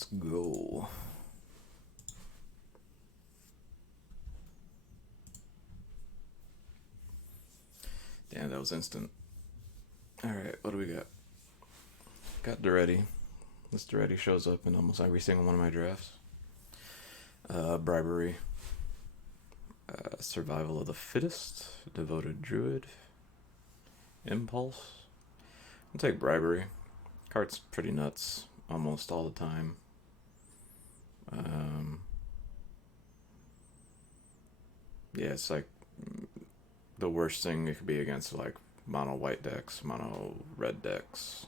Let's go. Damn, that was instant. Alright, what do we got? Got Duretti. This Duretti shows up in almost every single one of my drafts. Bribery. Survival of the Fittest. Devoted Druid. Impulse. I'll take Bribery. Card's pretty nuts almost all the time. Um, yeah, it's like the worst thing it could be against like mono white decks, mono red decks.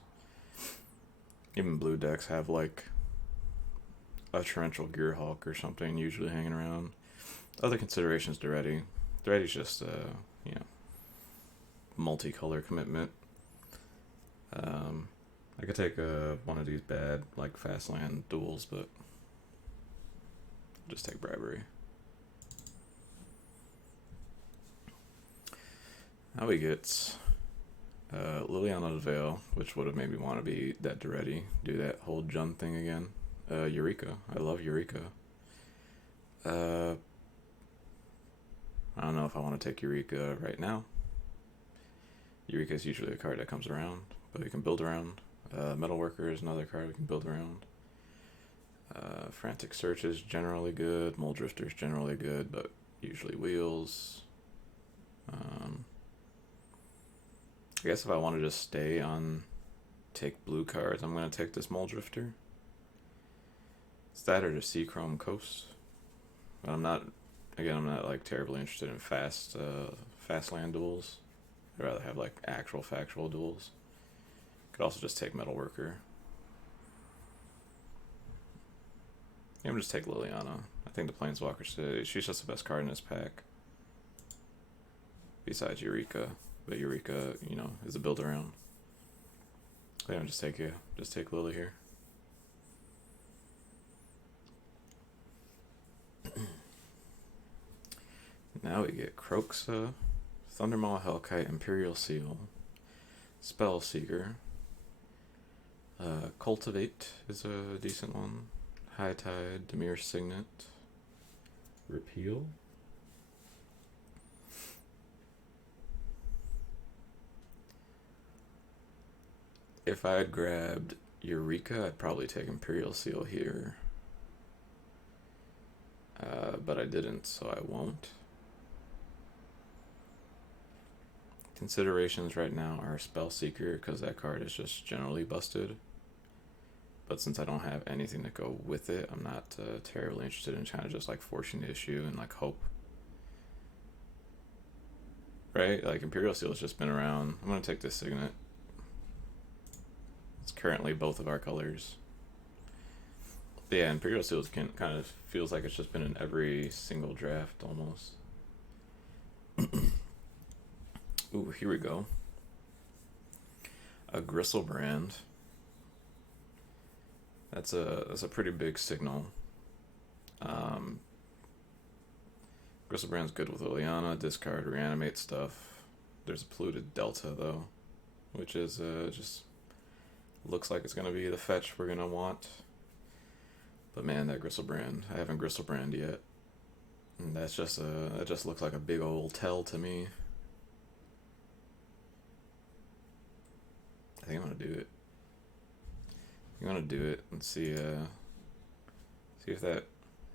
Even blue decks have like a torrential Gearhulk or something usually hanging around. Other considerations, Duretti. Duretti's just you know, multicolor commitment. I could take one of these bad like fast land duels, but just take Bribery. Now we get Liliana Veil, which would have made me want to be that Duretti, do that whole Jund thing again. Eureka. I love Eureka. I don't know if I want to take Eureka right now. Eureka is usually a card that comes around, but we can build around. Metalworker is another card we can build around. Frantic Search is generally good. Mole Drifter is generally good, but usually wheels. I guess if I want to just stay on take blue cards, I'm going to take this Mole Drifter. It's that or the Seachrome Coast. But I'm not like terribly interested in fast land duels. I'd rather have like actual factual duels. Could also just take Metalworker. Yeah, I'm just take Liliana. I think the Planeswalker, she's just the best card in this pack. Besides Eureka. But Eureka, you know, is a build around. Yeah, just take Lily here. Now we get Kroxa, Thundermaw, Hellkite, Imperial Seal, Spellseeker. Cultivate is a decent one. High Tide, Dimir Signet, Repeal. If I had grabbed Eureka, I'd probably take Imperial Seal here. But I didn't, so I won't. Considerations right now are Spellseeker, because that card is just generally busted. But since I don't have anything to go with it, I'm not terribly interested in kind of just like forcing the issue and like hope. Right? Like Imperial Seal has just been around. I'm going to take this Signet. It's currently both of our colors. But yeah, Imperial Seal kind of feels like it's just been in every single draft almost. Ooh, here we go. A Griselbrand. That's a pretty big signal. Griselbrand's good with Liliana, discard, reanimate stuff. There's a polluted Delta though, which is just looks like it's gonna be the fetch we're gonna want. But man, that Griselbrand, I haven't Griselbrand yet. And that just looks like a big old tell to me. I think I'm gonna do it. I'm gonna do it and see if that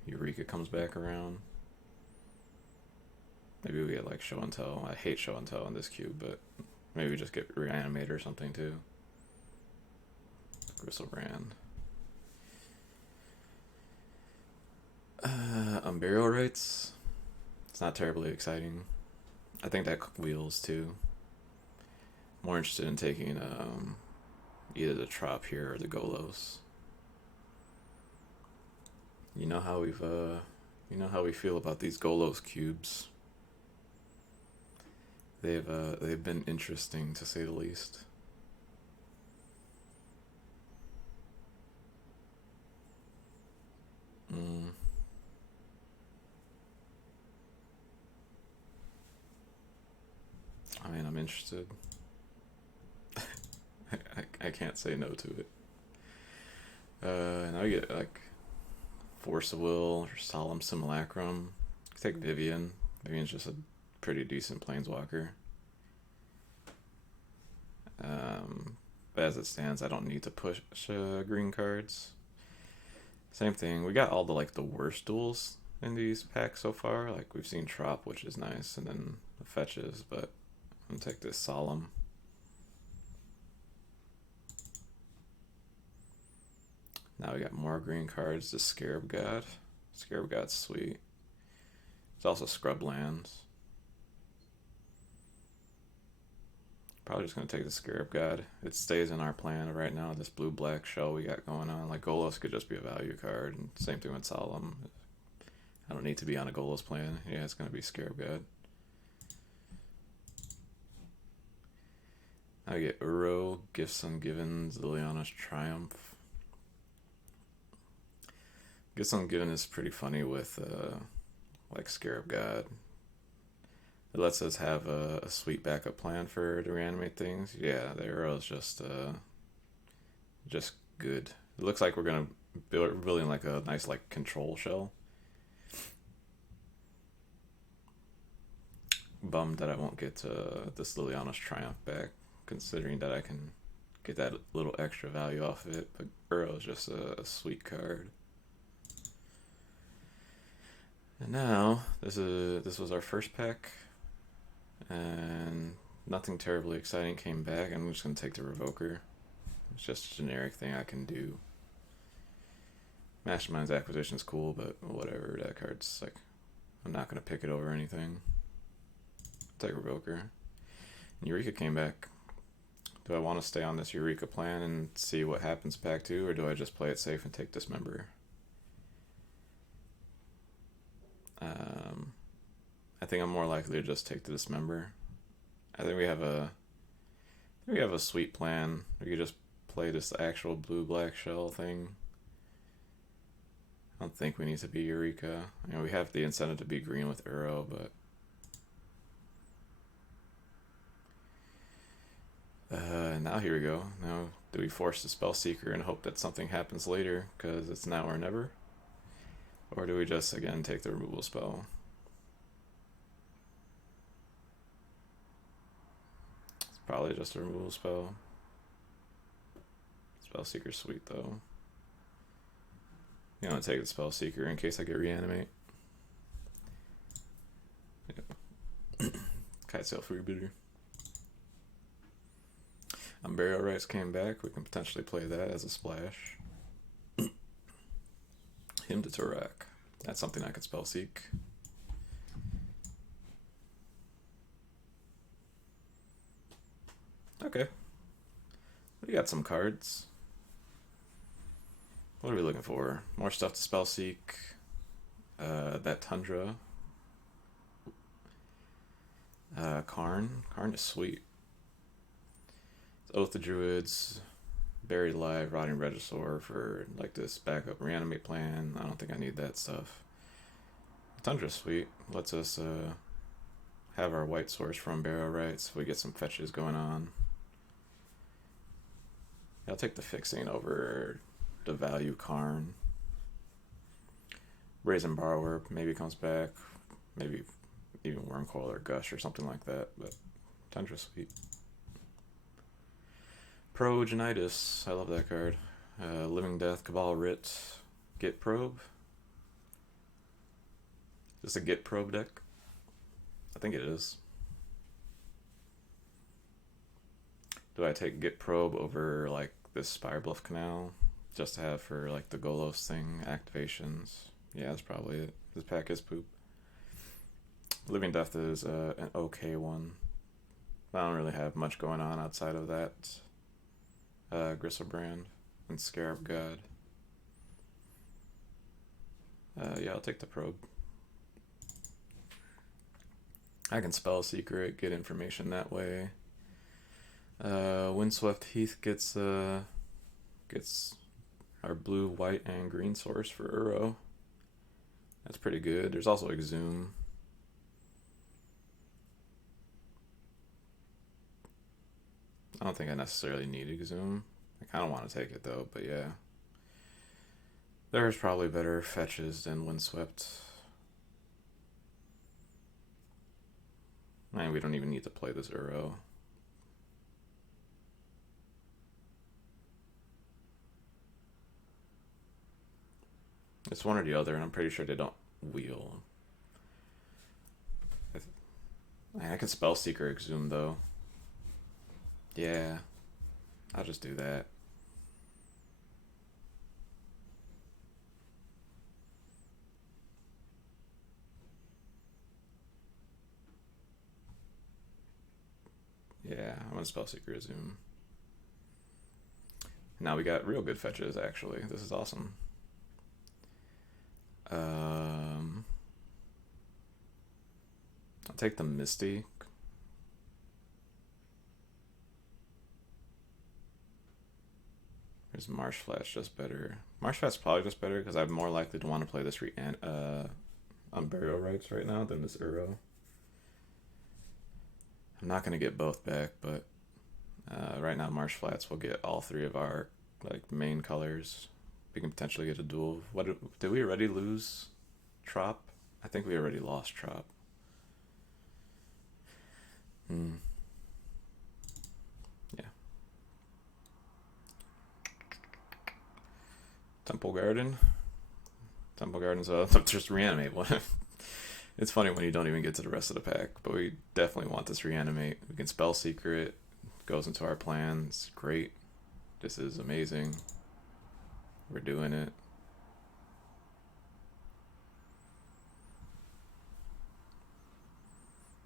Eureka comes back around. Maybe we get like Show and Tell. I hate Show and Tell in this cube, but maybe we just get Reanimate or something too. Griselbrand. Unburial Rites. It's not terribly exciting. I think that wheels too. More interested in taking either the Trop here or the Golos. You know how we feel about these Golos cubes. They've been interesting to say the least. I mean, I'm interested. I can't say no to it. Now you get like Force of Will or Solemn Simulacrum. Take Vivian. Vivian's just a pretty decent planeswalker. But as it stands, I don't need to push green cards. Same thing. We got all the worst duels in these packs so far. Like we've seen Trop, which is nice, and then the fetches. But I'm gonna take this Solemn. Now we got more green cards. The Scarab God. Scarab God's sweet. It's also Scrub Lands. Probably just going to take the Scarab God. It stays in our plan right now, this blue-black shell we got going on. Like, Golos could just be a value card, and same thing with Solemn. I don't need to be on a Golos plan. Yeah, it's going to be Scarab God. Now we get Uro, Gifts Ungiven, Liliana's Triumph. Gifts Ungiven is pretty funny with, like, Scarab God. It lets us have a sweet backup plan for to reanimate things. Yeah, the arrow is just good. It looks like we're gonna building like a nice like control shell. Bummed that I won't get this Liliana's Triumph back, considering that I can get that little extra value off of it. But Uro is just a sweet card. And now this was our first pack. And nothing terribly exciting came back. I'm just going to take the Revoker. It's just a generic thing I can do. Mastermind's Acquisition's cool, but whatever. That card's like, I'm not going to pick it over anything. Take Revoker. And Eureka came back. Do I want to stay on this Eureka plan and see what happens pack 2, or do I just play it safe and take Dismember? I think I'm more likely to just take the Dismember. I think we have a sweet plan. We could just play this actual blue-black shell thing. I don't think we need to be Eureka. We have the incentive to be green with Uro, but now here we go. Now, do we force the Spellseeker and hope that something happens later because it's now or never? Or do we just, again, take the removal spell? It's probably just a removal spell. Spellseeker's sweet, though. I'm gonna take the Spellseeker in case I get Reanimate. Yeah. Kitesail Freebooter. Burial Rites came back. We can potentially play that as a splash. Hymn to Turak. That's something I could spell seek. Okay. We got some cards. What are we looking for? More stuff to spell seek. That Tundra. Karn. Karn is sweet. Oath of Druids. Buried Alive, Rotting Regisaur for like this backup reanimate plan. I don't think I need that stuff. Tundra's sweet. Lets us have our white source from Burial Rites if we get some fetches going on. I'll take the Fixing over the value Karn. Brazen Borrower maybe comes back. Maybe even Wormcoil or Gush or something like that. But Tundra's sweet. Progenitus, I love that card. Living Death, Cabal Writ, Git Probe. Is this a Git Probe deck? I think it is. Do I take Git Probe over like this Spirebluff Canal just to have for like the Golos thing, activations? Yeah, that's probably it. This pack is poop. Living Death is an okay one. I don't really have much going on outside of that. Griselbrand and Scarab God. Yeah, I'll take the Probe. I can spell secret, get information that way. Windswept Heath gets our blue, white, and green source for Uro. That's pretty good. There's also Exhume. I don't think I necessarily need Exhume. I kind of want to take it though, but yeah. There's probably better fetches than Windswept. Man, we don't even need to play this Uro. It's one or the other, and I'm pretty sure they don't wheel. I can Spell Seeker Exhume, though. Yeah, I'll just do that. Yeah, I'm gonna Spell Seeker Exhume. Now we got real good fetches, actually. This is awesome. I'll take the Misty. Is Marsh Flash just better? Marsh Flash probably just better because I'm more likely to want to play this Unburial Rites right now than this Uro. I'm not gonna get both back, but right now Marsh Flats will get all three of our like main colors. We can potentially get a duel. What did we already lose? Trop? I think we already lost Trop. Yeah. Temple Garden. Temple Garden's just reanimate one. It's funny when you don't even get to the rest of the pack, but we definitely want this reanimate. We can Spell Seeker it. Goes into our plan. It's great. This is amazing. We're doing it.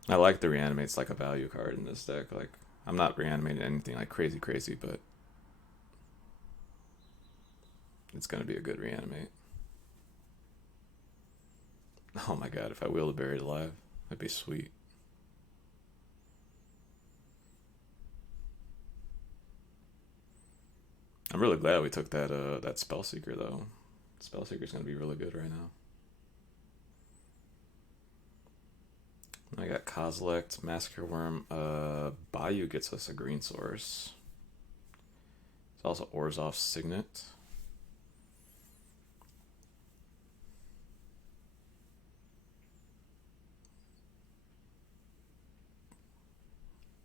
I like the reanimate's like a value card in this deck. Like I'm not reanimating anything like crazy, but it's gonna be a good reanimate. Oh my god, if I wheel the Buried Alive, that'd be sweet. I'm really glad we took that Spell Seeker though. Spell Seeker's gonna be really good right now. I got Kozilek, Massacre Worm. Bayou gets us a green source. It's also Orzhov's Signet.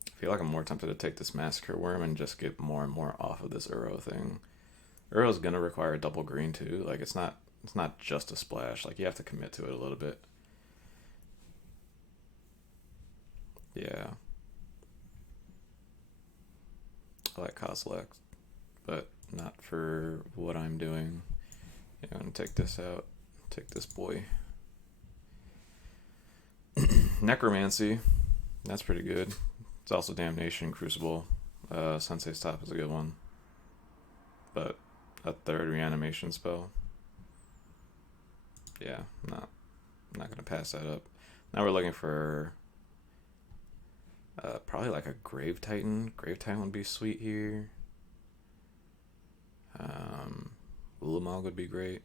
I feel like I'm more tempted to take this Massacre Worm and just get more and more off of this Uro thing. Uro's gonna require a double green too. Like it's not just a splash. Like you have to commit to it a little bit. Yeah. I like Kozilek, but not for what I'm doing. Yeah, I'm gonna take this out. Take this boy. Necromancy. That's pretty good. It's also Damnation, Crucible. Sensei's Top is a good one. But a third reanimation spell. Yeah, I'm not gonna pass that up. Now we're looking for probably like a Grave Titan. Grave Titan would be sweet here. Ulamog would be great.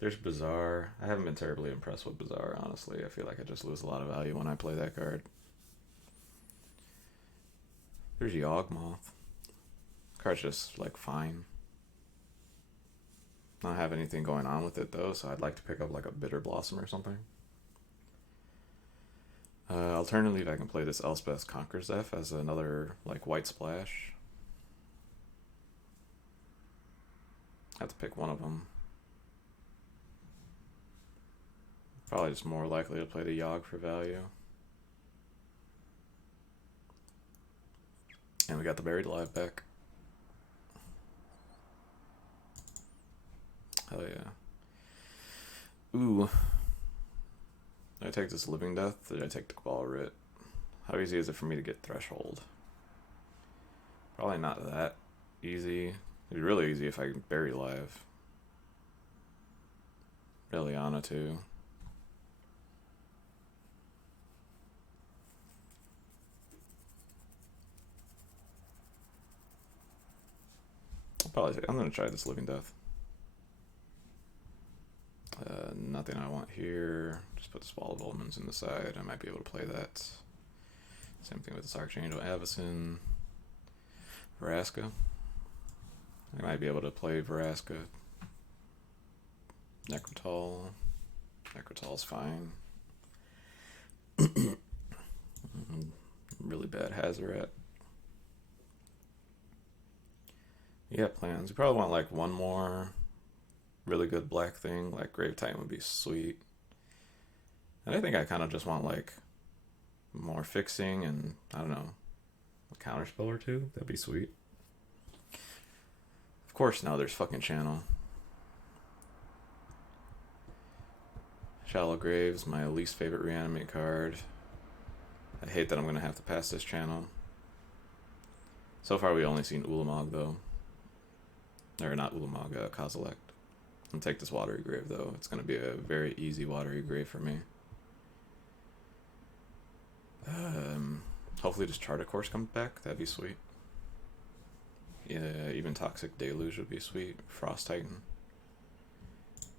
There's Bazaar. I haven't been terribly impressed with Bazaar, honestly. I feel like I just lose a lot of value when I play that card. There's Yawgmoth. Card's just like fine. Not have anything going on with it though, so I'd like to pick up like a Bitter Blossom or something. Alternatively, I can play this Elspeth Conquers F as another like white splash. I have to pick one of them. Probably just more likely to play the Yogg for value. And we got the Buried Alive back. Hell yeah. Ooh. Did I take this Living Death? Or did I take the Cabal Writ? How easy is it for me to get Threshold? Probably not that easy. It'd be really easy if I could Bury Alive. Liliana too. I'm gonna try this Living Death. Nothing I want here. Just put the Wall of Omens in the side. I might be able to play that. Same thing with this Archangel Avacyn. Vraska. I might be able to play Vraska. Necrotal. Necrotal's fine. Really bad Hazoret. Yeah, plans. You probably want like one more really good black thing. Like Grave Titan would be sweet. And I think I kind of just want like more fixing and I don't know, a counter spell or two. That'd be sweet. Of course, now there's fucking channel. Shallow Graves, my least favorite reanimate card. I hate that I'm gonna have to pass this channel. So far, we only seen Ulamog though. Or not Ulamog, Kozilek. I'll take this Watery Grave though. It's gonna be a very easy Watery Grave for me. Hopefully this Charter Course comes back. That'd be sweet. Yeah, even Toxic Deluge would be sweet. Frost Titan.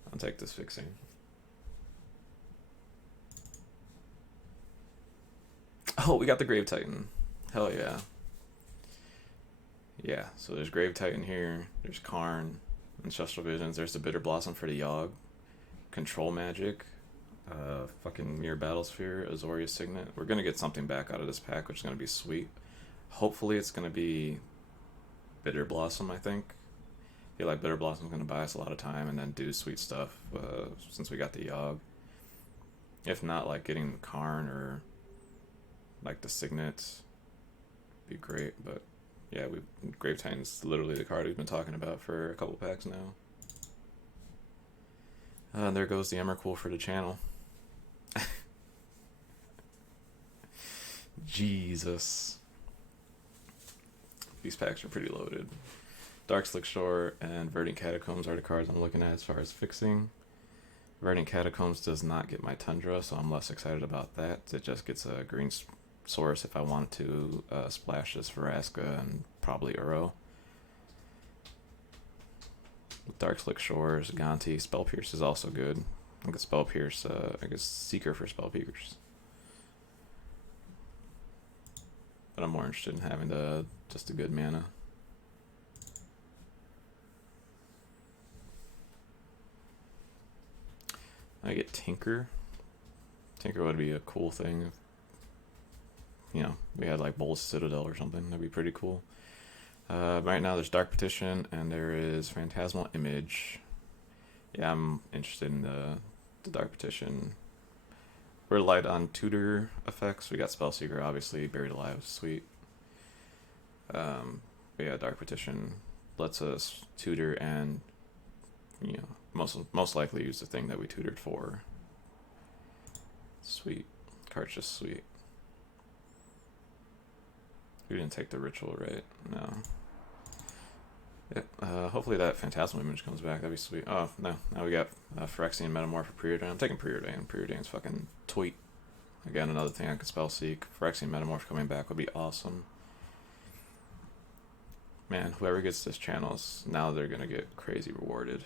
I'll take this fixing. Oh, we got the Grave Titan. Hell yeah. Yeah, so there's Grave Titan here. There's Karn. Ancestral Visions. There's the Bitter Blossom for the Yogg. Control Magic. Fucking Mirror Battlesphere. Azorius Signet. We're gonna get something back out of this pack, which is gonna be sweet. Hopefully it's gonna be Bitter Blossom, I think. I feel like Bitter Blossom's gonna buy us a lot of time and then do sweet stuff since we got the Yogg. If not, like getting Karn or like the Signets be great, but yeah, Grave Titan's literally the card we've been talking about for a couple packs now. And there goes the Emrakul for the channel. Jesus. These packs are pretty loaded. Dark Slick Shore and Verdant Catacombs are the cards I'm looking at as far as fixing. Verdant Catacombs does not get my Tundra, so I'm less excited about that. It just gets a green source if I want to splash this Vraska and probably Uro. Dark Slick Shores, Gonti, Spell Pierce is also good. I think Spell Pierce, I guess Seeker for Spell Pierce. But I'm more interested in having just a good mana. I get Tinker. Tinker would be a cool thing. You know, we had like Bolas Citadel or something. That'd be pretty cool. Right now there's Dark Petition and there is Phantasmal Image. Yeah, I'm interested in the Dark Petition. We're light on tutor effects. We got Spellseeker, obviously. Buried Alive is sweet. But yeah, Dark Petition lets us tutor and, you know, most likely use the thing that we tutored for. Sweet. Card's just sweet. We didn't take the ritual, right? No. Yeah, hopefully that Phantasmal Image comes back. That'd be sweet. Oh, no. Now we got Phyrexian Metamorph for Preordain. I'm taking Preordain. Preordain's fucking tweet. Again, another thing I could spell seek. Phyrexian Metamorph coming back would be awesome. Man, whoever gets this channels, now they're gonna get crazy rewarded.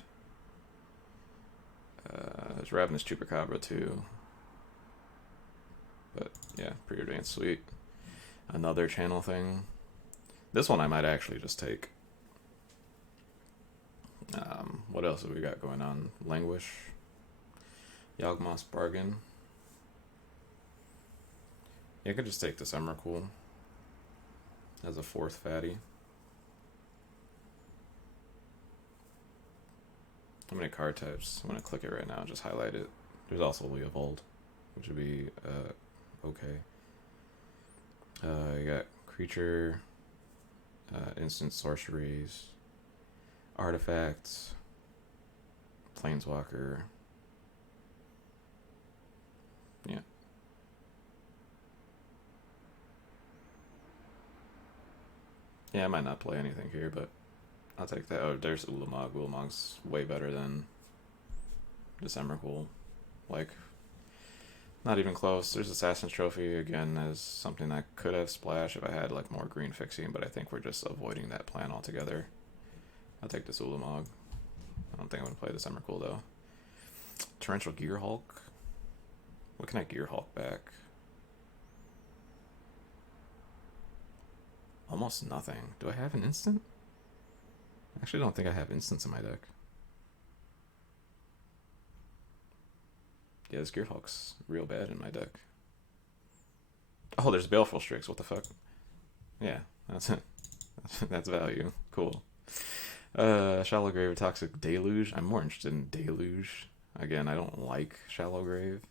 There's Ravenous Chupacabra too. But yeah, Preordain's sweet. Another channel thing. This one I might actually just take. What else have we got going on? Languish. Yawgmoth's Bargain. Yeah, I could just take this Emrakul as a fourth fatty. How many card types? I'm going to click it right now and just highlight it. There's also Leovold, which would be okay. You got creature, instant sorceries, artifacts, planeswalker. Yeah. Yeah, I might not play anything here, but I'll take that. Oh, there's Ulamog. Ulamog's way better than this Emrakul. Like, not even close. There's Assassin's Trophy, again, as something I could have splashed if I had, like, more green fixing, but I think we're just avoiding that plan altogether. I'll take this Ulamog. I don't think I'm going to play this Emrakul, though. Torrential Gearhulk. What can I Gearhulk back? almost nothing. Do I have an instant? I actually don't think I have instants in my deck. Yeah, this Gearhulk's real bad in my deck. Oh, there's Baleful Strix. What the fuck? Yeah, that's it. That's value. Cool. Shallow Grave or Toxic Deluge. I'm more interested in Deluge. Again, I don't like Shallow Grave.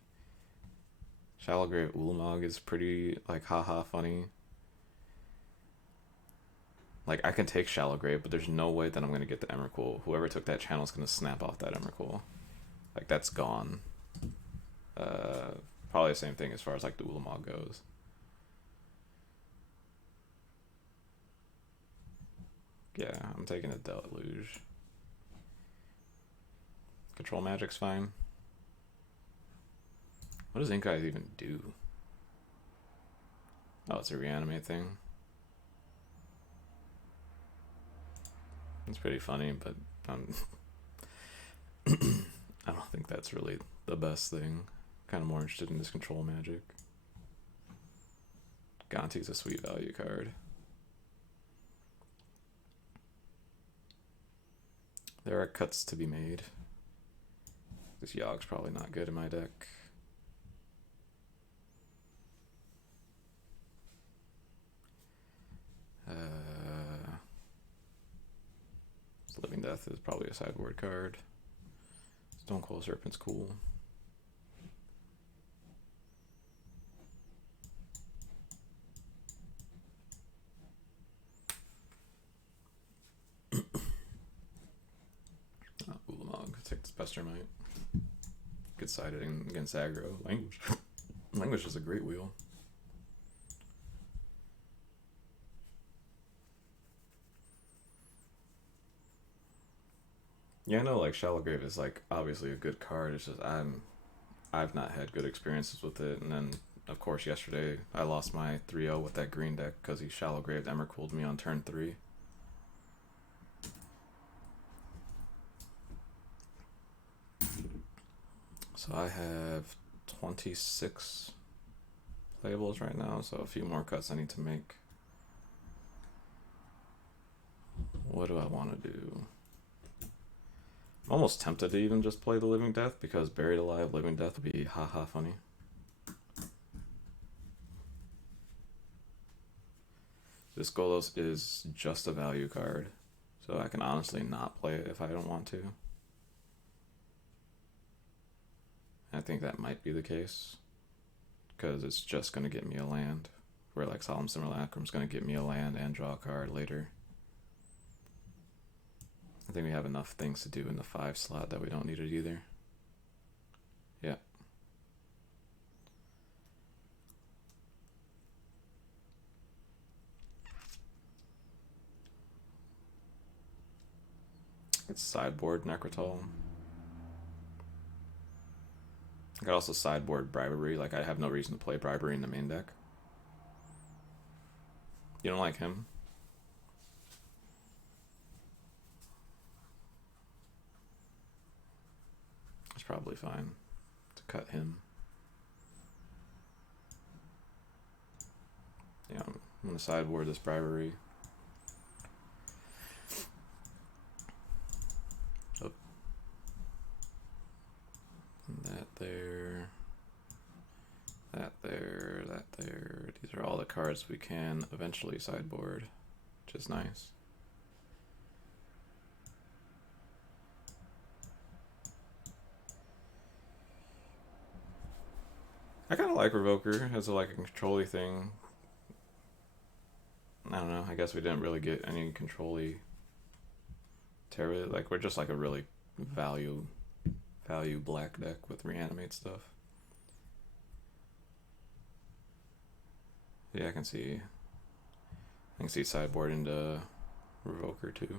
Shallow Grave Ulamog is pretty, like, haha funny. Like, I can take Shallow Grave, but there's no way that I'm going to get the Emrakul. Whoever took that channel is going to snap off that Emrakul. Like, that's gone. Probably the same thing as far as, like, the Ulamog goes. Yeah, I'm taking a Deluge. Control Magic's fine. What does Ink Eyes even do? Oh, it's a reanimate thing. It's pretty funny, but I don't think that's really the best thing. Kind of more interested in this Control Magic. Gonti's a sweet value card. There are cuts to be made. This Yogg's probably not good in my deck. Living Death is probably a sideboard card. Stonecoil Serpent's cool. Ulamog, take this Pestermite. Good siding against aggro. Language. Language is a great wheel. Yeah, I know, like, Shallow Grave is, like, obviously a good card. It's just I've not had good experiences with it. And then, of course, yesterday I lost my 3-0 with that green deck because he Shallow Graved Emrakul'd me on turn 3. So I have 26 playables right now, so a few more cuts I need to make. What do I want to do? I'm almost tempted to even just play the Living Death because Buried Alive Living Death would be haha funny. This Golos is just a value card, so I can honestly not play it if I don't want to. I think that might be the case because it's just going to get me a land, where like Solemn Simulacrum is going to get me a land and draw a card later. I think we have enough things to do in the 5 slot that we don't need it either. Yeah. It's sideboard Necrotol. I could also sideboard Bribery. Like, I have no reason to play Bribery in the main deck. You don't like him? It's probably fine to cut him. Yeah, I'm gonna sideboard this Bribery. Oh. That there. That there. That there. These are all the cards we can eventually sideboard, which is nice. I kind of like Revoker as like a control-y thing. I don't know. I guess we didn't really get any control-y. Like, we're just like a really value black deck with reanimate stuff. Yeah, I can see sideboard into Revoker too.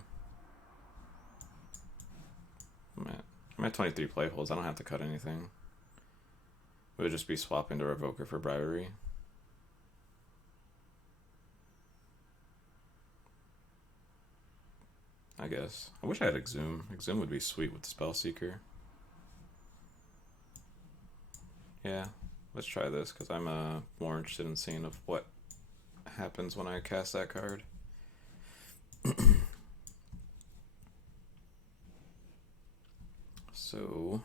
I'm at 23 playholes. I don't have to cut anything. It would just be swapping to Revoker for Bribery. I guess. I wish I had Exhume. Exhume would be sweet with Spellseeker. Yeah, let's try this because I'm more interested in seeing of what happens when I cast that card. So,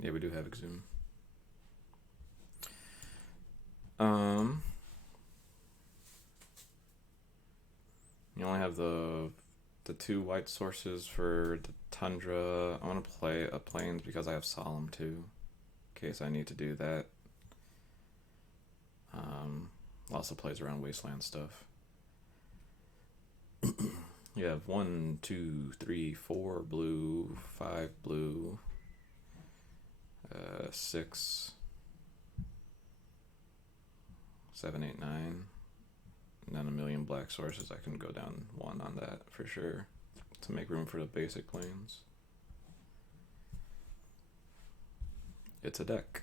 yeah, we do have Exhume. You only have the two white sources for the Tundra. I want to play a Plains because I have Solemn too, in case I need to do that. Also plays around Wasteland stuff. You have 1, 2, 3, 4 blue, 5 blue, 6, 7, 8, 9, and then a million black sources. I can go down 1 on that for sure to make room for the basic Plains. It's a deck.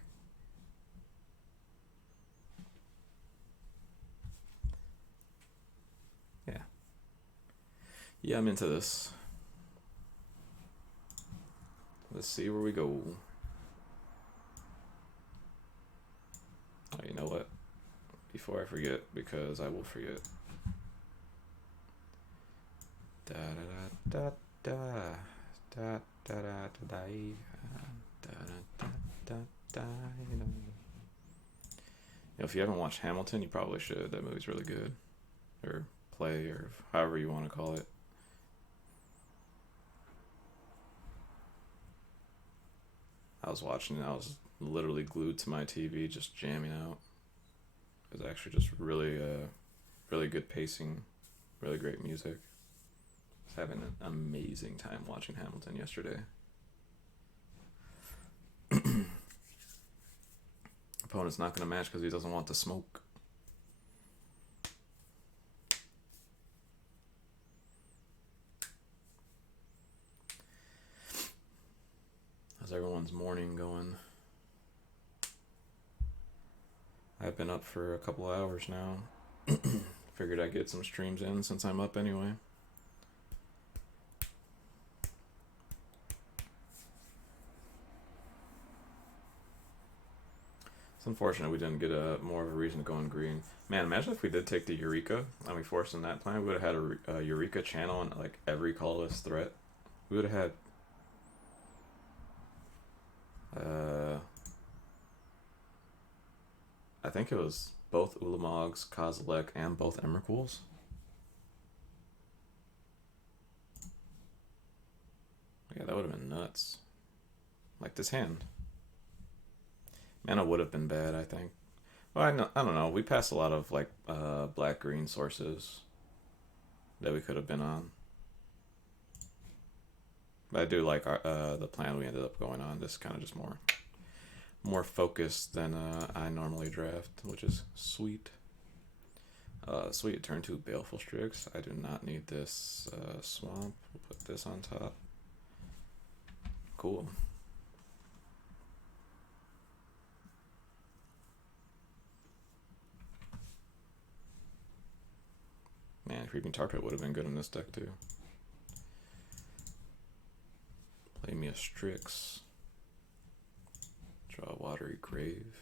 Yeah. Yeah, I'm into this. Let's see where we go. Oh, you know what? Before I forget, because I will forget. Da da da da da da da da da da da da. If you haven't watched Hamilton, you probably should. That movie's really good, or play, or however you want to call it. I was watching it. I was literally glued to my TV, just jamming out. It was actually just really, really good pacing, really great music. I was having an amazing time watching Hamilton yesterday. Opponent's not going to match because he doesn't want the smoke. How's everyone's morning going? I've been up for a couple hours now. Figured I'd get some streams in since I'm up anyway. It's unfortunate we didn't get more of a reason to go in green. Man, imagine if we did take the Eureka and we forced in that plan. We would have had a Eureka channel on like every colorless threat. We would have had I think it was both Ulamogs, Kozilek, and both Emrakuls. Yeah, that would have been nuts. Like this hand. Mana would have been bad, I think. Well, I don't know. We passed a lot of like black-green sources that we could have been on. But I do like the plan we ended up going on. This kind of just more focused than I normally draft, which is sweet. Sweet, turn 2 Baleful Strix. I do not need this swamp. We'll put this on top. Cool. Man, Creeping Tarpit would have been good in this deck too. Play me a Strix. Draw a Watery Grave.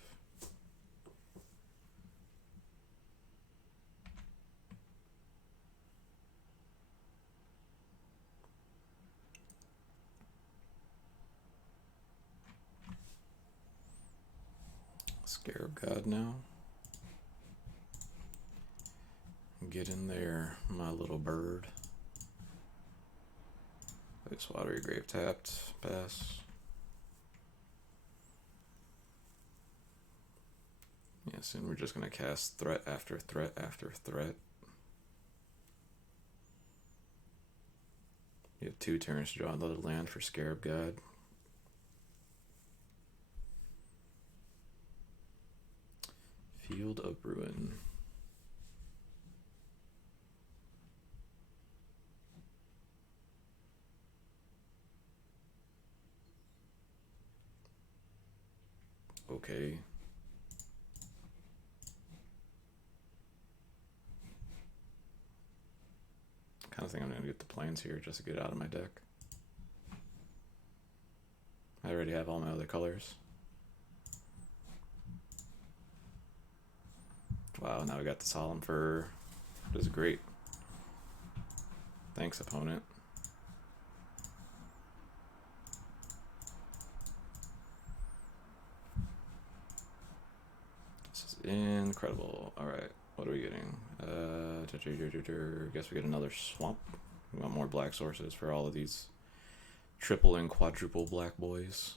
Scarab God now. Get in there, my little bird. This Watery Grave tapped. Pass. Yeah, soon we're just gonna cast threat after threat after threat. You have 2 turns to draw another land for Scarab God. Field of Ruin. Okay. I kind of think I'm gonna get the Plains here just to get it out of my deck. I already have all my other colors. Wow, now we got the Solemn Fur. This is great. Thanks, opponent. This is incredible. Alright, what are we getting? Guess we get another swamp. We want more black sources for all of these triple and quadruple black boys.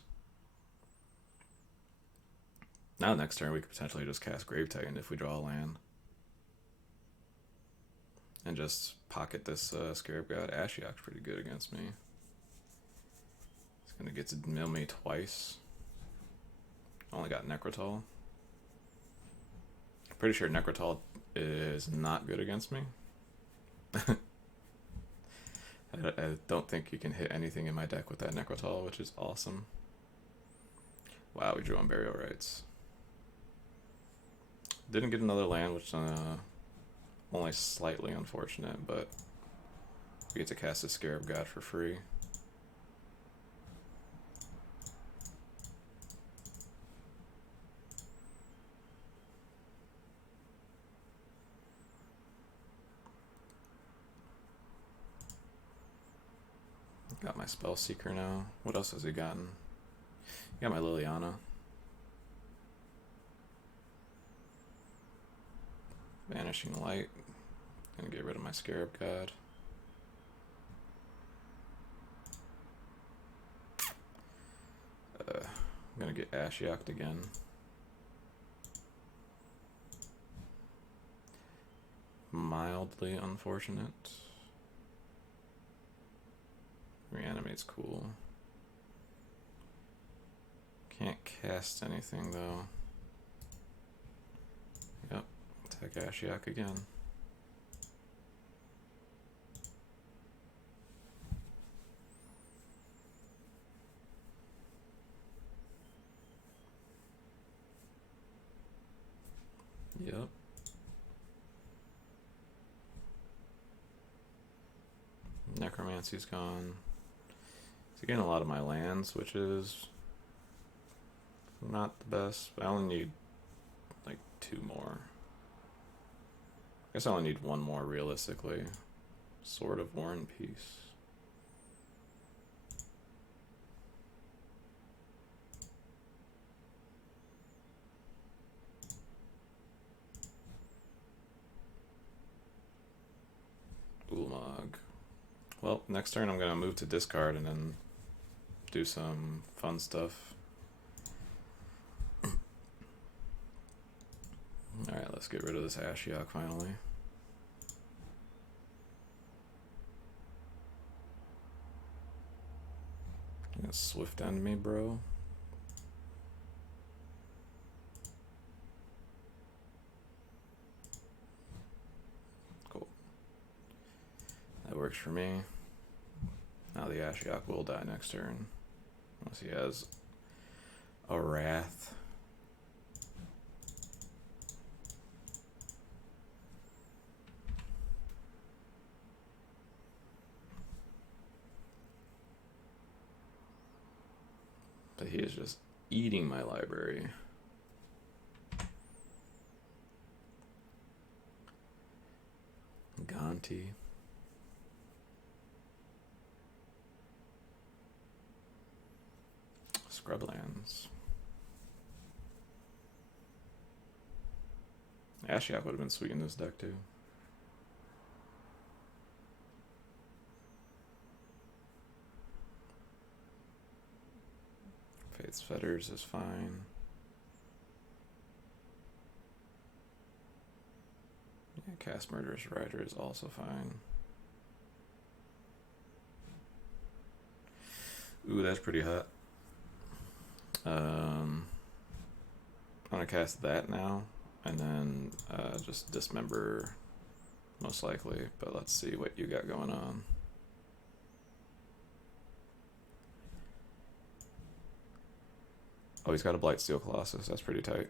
Now next turn we could potentially just cast Grave Titan if we draw a land. And just pocket this Scarab God. Ashiok's pretty good against me. He's gonna get to mill me twice. Only got Necrotol. Pretty sure Necrotol is not good against me. I don't think you can hit anything in my deck with that Necrotol, which is awesome. Wow, we drew on Burial Rites. Didn't get another land, which only slightly unfortunate, but we get to cast a Scarab God for free. Got my Spell Seeker now. What else has he gotten? Got my Liliana. Vanishing Light. Gonna get rid of my Scarab God. I'm gonna get Ashiok again. Mildly unfortunate. Reanimate's cool. Can't cast anything though. Yep, attack Ashiok again. Yep. Necromancy's gone. So getting a lot of my lands, which is not the best. I only need like 2 more. I guess I only need 1 more realistically. Sword of War and Peace. Ulamog. Well, next turn I'm gonna move to discard and then do some fun stuff. Alright, let's get rid of this Ashiok finally. You gonna Swift End me, bro? Cool. That works for me. Now the Ashiok will die next turn. Unless he has a Wrath. But he is just eating my library. Gonti. Scrublands. Ashiok would have been sweet in this deck too. Faith's Fetters is fine. Yeah, Cast Murderous Rider is also fine. Ooh, that's pretty hot. I'm gonna cast that now, and then just Dismember, most likely. But let's see what you got going on. Oh, he's got a Blightsteel Colossus. That's pretty tight.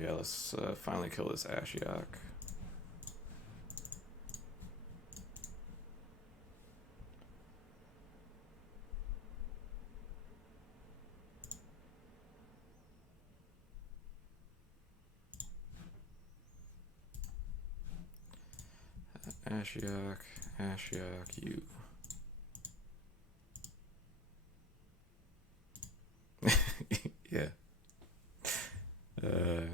Yeah, let's finally kill this Ashiok. Ashiok, Ashiok, you. Yeah. Uh,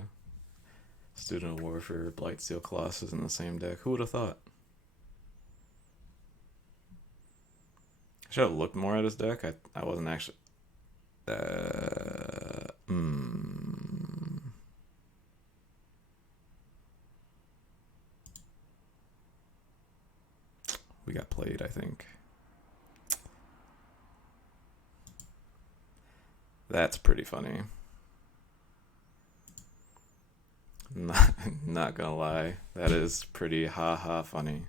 Student of Warfare, Blightsteel Colossus in the same deck. Who would have thought? I should have looked more at his deck. I wasn't actually. Hmm. We got played, I think. That's pretty funny. Not gonna lie. That is pretty haha funny.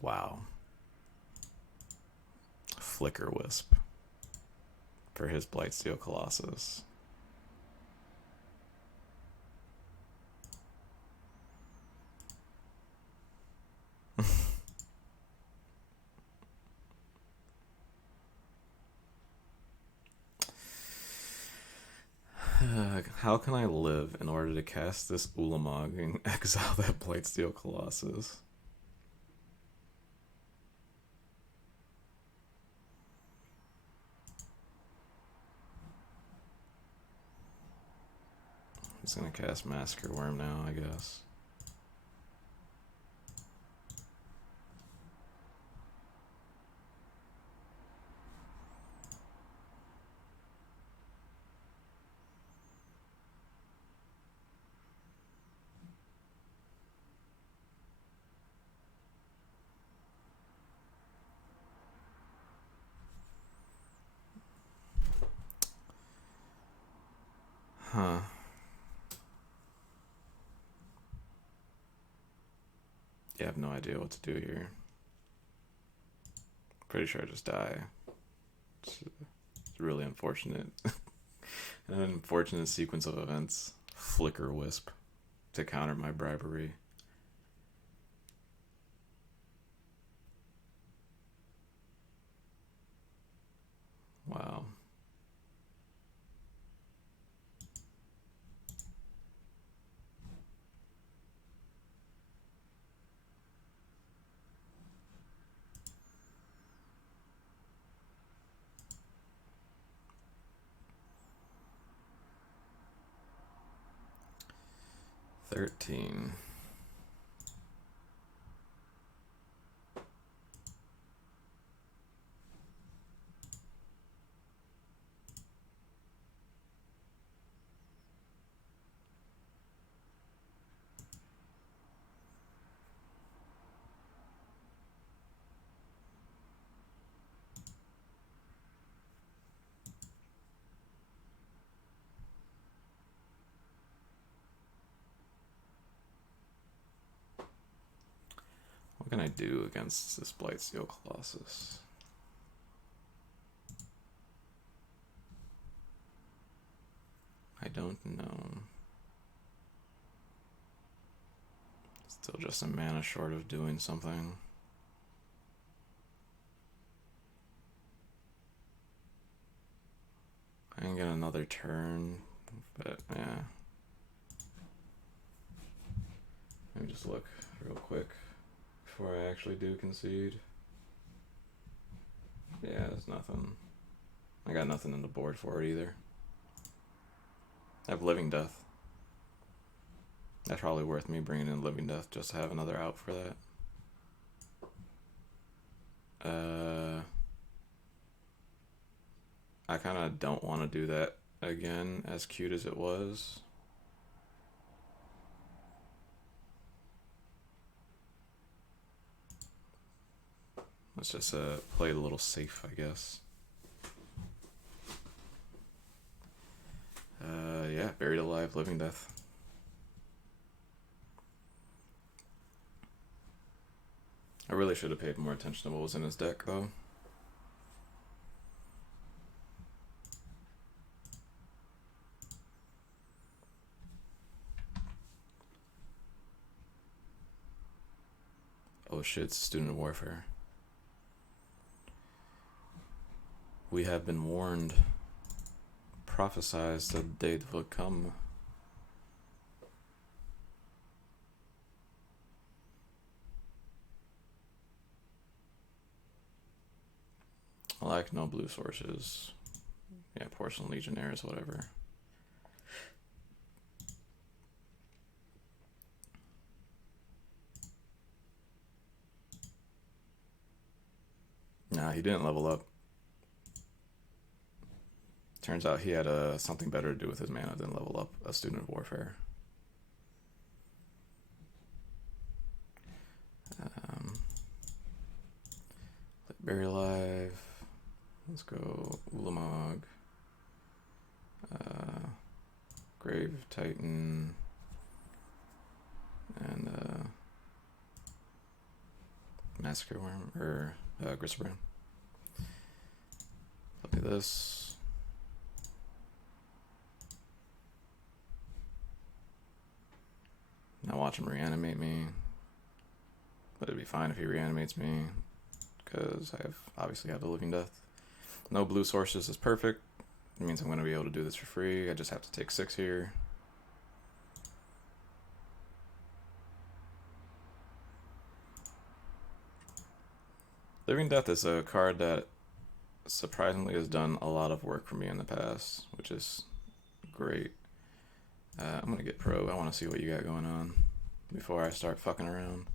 Wow. Flicker Wisp for his Blightsteel Colossus. How can I live in order to cast this Ulamog and exile that Blightsteel Colossus? I'm just gonna cast Massacre Worm now, I guess. Huh. Yeah, I have no idea what to do here. Pretty sure I just die. It's really unfortunate. An unfortunate sequence of events. Flicker Wisp to counter my bribery. Wow. $13. What can I do against this Blightsteel Colossus? I don't know. Still just a mana short of doing something. I can get another turn, but yeah. Let me just look real quick before I actually do concede. Yeah, there's nothing. I got nothing on the board for it either. I have Living Death. That's probably worth me bringing in Living Death just to have another out for that. I kind of don't want to do that again, as cute as it was. Let's just play it a little safe, I guess. Yeah, Buried Alive, Living Death. I really should have paid more attention to what was in his deck, though. Oh shit, it's Student of Warfare. We have been warned. Prophesies the day will come. I like no blue sources. Yeah, Porcelain Legionnaires, whatever. Nah, he didn't level up. Turns out he had something better to do with his mana than level up a Student of Warfare. Bury Alive. Let's go Ulamog. Grave Titan. And Massacre Worm. Or Griselbrand. Play this. Now watch him reanimate me. But it'd be fine if he reanimates me, because I obviously have the Living Death. No blue sources is perfect. It means I'm going to be able to do this for free. I just have to take 6 here. Living Death is a card that surprisingly has done a lot of work for me in the past, which is great. I'm going to get pro. I want to see what you got going on before I start fucking around.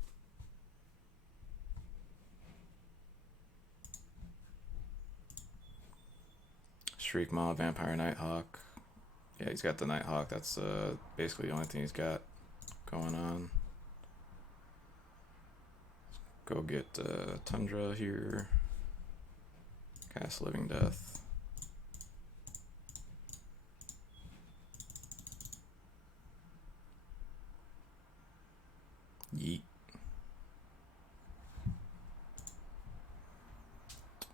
Shriekmaw, Vampire Nighthawk. Yeah, he's got the Nighthawk. That's basically the only thing he's got going on. Go get Tundra here. Cast Living Death. Yeet.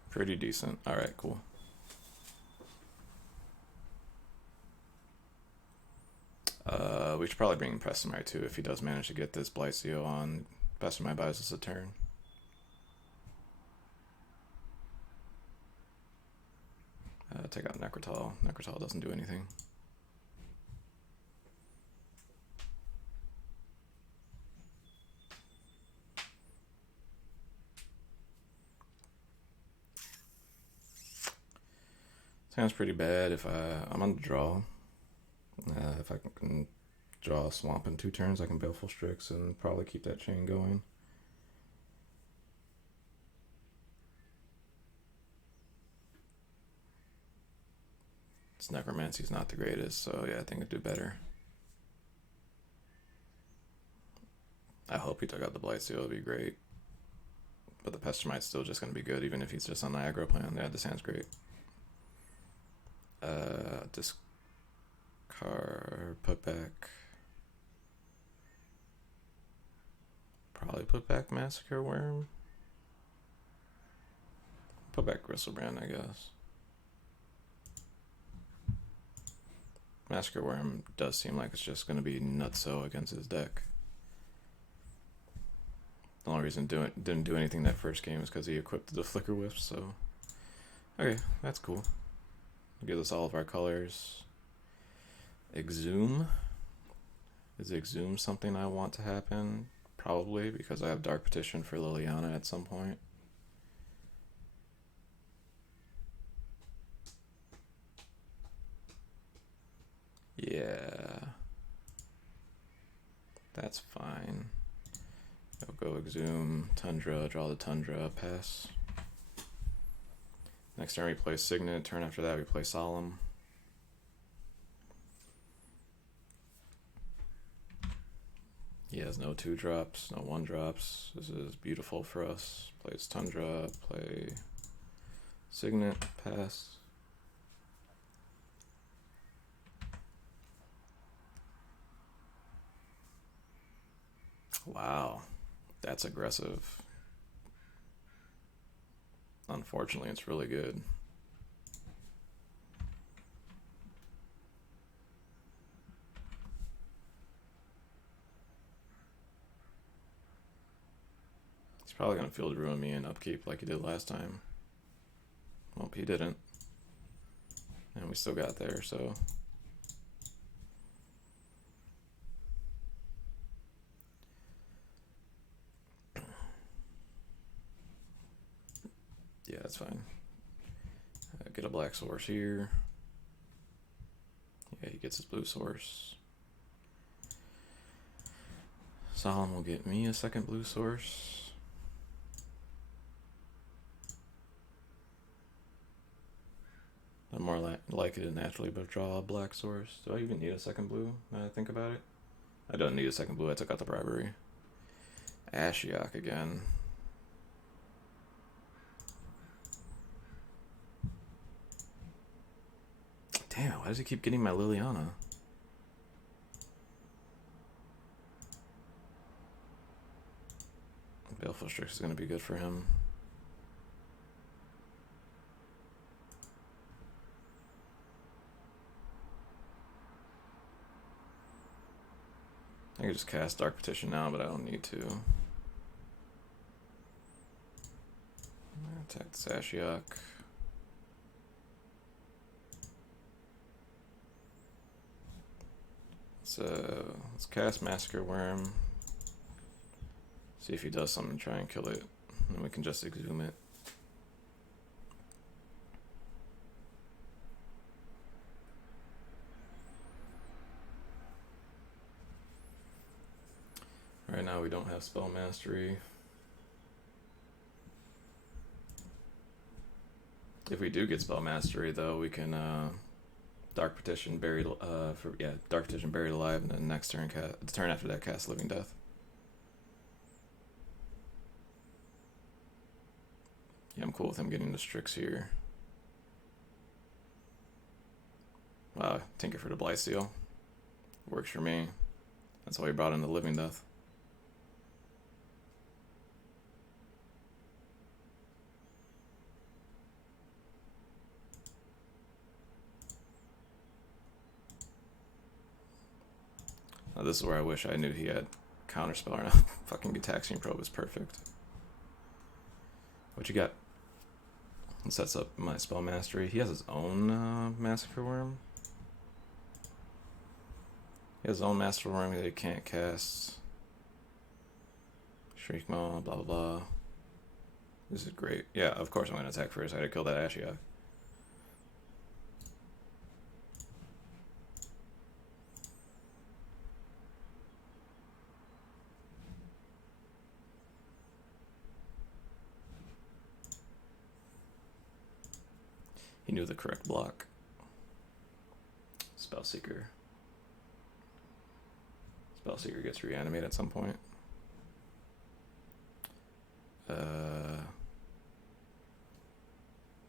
Pretty decent. Alright, cool. We should probably bring Prestonite too if he does manage to get this Blightsteel on Prestonite buys us a turn. Take out Necrotal. Necrotal doesn't do anything. Sounds pretty bad if I'm on the draw. If I can draw a Swamp in 2 turns, I can Baleful Strix and probably keep that chain going. This Necromancy's not the greatest, so yeah, I think it'd do better. I hope he took out the Blightsteel, it'd be great. But the Pestermite's still just going to be good, even if he's just on the aggro plan. Yeah, this hand's great. Discard, put back. Probably put back Massacre Worm. Put back Griselbrand, I guess. Massacre Worm does seem like it's just going to be nutso against his deck. The only reason didn't do anything that first game is because he equipped the Flicker Wisp, so... Okay, that's cool. Gives us all of our colors. Exhume. Is Exhume something I want to happen? Probably, because I have Dark Petition for Liliana at some point. Yeah. That's fine. I'll go Exhume, Tundra, draw the Tundra, pass. Next turn we play Signet, turn after that we play Solemn. He has no 2-drops, no 1-drops. This is beautiful for us. Plays Tundra, play Signet, pass. Wow, that's aggressive. Unfortunately, it's really good. He's probably going to Field Ruin me in upkeep like he did last time. Well, he didn't. And we still got there, so... Yeah, that's fine. get a black source here. Yeah, he gets his blue source. Solemn will get me a second blue source. I'm more likely to naturally draw a black source. Do I even need a second blue now that I think about it? I don't need a second blue, I took out the bribery. Ashiok again. Damn, why does he keep getting my Liliana? Baleful Strix is going to be good for him. I can just cast Dark Petition now, but I don't need to. Attack Ashiok. Let's cast Massacre Worm. See if he does something to try and kill it. And we can just exhume it. Right now we don't have Spell Mastery. If we do get Spell Mastery though, we can Dark Petition buried Dark Petition buried alive, and then next turn the turn after that cast Living Death. Yeah, I'm cool with him getting the Strix here. Wow, Tinker for the Blightsteel. Works for me. That's why he brought in the Living Death. Now this is where I wish I knew he had Counterspell or not. Fucking Gitaxian Probe is perfect. What you got? It sets up my Spell Mastery. He has his own Massacre Worm. He has his own Massacre Worm that he can't cast. Shriek Maw, blah blah blah. This is great. Yeah, of course I'm going to attack first. I had to kill that Ashiok. He knew the correct block. Spellseeker. Spellseeker gets reanimated at some point.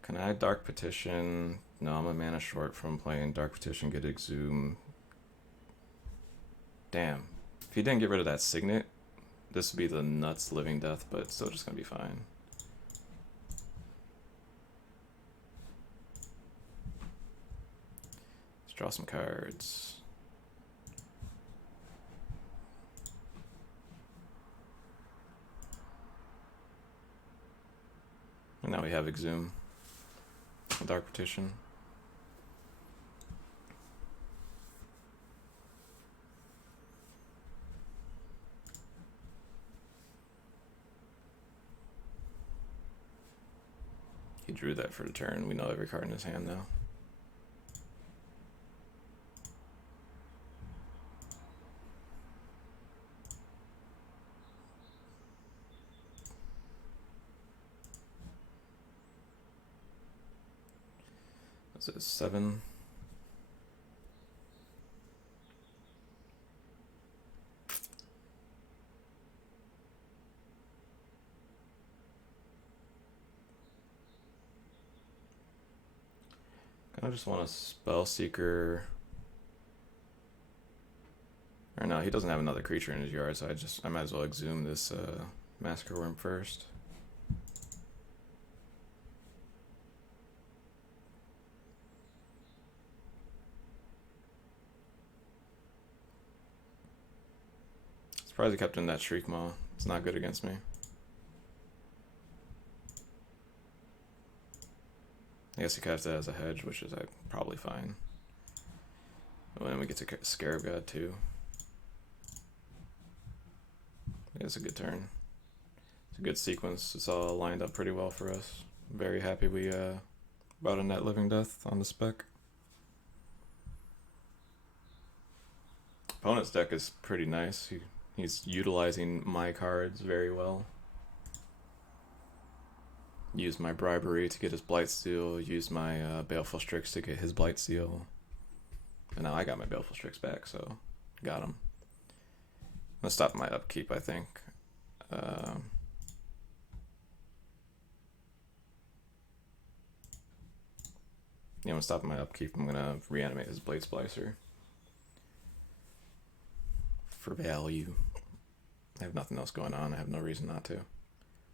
Can I Dark Petition? No, I'm a mana short from playing Dark Petition, get Exhume. Damn. If he didn't get rid of that Signet, this would be the nuts Living Death, but it's still just going to be fine. Draw some cards. And now we have Exhume. Dark Petition. He drew that for the turn. We know every card in his hand now. Is it 7? I just want a Spellseeker. Or no, he doesn't have another creature in his yard, so I might as well exhume this Massacre Worm first. Surprised he kept in that Shriek Maw. It's not good against me. I guess he cast it as a hedge, which is probably fine. And then we get to Scarab God too. Yeah, it's a good turn. It's a good sequence. It's all lined up pretty well for us. Very happy we about a net living death on the spec. Opponent's deck is pretty nice. He's utilizing my cards very well. Used my bribery to get his Blightsteel, used my Baleful Strix to get his Blightsteel. And now I got my Baleful Strix back, so got him. I'm gonna stop my upkeep, I think. Yeah, I'm gonna stop my upkeep. I'm gonna reanimate his Blade Splicer. For value. I have nothing else going on. I have no reason not to.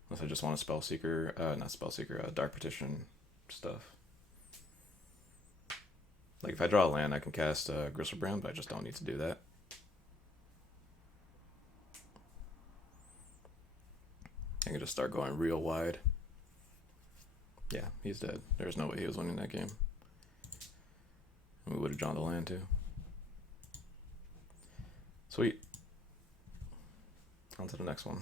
Unless I just want a Spellseeker, not Spellseeker, Dark Petition stuff. Like if I draw a land, I can cast Griselbrand, but I just don't need to do that. I can just start going real wide. Yeah, he's dead. There's no way he was winning that game. And we would have drawn the land too. Sweet. On to the next one.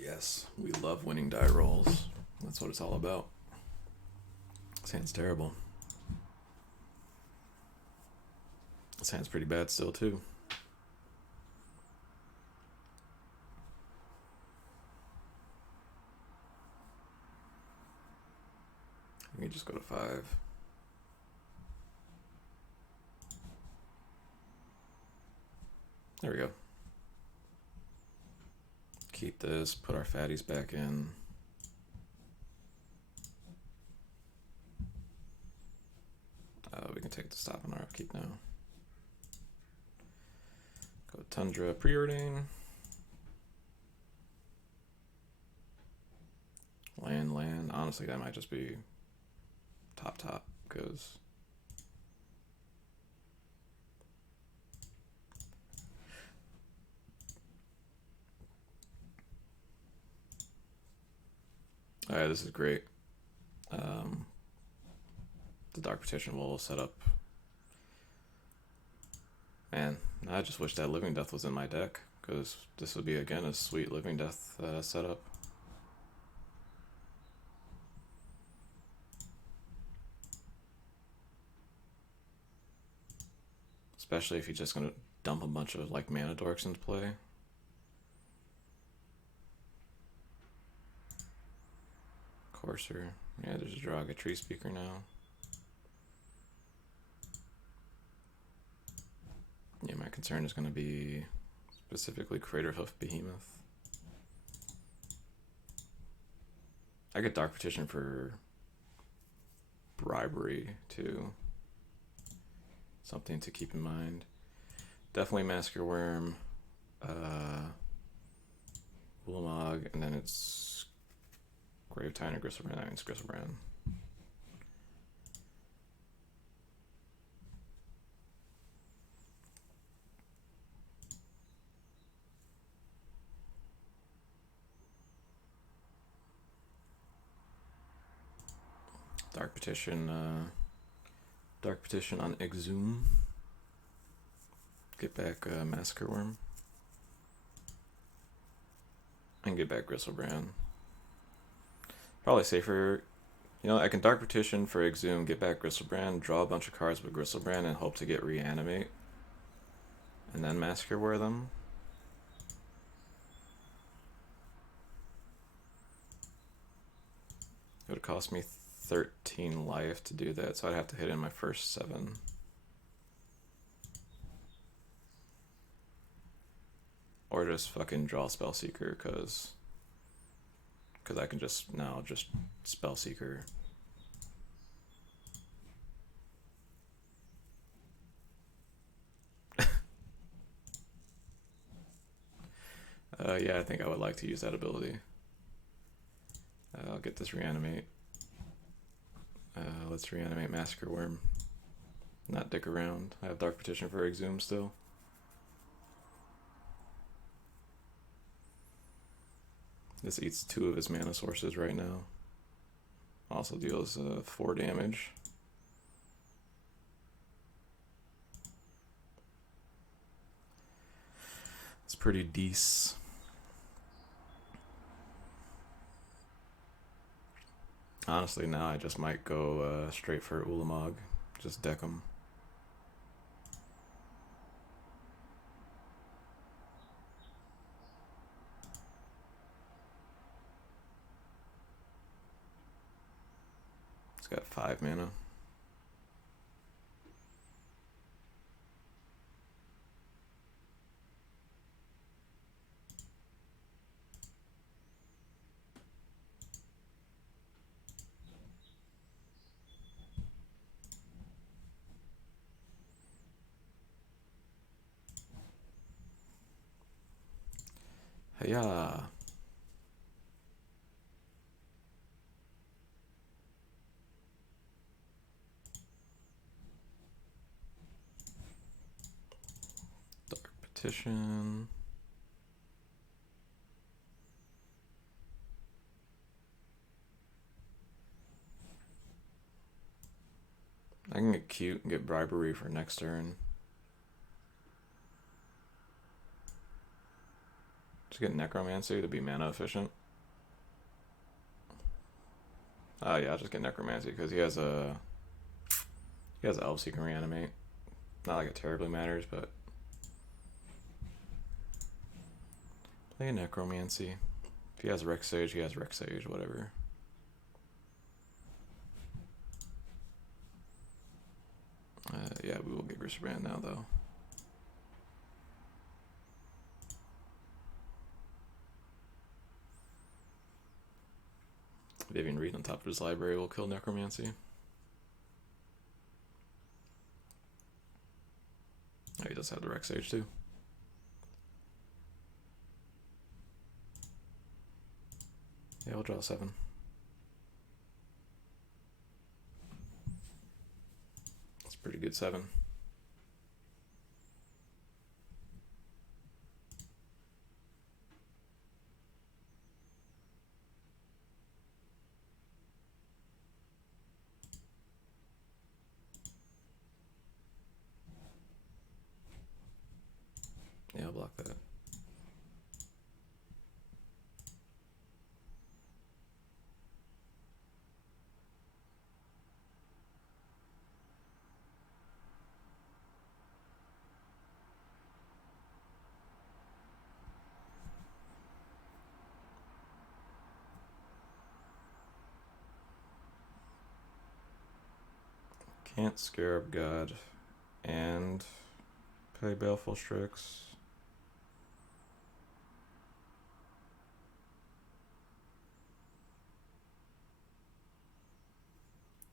Yes, we love winning die rolls. That's what it's all about. This hand's terrible. This hand's pretty bad still, too. We can just go to 5. There we go. Keep this, put our fatties back in. We can take the stop on our upkeep now. Go Tundra, Preordain. Land. Honestly, that might just be top, because alright, this is great. The Dark Petition will set up. Man, I just wish that Living Death was in my deck, because this would be again a sweet Living Death setup. Especially if he's just gonna dump a bunch of like mana dorks into play. Courser. Yeah, there's a Draga Tree Speaker now. Yeah, my concern is gonna be specifically Craterhoof Behemoth. I get Dark Petition for bribery too. Something to keep in mind. Definitely Massacre Worm, Ulamog, and then it's Gravetine or Griselbrand. I mean, it's Griselbrand. Dark Petition on Exhume. Get back Massacre Worm. And get back Griselbrand. Probably safer. You know, I can Dark Petition for Exhume, get back Griselbrand, draw a bunch of cards with Griselbrand, and hope to get Reanimate. And then Massacre Wear them. It would cost me 13 life to do that, so I'd have to hit in my first 7. Or just fucking draw Spellseeker, because I can just now just Spellseeker. Yeah, I think I would like to use that ability. I'll get this Reanimate. Let's Reanimate Massacre Worm. Not dick around. I have Dark Petition for Exhume still. This eats 2 of his mana sources right now. Also deals 4 damage. It's pretty decent. Honestly, now I just might go straight for Ulamog. Just deck him. It's got 5 mana. Yeah. Dark Petition. I can get cute and get Bribery for next turn. Just get Necromancy to be mana efficient. Yeah, I'll just get Necromancy because he has elves he can reanimate. Not like it terribly matters, but play Necromancy. If he has Rex Sage, he has Rex Sage, whatever. Yeah, we will get Grishabrand now, though. Vivian Reed on top of his library will kill Necromancy. Oh, he does have the Rex Sage, too. Yeah, we'll draw 7. It's a pretty good 7. Yeah, I'll block that. Can't Scarab God and play Baleful Strix.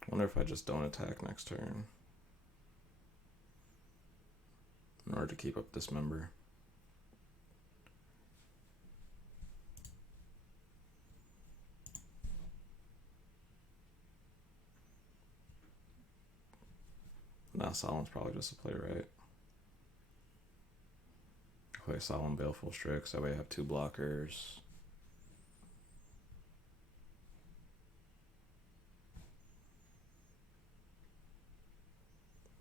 Wonder if I just don't attack next turn in order to keep up Dismember. Nah, Solemn's probably just a play, right? Play Solemn Baleful Strix, that way I have 2 blockers.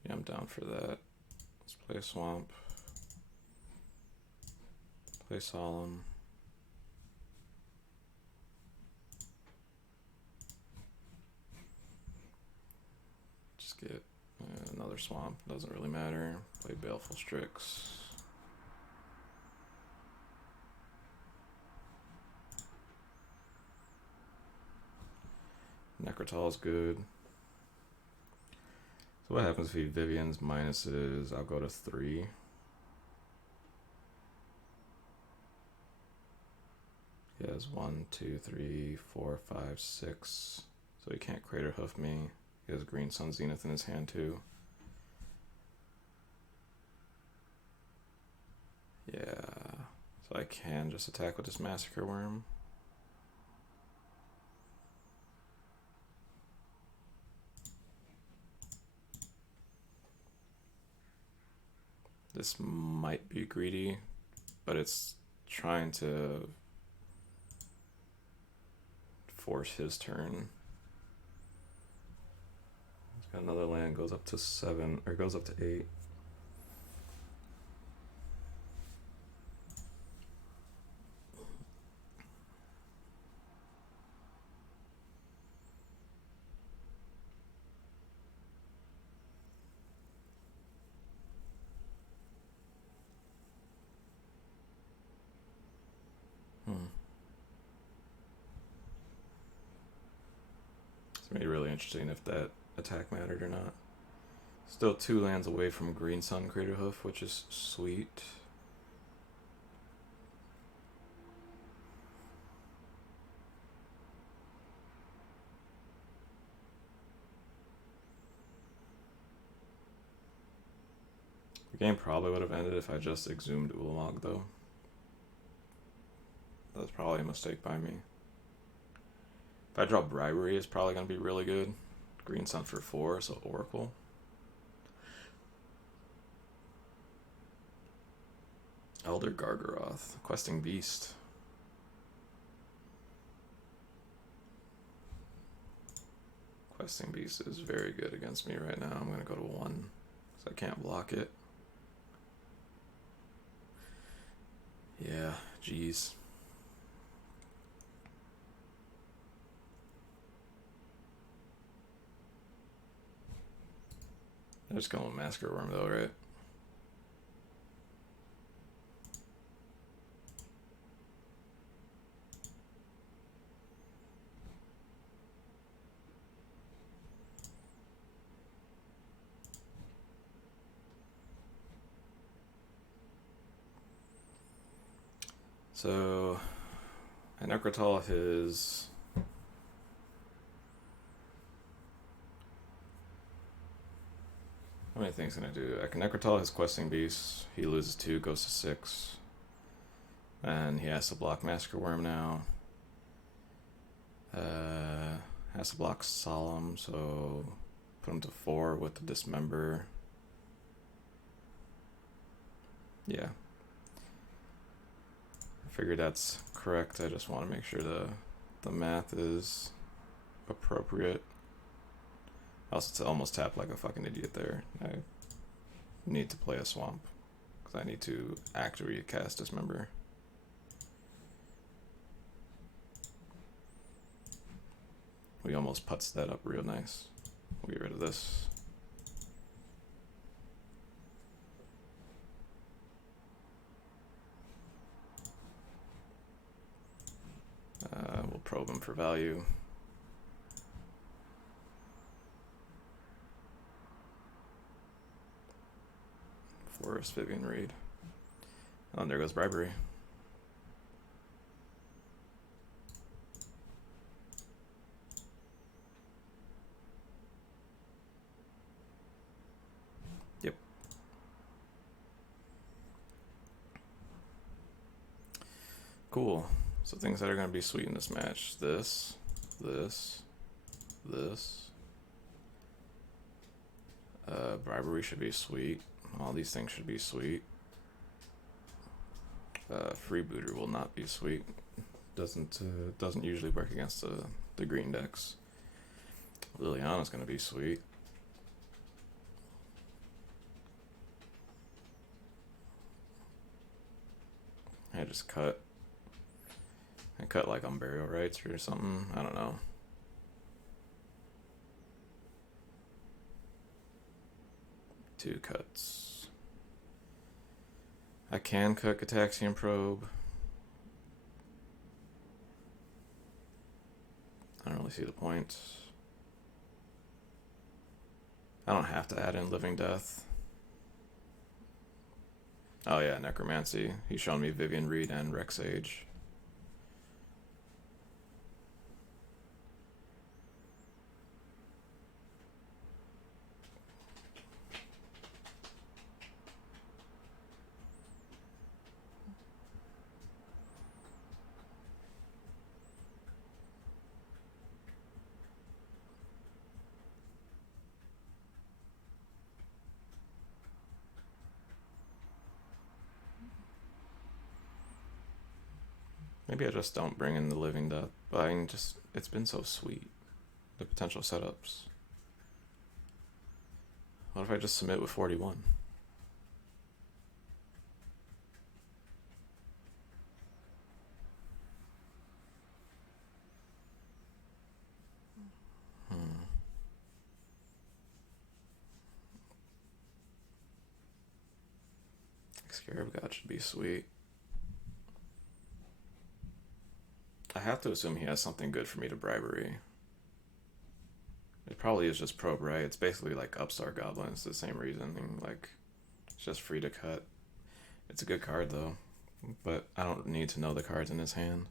Yeah, I'm down for that. Let's play Swamp. Play Solemn. Just get another Swamp, doesn't really matter. Play Baleful Strix. Necrotal is good. So what happens if he Vivian's minuses? I'll go to 3. He has 1, 2, 3, 4, 5, 6. So he can't Crater Hoof me. He has Green Sun Zenith in his hand too. Yeah. So I can just attack with this Massacre Worm. This might be greedy, but it's trying to force his turn. Another land goes up to 7, or goes up to 8. It's gonna be really interesting if that attack mattered or not. Still 2 lands away from Green Sun Crater Hoof, which is sweet. The game probably would have ended if I just exhumed Ulamog, though. That's probably a mistake by me. If I draw Bribery, it's probably going to be really good. Green Sun for 4, so Oracle. Elder Gargaroth, Questing Beast. Questing Beast is very good against me right now. I'm going to go to 1, because I can't block it. Yeah, jeez. I'm just going with Massacre Worm though, right? So, I Necrotal his... How many things can I do? I can Necrotal his Questing Beast. He loses 2, goes to 6. And he has to block Massacre Worm now. Has to block Solemn, so put him to 4 with the Dismember. Yeah. I figured that's correct. I just want to make sure the math is appropriate. I also almost tapped like a fucking idiot there. I need to play a Swamp, because I need to actually cast Dismember. We almost putts that up real nice. We'll get rid of this. We'll probe him for value. Forest, Vivian Reed. Oh, and there goes Bribery. Yep. Cool. So things that are going to be sweet in this match. This. Bribery should be sweet. All these things should be sweet. Freebooter will not be sweet. Doesn't usually work against the green decks. Liliana's going to be sweet. I just cut. I cut like Unburial Rites or something. I don't know. Two cuts. I can cut Gataxian Probe. I don't really see the point. I don't have to add in Living Death. Oh yeah, Necromancy. He's shown me Vivian Reed and Rexage. Maybe I just don't bring in the Living Death, but I mean, just, it's been so sweet. The potential setups. What if I just submit with 41? Scarab God should be sweet. I have to assume he has something good for me to bribery. It probably is just probe, right? It's basically like Upstart Goblin. It's the same reasoning. Like, it's just free to cut. It's a good card though, but I don't need to know the cards in his hand.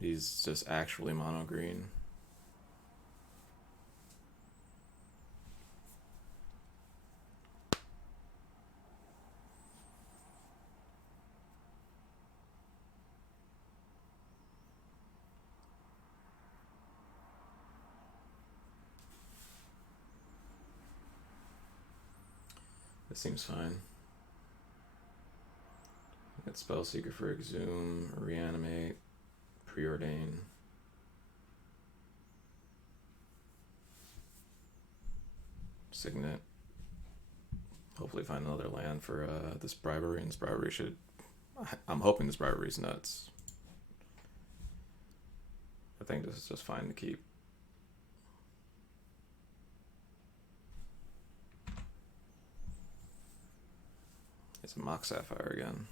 He's just actually mono green. This seems fine. Get Spellseeker for Exhume, Reanimate, Preordain. Signet. Hopefully find another land for this bribery, and this bribery should... I'm hoping this bribery is nuts. I think this is just fine to keep. It's a Mox Sapphire again.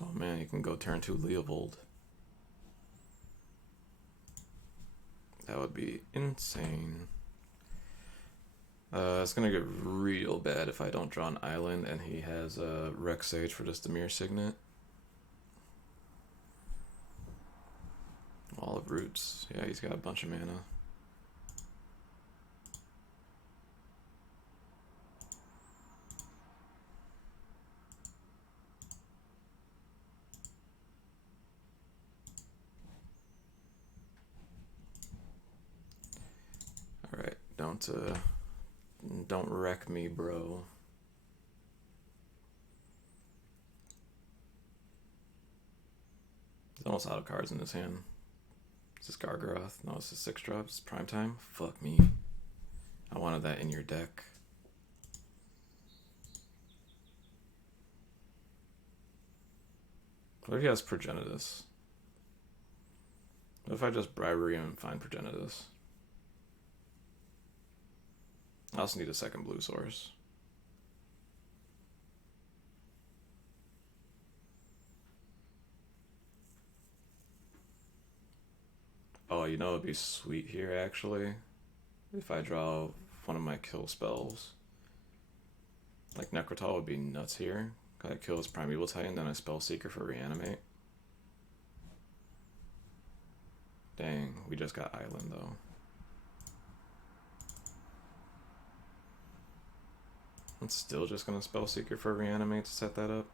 Oh man, you can go turn 2 Leovold. That would be insane. It's gonna get real bad if I don't draw an island and he has a Rex Sage for just the Mirror Signet. Wall of Roots. Yeah, he's got a bunch of mana. Alright, don't wreck me, bro. He's almost out of cards in his hand. Is this Gargaroth? No, it's a 6-drop. It's prime time. Fuck me. I wanted that in your deck. What if he has Progenitus? What if I just bribery him and find Progenitus? I also need a second blue source. Oh, you know it'd be sweet here actually, if I draw one of my kill spells. Like Necrotal would be nuts here. I kill his Primeval Titan, then I Spellseeker for Reanimate. Dang, we just got Island though. I'm still just gonna Spellseeker for Reanimate to set that up.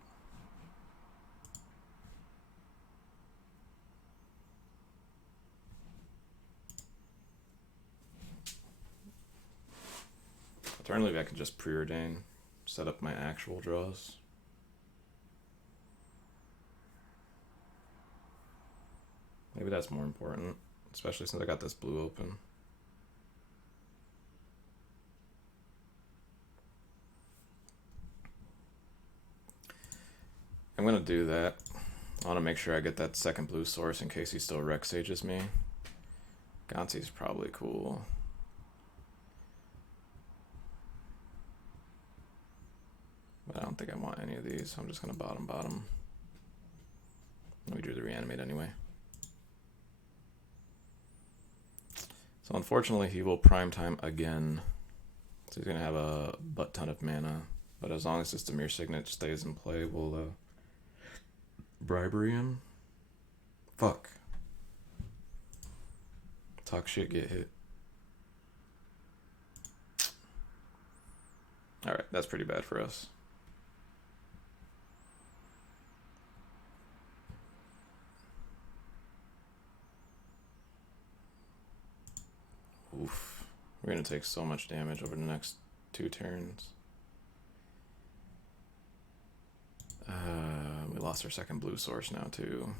Alternatively, I could just preordain, set up my actual draws. Maybe that's more important, especially since I got this blue open. I'm gonna do that. I want to make sure I get that second blue source in case he still Rex Sages me. Gonsi's probably cool. But I don't think I want any of these, so I'm just gonna bottom. We drew the Reanimate anyway. So unfortunately he will prime time again. So he's gonna have a butt ton of mana. But as long as this Dimir Signet stays in play, we'll bribery him. Fuck. Talk shit, get hit. Alright, that's pretty bad for us. Oof. We're gonna take so much damage over the next 2 turns. lost our second blue source now too.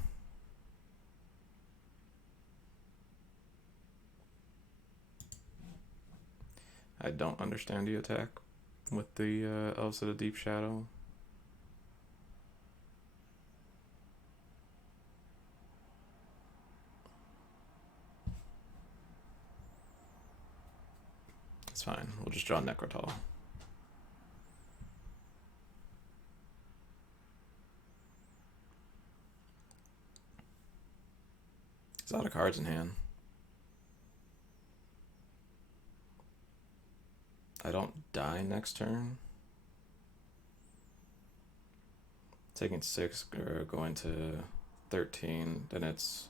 I don't understand the attack with the Elves of the Deep Shadow. It's fine. We'll just draw Necrotal. He's out of cards in hand. I don't die next turn. Taking 6 or going to 13, then it's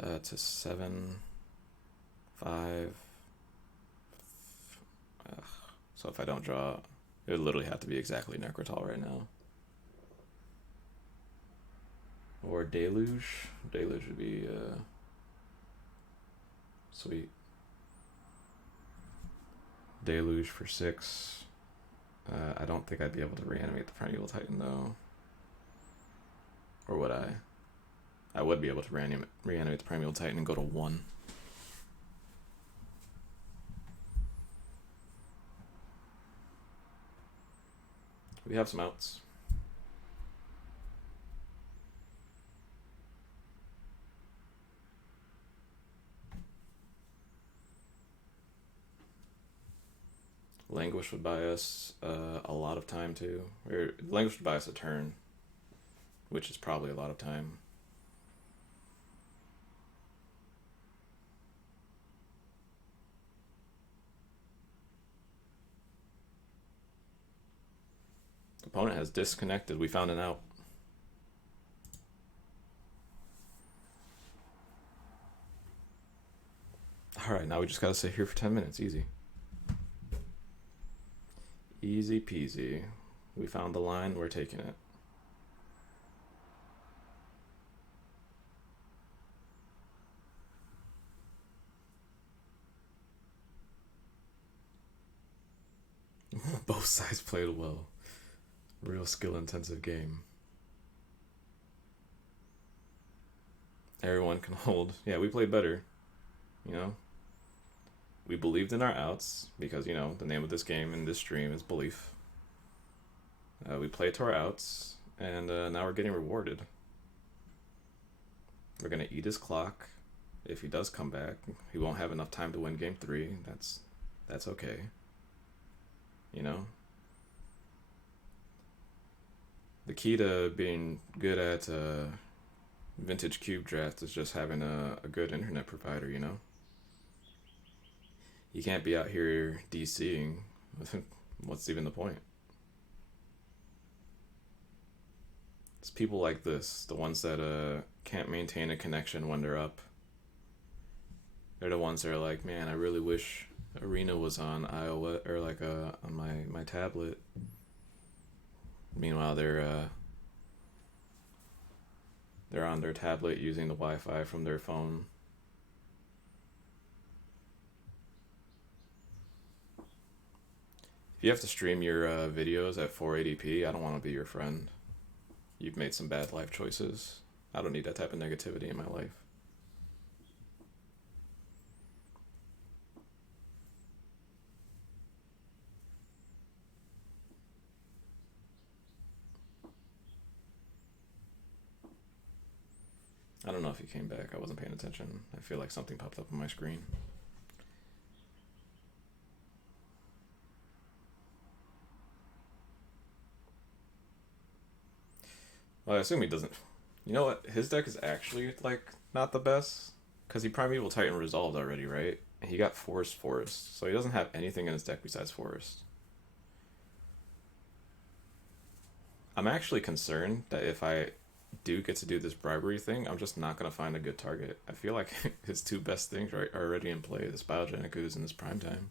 to 7, 5. So if I don't draw, it would literally have to be exactly Necrotal right now. Or Deluge. Deluge would be sweet. Deluge for 6. I don't think I'd be able to reanimate the Primeval Titan though. Or would I? I would be able to reanimate the Primeval Titan and go to 1. We have some outs. Languish would buy us a lot of time too. Or Languish would buy us a turn, which is probably a lot of time. The opponent has disconnected. We found an out. Alright, now we just gotta sit here for 10 minutes. Easy. Easy peasy. We found the line, we're taking it. Both sides played well. Real skill intensive game. Everyone can hold. Yeah, we played better. You know? We believed in our outs because, you know, the name of this game and this stream is belief. We played to our outs, and now we're getting rewarded. We're going to eat his clock. If he does come back, he won't have enough time to win game 3. That's okay. You know? The key to being good at vintage cube draft is just having a good internet provider, you know? You can't be out here DCing. What's even the point? It's people like this, the ones that can't maintain a connection when they're up. They're the ones that are like, man, I really wish Arena was on iOS or like on my tablet. Meanwhile, they're on their tablet using the Wi-Fi from their phone. If you have to stream your videos at 480p, I don't want to be your friend. You've made some bad life choices. I don't need that type of negativity in my life. I don't know if he came back. I wasn't paying attention. I feel like something popped up on my screen. Well, I assume he doesn't. You know what? His deck is actually, like, not the best. Because he Primeval Titan resolved already, right? He got Forest. So he doesn't have anything in his deck besides Forest. I'm actually concerned that if I do get to do this bribery thing, I'm just not going to find a good target. I feel like his 2 best things are already in play. This Biogenic Ooze and this Primetime.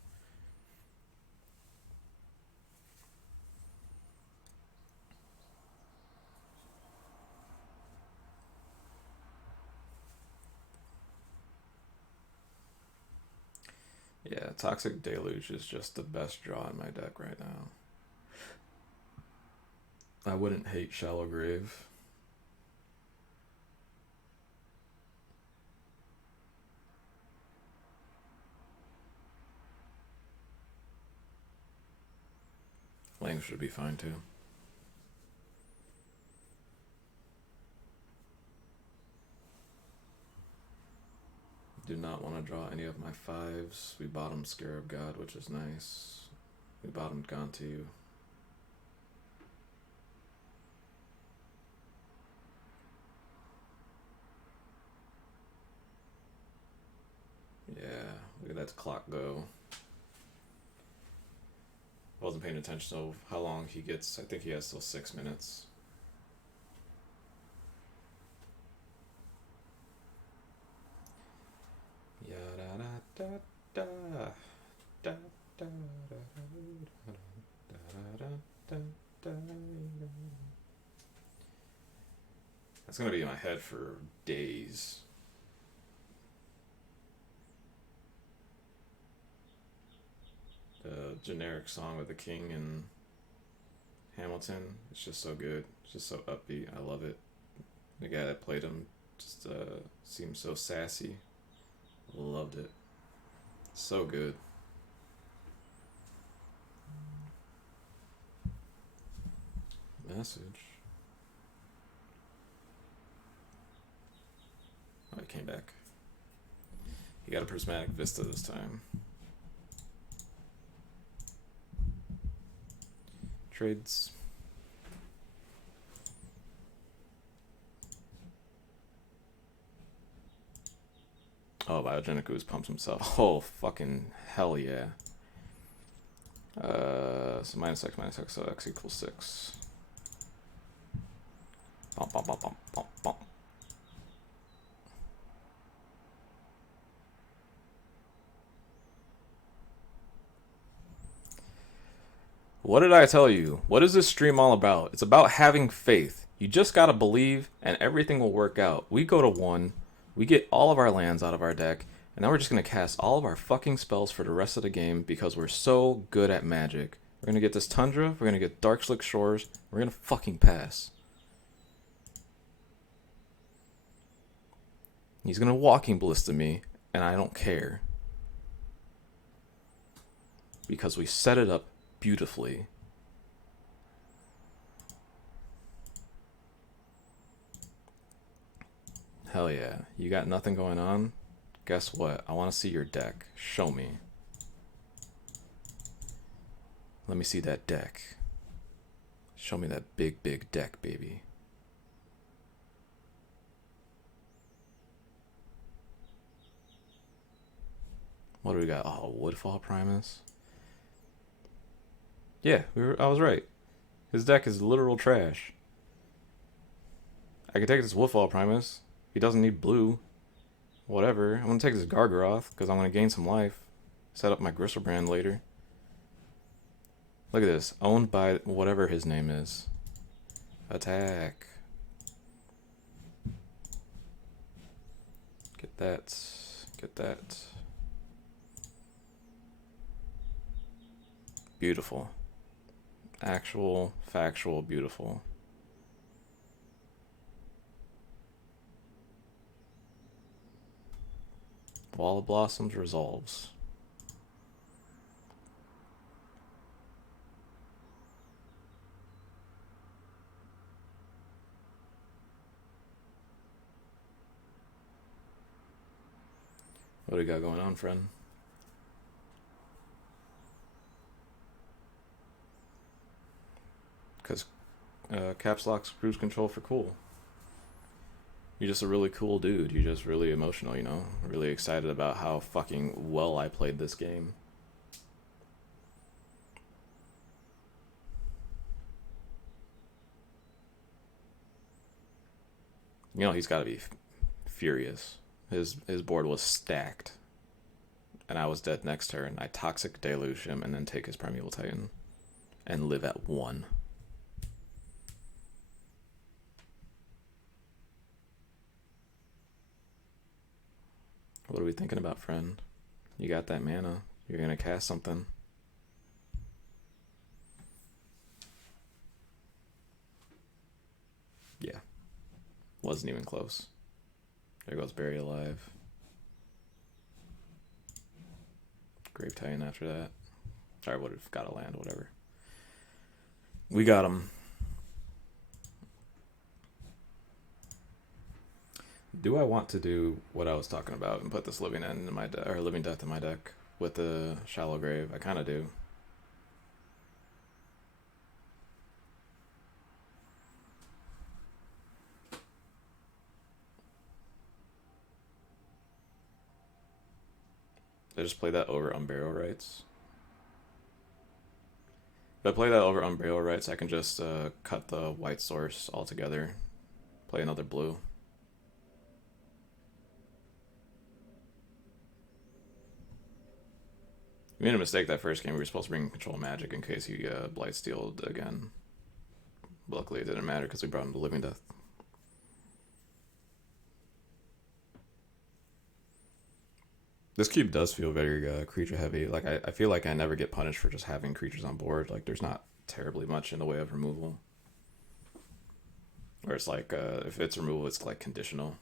Yeah, Toxic Deluge is just the best draw in my deck right now. I wouldn't hate Shallow Grave. Lang should be fine too. Do not want to draw any of my fives. We bottomed Scarab God, which is nice. We bottomed Gontu. Yeah, look at that clock go. I wasn't paying attention to how long he gets. I think he has still 6 minutes. Yeah, da da da da da da. That's gonna be in my head for days. The generic song with the King and Hamilton. It's just so good. It's just so upbeat. I love it. The guy that played him just seemed so sassy. Loved it. So good. Message. Oh, he came back. He got a prismatic vista this time. Trades. Oh, Biogenic Ooze pumps himself. Oh, fucking hell yeah. So minus X, so X equals 6. Bump, bump, bump, bump, bump, bump. What did I tell you? What is this stream all about? It's about having faith. You just gotta believe, and everything will work out. We go to 1, we get all of our lands out of our deck, and now we're just gonna cast all of our fucking spells for the rest of the game because we're so good at Magic. We're gonna get this Tundra, we're gonna get Darkslick Shores, we're gonna fucking pass. He's gonna Walking Ballista me, and I don't care. Because we set it up beautifully. Hell yeah. You got nothing going on? Guess what? I want to see your deck. Show me. Let me see that deck. Show me that big, big deck, baby. What do we got? Oh, Woodfall Primus. Yeah, I was right. His deck is literal trash. I could take this Woodfall Primus. He doesn't need blue. Whatever. I'm gonna take this Gargaroth because I'm gonna gain some life. Set up my Griselbrand later. Look at this. Owned by whatever his name is. Attack. Get that. Get that. Beautiful. Actual, factual, beautiful. Wall of Blossoms resolves. What do we got going on, friend? Because caps locks cruise control for cool. You're just a really cool dude. You're just really emotional, you know? Really excited about how fucking well I played this game. You know, he's got to be furious. His board was stacked. And I was dead next turn. I Toxic Deluge him and then take his Primeval Titan. And live at 1. What are we thinking about, friend? You got that mana. You're gonna cast something. Wasn't even close. There goes Bury Alive. Grave Titan after that. Sorry, would have got a land, whatever. We got him. Do I want to do what I was talking about and put this Living End in my or Living Death in my deck with the Shallow Grave? I kind of do. I just play that over Unburial Rites. If I play that over Unburial Rites, I can just cut the white source altogether. Play another blue. We made a mistake that first game. We were supposed to bring Control Magic in case he Blightsteeled again. Luckily, it didn't matter because we brought him to Living Death. This cube does feel very creature heavy. Like, I feel like I never get punished for just having creatures on board. Like, there's not terribly much in the way of removal. Or it's like, if it's removal, it's like conditional.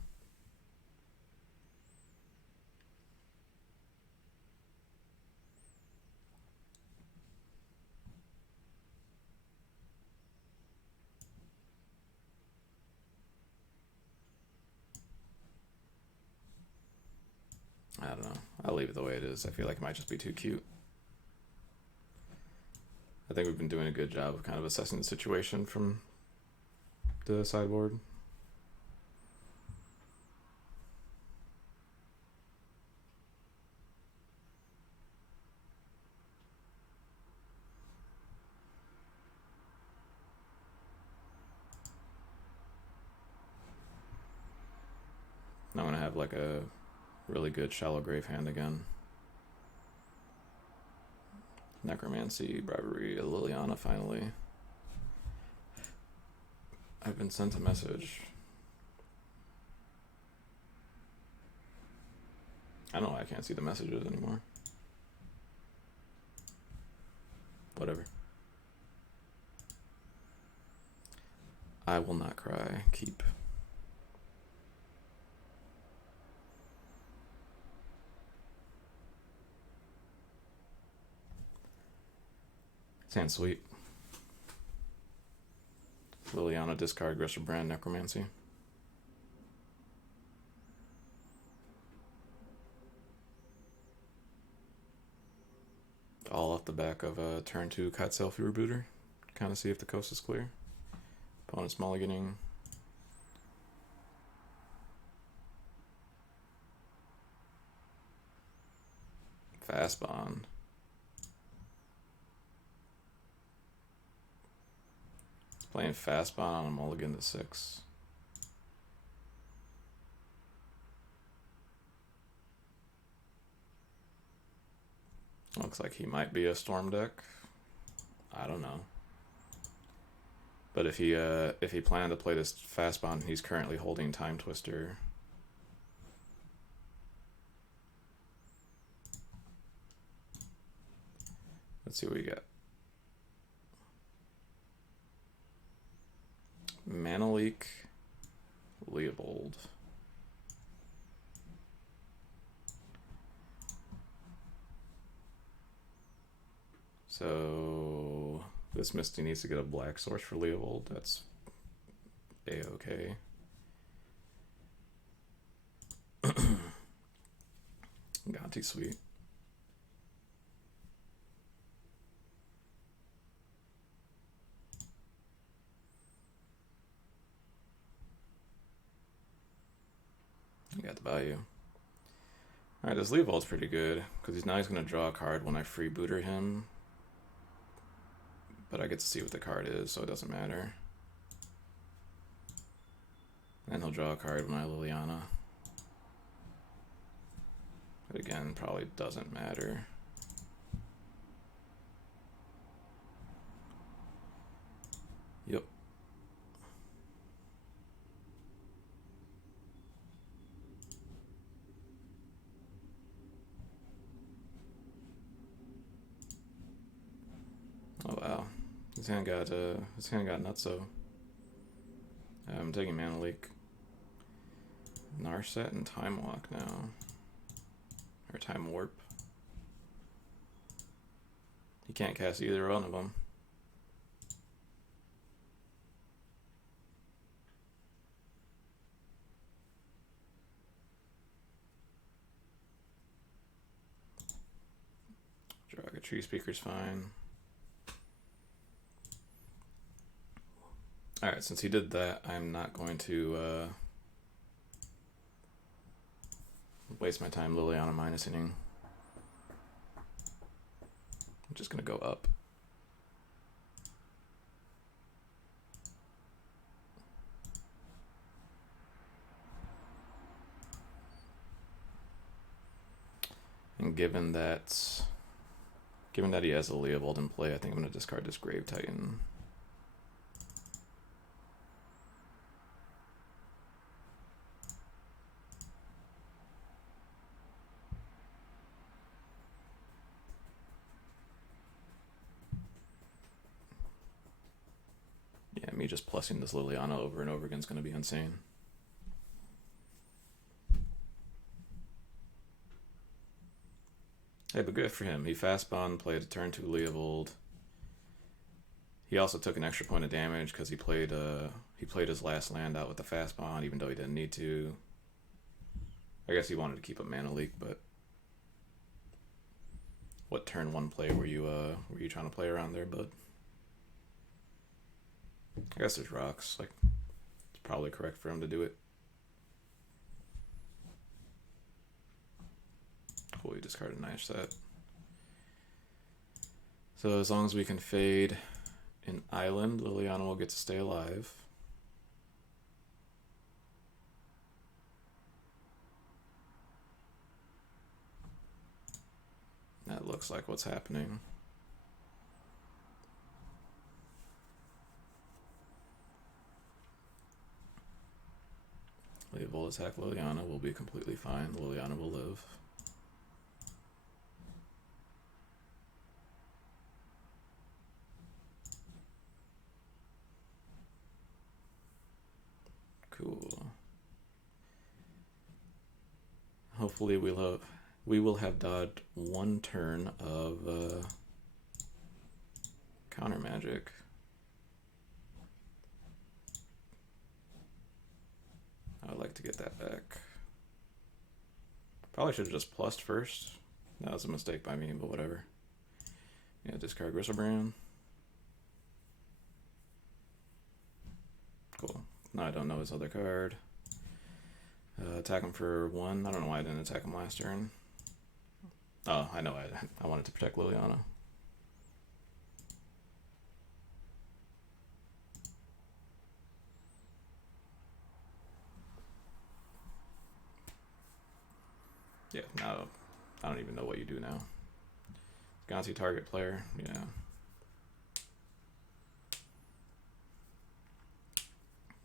I don't know. I'll leave it the way it is. I feel like it might just be too cute. I think we've been doing a good job of kind of assessing the situation from the sideboard. I'm gonna have like a really good Shallow Grave hand again. Necromancy, Bribery, Liliana finally. I've been sent a message. I don't know why I can't see the messages anymore. Whatever. I will not cry. Keep. Sand Sweep. Liliana, discard, Aggressive Brand, Necromancy. All off the back of a turn 2 Kite Selfie Rebooter. Kind of see if the coast is clear. Opponent's mulliganing. Fast Bond. Playing Fast Bond on a mulligan to 6. Looks like he might be a Storm deck. I don't know. But if he planned to play this Fast Bond, he's currently holding Time Twister. Let's see what we get. Mana Leak, Leovold. So this Misty needs to get a black source for Leovold. That's a-okay. Gonti sweet. You got the value. Alright, this Leovold's pretty good, because he's going to draw a card when I freebooter him. But I get to see what the card is, so it doesn't matter. And he'll draw a card when I Liliana. But again, probably doesn't matter. Yep. Oh wow. His hand got nutso. I'm taking Mana Leak. Narset and Time Walk now. Or Time Warp. You can't cast either one of them. Draga Tree Speaker's fine. Alright, since he did that, I'm not going to waste my time Liliana minus inning. I'm just going to go up. And given that he has a Leovold in play, I think I'm going to discard this Grave Titan. Yeah, me just plussing this Liliana over and over again is going to be insane. Hey, but good for him. He fast bond, played a turn 2 Leovold. He also took an extra point of damage because he played his last land out with the fast bond, even though he didn't need to. I guess he wanted to keep a mana leak, but what turn 1 play were you trying to play around there, bud? I guess there's rocks. Like, it's probably correct for him to do it. Cool, he discarded a nice set. So as long as we can fade an island, Liliana will get to stay alive. That looks like what's happening. Leovold attack Liliana will be completely fine. Liliana will live. Cool. Hopefully we will have dodged one turn of counter magic. I would like to get that back. Probably should have just plussed first. That was a mistake by me, but whatever. Yeah, discard Griselbrand. Cool. Now I don't know his other card. Attack him for 1. I don't know why I didn't attack him last turn. Oh, I know. I wanted to protect Liliana. Yeah, now I don't even know what you do now. Ganzi target player, yeah.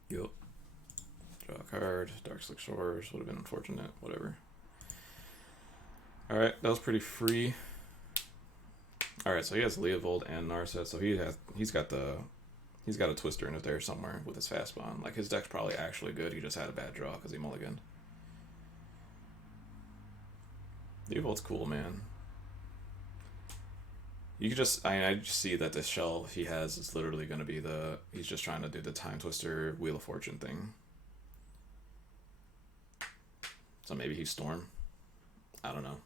Yep. Draw a card. Darkslick Shores would have been unfortunate. Whatever. All right, that was pretty free. All right, so he has Leovold and Narset, so he's got a Twister in it there somewhere with his fast bond. Like his deck's probably actually good. He just had a bad draw because he mulliganed. Leovold's cool, man. You could just, I just see that this shell he has is literally going to be he's just trying to do the Time Twister Wheel of Fortune thing. So maybe he's Storm. I don't know.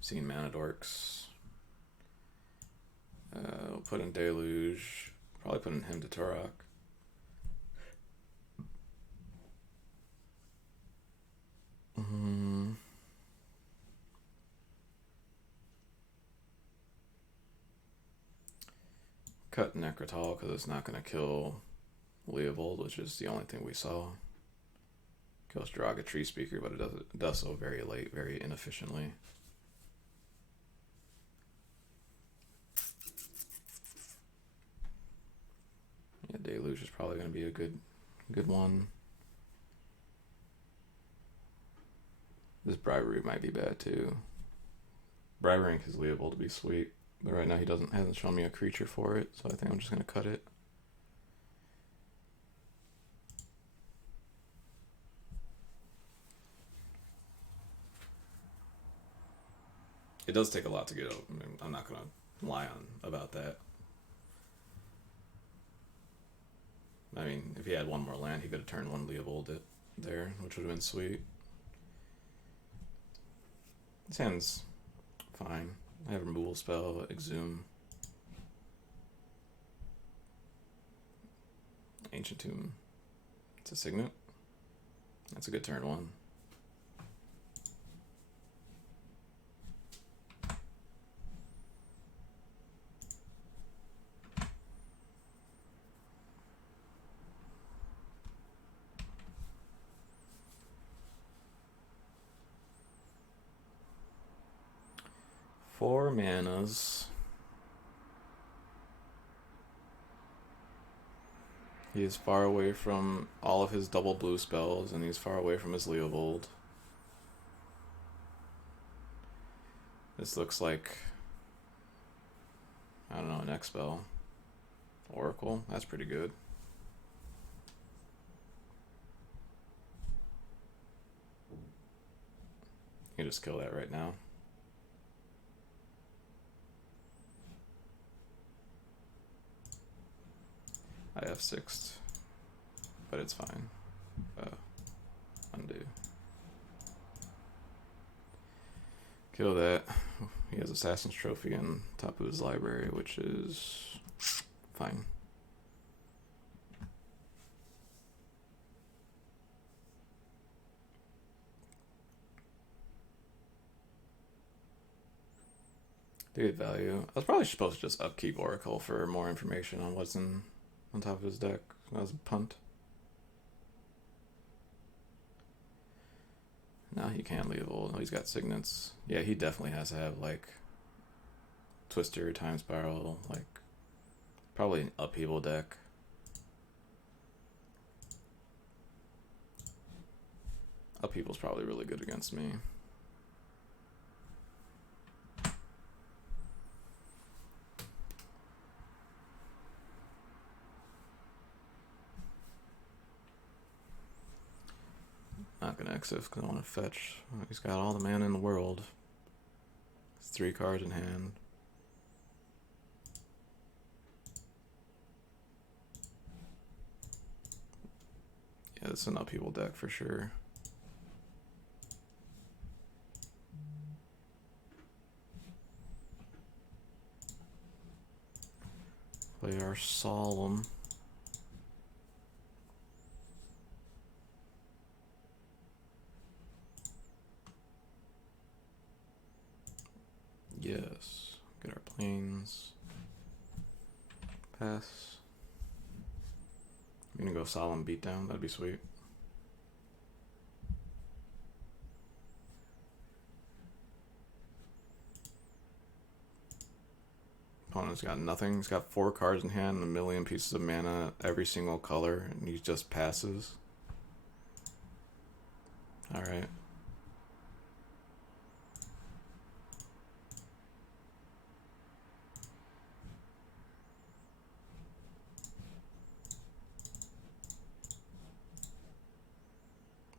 Seen Mana Dorks. We'll put in Deluge. Probably put in him to Turok. Cut Necrotal because it's not going to kill Leovold, which is the only thing we saw. Kills Draga Tree Speaker, but it does so very late, very inefficiently. Yeah, Deluge is probably going to be a good one. This Bribery might be bad too. Bribery his Leovold to be sweet. But right now he hasn't shown me a creature for it, so I think I'm just gonna cut it. It does take a lot to get up. I mean, I'm not gonna lie on about that. I mean, if he had one more land, he could have turned one Leovold it there, which would have been sweet. This hand's fine. I have a removal spell, Exhume. Ancient Tomb. It's a Signet. That's a good turn one. Four manas. He is far away from all of his double blue spells, and he's far away from his Leovold. This looks like, I don't know, an X spell. Oracle, that's pretty good. You can just kill that right now. I have sixth, but it's fine. Undo. Kill that. He has Assassin's Trophy on top of his library, which is fine. Good value. I was probably supposed to just upkeep Oracle for more information on what's on top of his deck. That was a punt. No, he can't leave old. He's got signets. Yeah, he definitely has to have like Twister, Time Spiral, like probably an upheaval deck. Upheaval's probably really good against me. Not gonna exif because I want to fetch. He's got all the mana in the world. It's 3 cards in hand. Yeah, it's an upheaval deck for sure. Play our Solemn. Yes. Get our planes. Pass. I'm gonna go Solemn Beatdown. That'd be sweet. Opponent's got nothing. He's got 4 cards in hand and a million pieces of mana, every single color, and he just passes. Alright.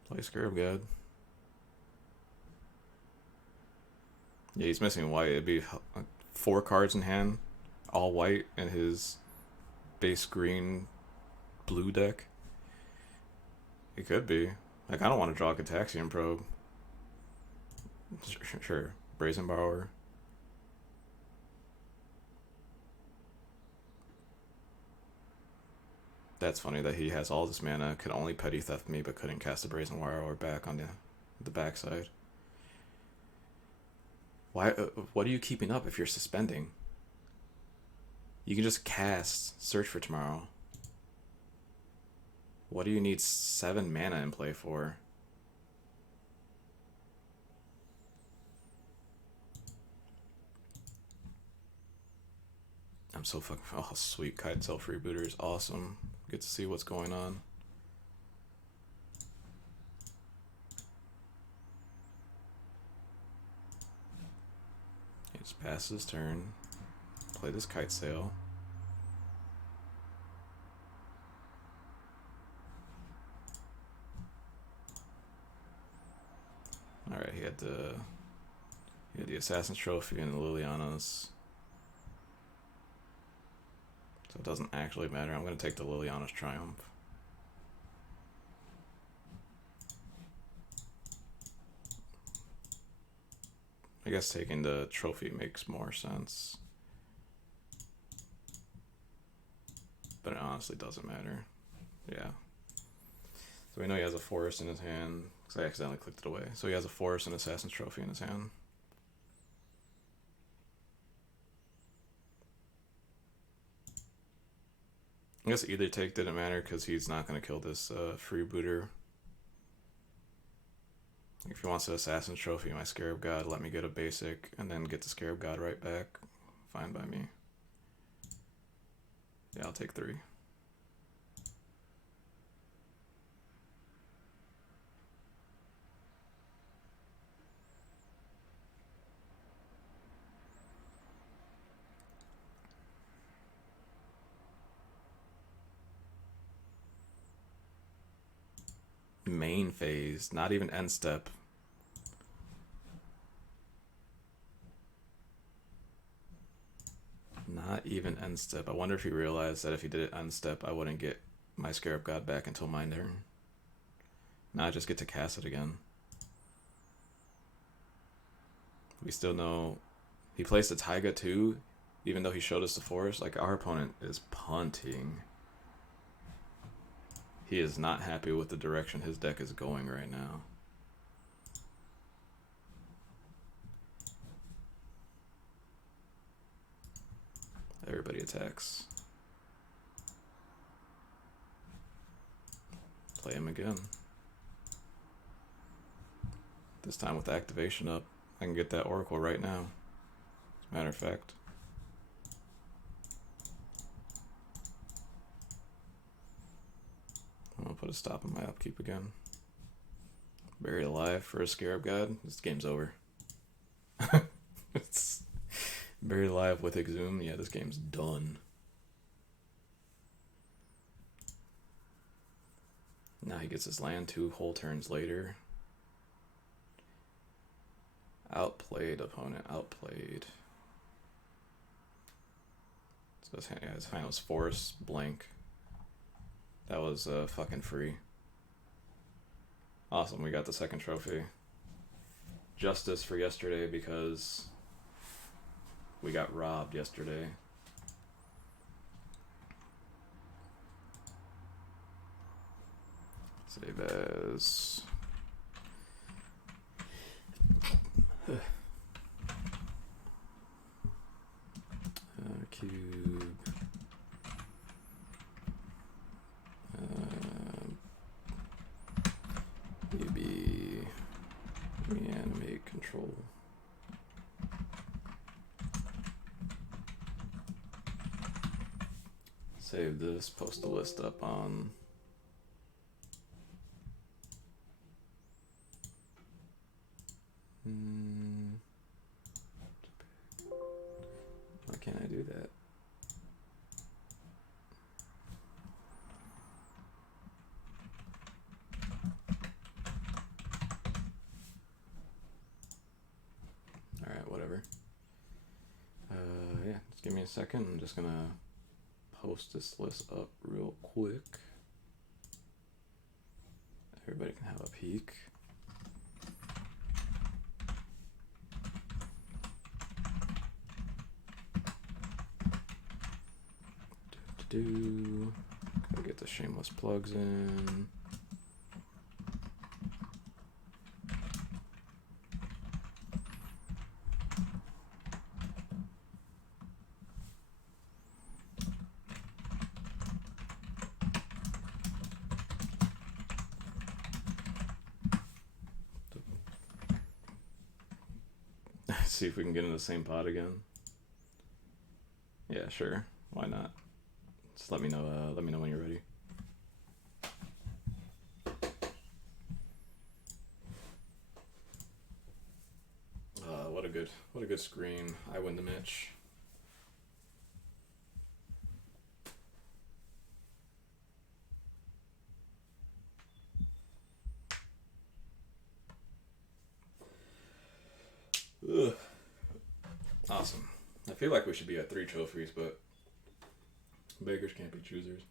Play Scarab God. Yeah, he's missing white. It'd be 4 cards in hand, all white, in his base green blue deck. It could be. Like, I don't want to draw a Cataxian Probe. Sure. Brazen Borrower. That's funny that he has all this mana, could only Petty Theft me, but couldn't cast a Brazen Borrower back on the backside. Why? What are you keeping up if you're suspending? You can just cast Search for Tomorrow. What do you need 7 mana in play for? I'm so fucking... Oh, sweet. Kitesail Freebooter is awesome. Get to see what's going on. He just passes his turn. play this kite sail. Alright, he had the Assassin's Trophy and the Liliana's. So it doesn't actually matter. I'm going to take the Liliana's Triumph. I guess taking the trophy makes more sense. But it honestly doesn't matter. Yeah. So we know he has a Forest in his hand, because I accidentally clicked it away. So he has a Forest and Assassin's Trophy in his hand. I guess either take didn't matter because he's not going to kill this freebooter. If he wants an Assassin's Trophy, my Scarab God, let me get a basic and then get the Scarab God right back. Fine by me. Yeah, I'll take 3. Main phase, not even end step. Not even end step. I wonder if he realized that if he did it end step, I wouldn't get my Scarab God back until my turn. Now I just get to cast it again. We still know he placed a Taiga too, even though he showed us the Forest. Like, our opponent is punting. He is not happy with the direction his deck is going right now. Everybody attacks. Play him again. This time with activation up. I can get that Oracle right now. As a matter of fact. I'm gonna put a stop on my upkeep again. Buried Alive for a Scarab God. This game's over. It's Buried Alive with Exhume. Yeah, this game's done. Now he gets his land 2 whole turns later. Outplayed, opponent. Outplayed. So his hand was Forest, blank. That was fucking free. Awesome, we got the second trophy. Justice for yesterday because we got robbed yesterday. Save as... cube. UB. Reanimate control. Save this, post the list up on... Why can't I do that? Alright, whatever. Yeah, just give me a second. I'm just gonna post this list up real quick. Everybody can have a peek. Gotta get the shameless plugs in. See if we can get in the same pot again. Yeah, sure. Why not? Just let me know when you're ready. What a good screen. I win the match. Awesome. I feel like we should be at 3 trophies, but beggars can't be choosers.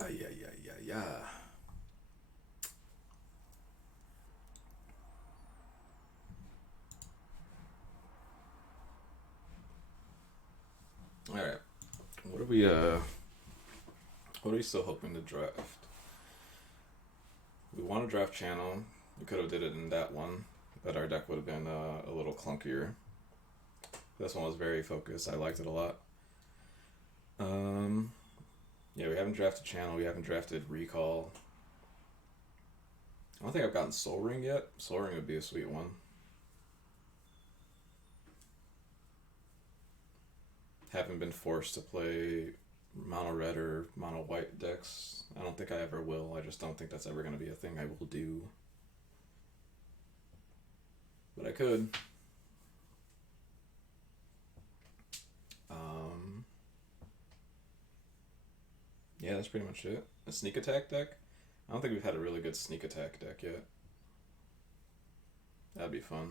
Yeah, yeah, yeah, yeah. All right. What are we What are we still hoping to draft? We want to draft channel. We could have did it in that one, but our deck would have been a little clunkier. This one was very focused. I liked it a lot. Yeah, we haven't drafted channel. We haven't drafted recall. I don't think I've gotten Soul Ring yet. Soul Ring would be a sweet one. Haven't been forced to play mono red or mono white decks. I don't think I ever will. I just don't think that's ever going to be a thing I will do. But I could. Yeah, that's pretty much it. A sneak attack deck? I don't think we've had a really good sneak attack deck yet. That'd be fun.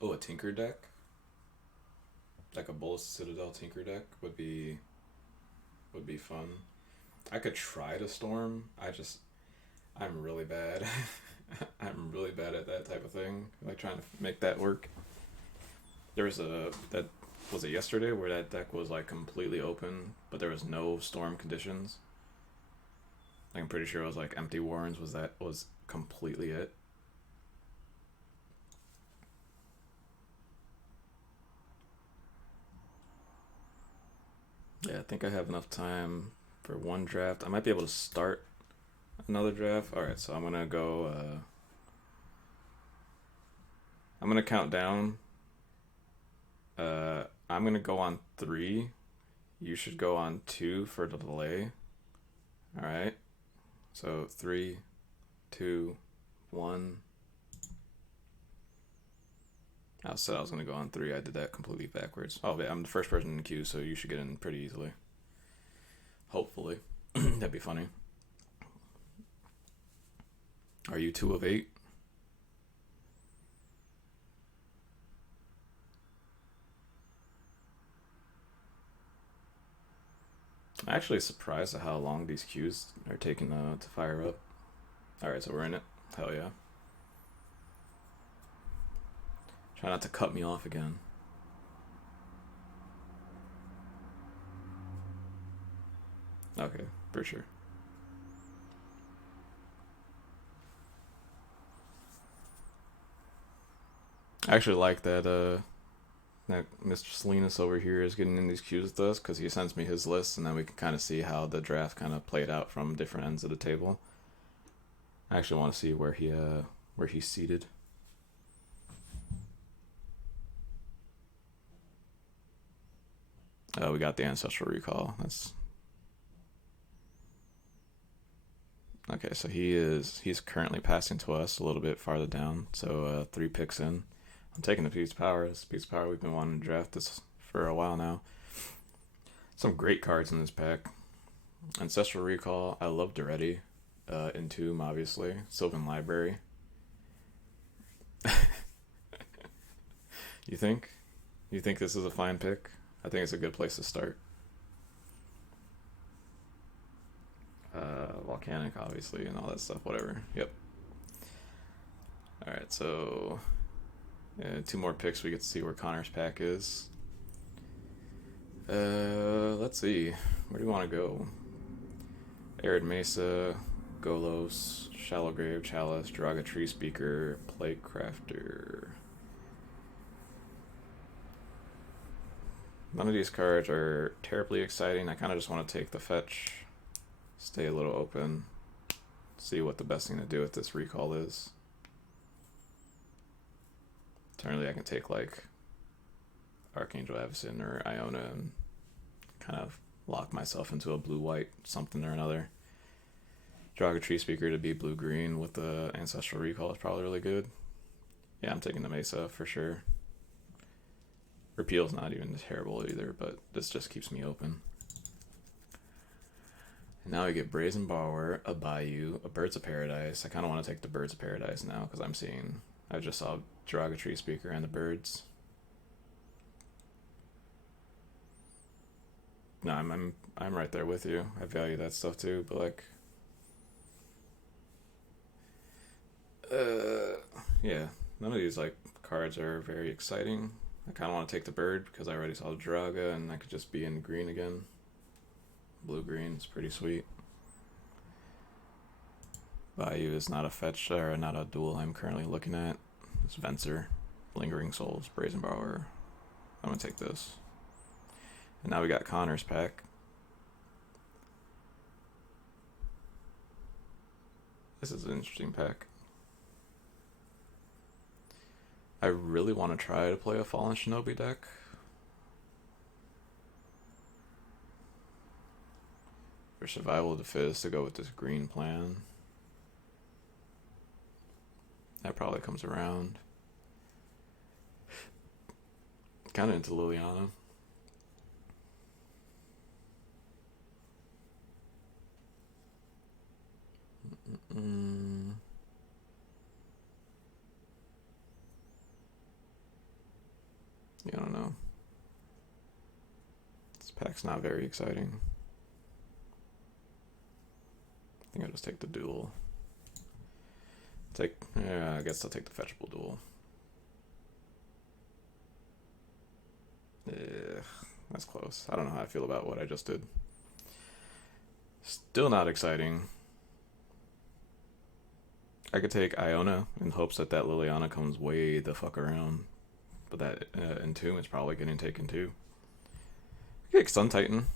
Oh, a Tinker deck? Like a Bolas Citadel Tinker deck would be fun. I could try to Storm. I'm really bad. I'm really bad at that type of thing. Like trying to make that work. There was that was it yesterday where that deck was like completely open, but there was no storm conditions. Like, I'm pretty sure it was like Empty Warrens was completely it. Yeah, I think I have enough time for one draft. I might be able to start another draft. All right, so I'm gonna go. I'm gonna count down. I'm gonna go on 3. You should go on 2 for the delay. All right. So 3, 2, 1. I said I was gonna go on 3. I did that completely backwards. Oh, yeah, I'm the first person in the queue, so you should get in pretty easily. Hopefully, that'd be funny. Are you 2 of 8? I'm actually surprised at how long these queues are taking to fire up. Alright, so we're in it. Hell yeah. Try not to cut me off again. Okay, for sure. I actually like that Mr. Salinas over here is getting in these queues with us because he sends me his list and then we can kind of see how the draft kind of played out from different ends of the table. I actually want to see where he's seated. Oh, we got the Ancestral Recall. That's okay. So he's currently passing to us a little bit farther down. So 3 picks in. I'm taking the Peace Power. This Peace Power, we've been wanting to draft this for a while now. Some great cards in this pack. Ancestral Recall. I love Duretti. Entomb, obviously. Sylvan Library. You think? You think this is a fine pick? I think it's a good place to start. Volcanic, obviously, and all that stuff. Whatever. Yep. All right, so 2 more picks. We get to see where Connor's pack is. Let's see. Where do you want to go? Arid Mesa, Golos, Shallow Grave, Chalice, Draga Tree Speaker, Plague Crafter. None of these cards are terribly exciting. I kind of just want to take the fetch, stay a little open, see what the best thing to do with this recall is. Alternatively, I can take like Archangel Avacyn or Iona and kind of lock myself into a blue-white something or another. Draga Tree Speaker to be blue-green with the Ancestral Recall is probably really good. Yeah, I'm taking the Mesa for sure. Repeal's not even terrible either, but this just keeps me open. And now we get Brazen Borrower, a Bayou, a Birds of Paradise. I kind of want to take the Birds of Paradise now because I just saw Draga Tree Speaker and the Birds. No, I'm right there with you. I value that stuff too, but like, yeah, none of these like cards are very exciting. I kind of want to take the bird because I already saw the Draga and I could just be in green again. Blue green is pretty sweet. Bayou is not a fetch or not a duel I'm currently looking at. It's Venser, Lingering Souls, Brazen Borrower. I'm gonna take this. And now we got Connor's pack. This is an interesting pack. I really want to try to play a Fallen Shinobi deck. For Survival of the Fittest to go with this green plan. That probably comes around. Kind of into Liliana. Yeah, I don't know. This pack's not very exciting. I think I'll just take the duel. Yeah, I guess I'll take the fetchable duel. Yeah, that's close. I don't know how I feel about what I just did. Still not exciting. I could take Iona in hopes that Liliana comes way the fuck around. But that Entomb is probably getting taken too. I could take Sun Titan.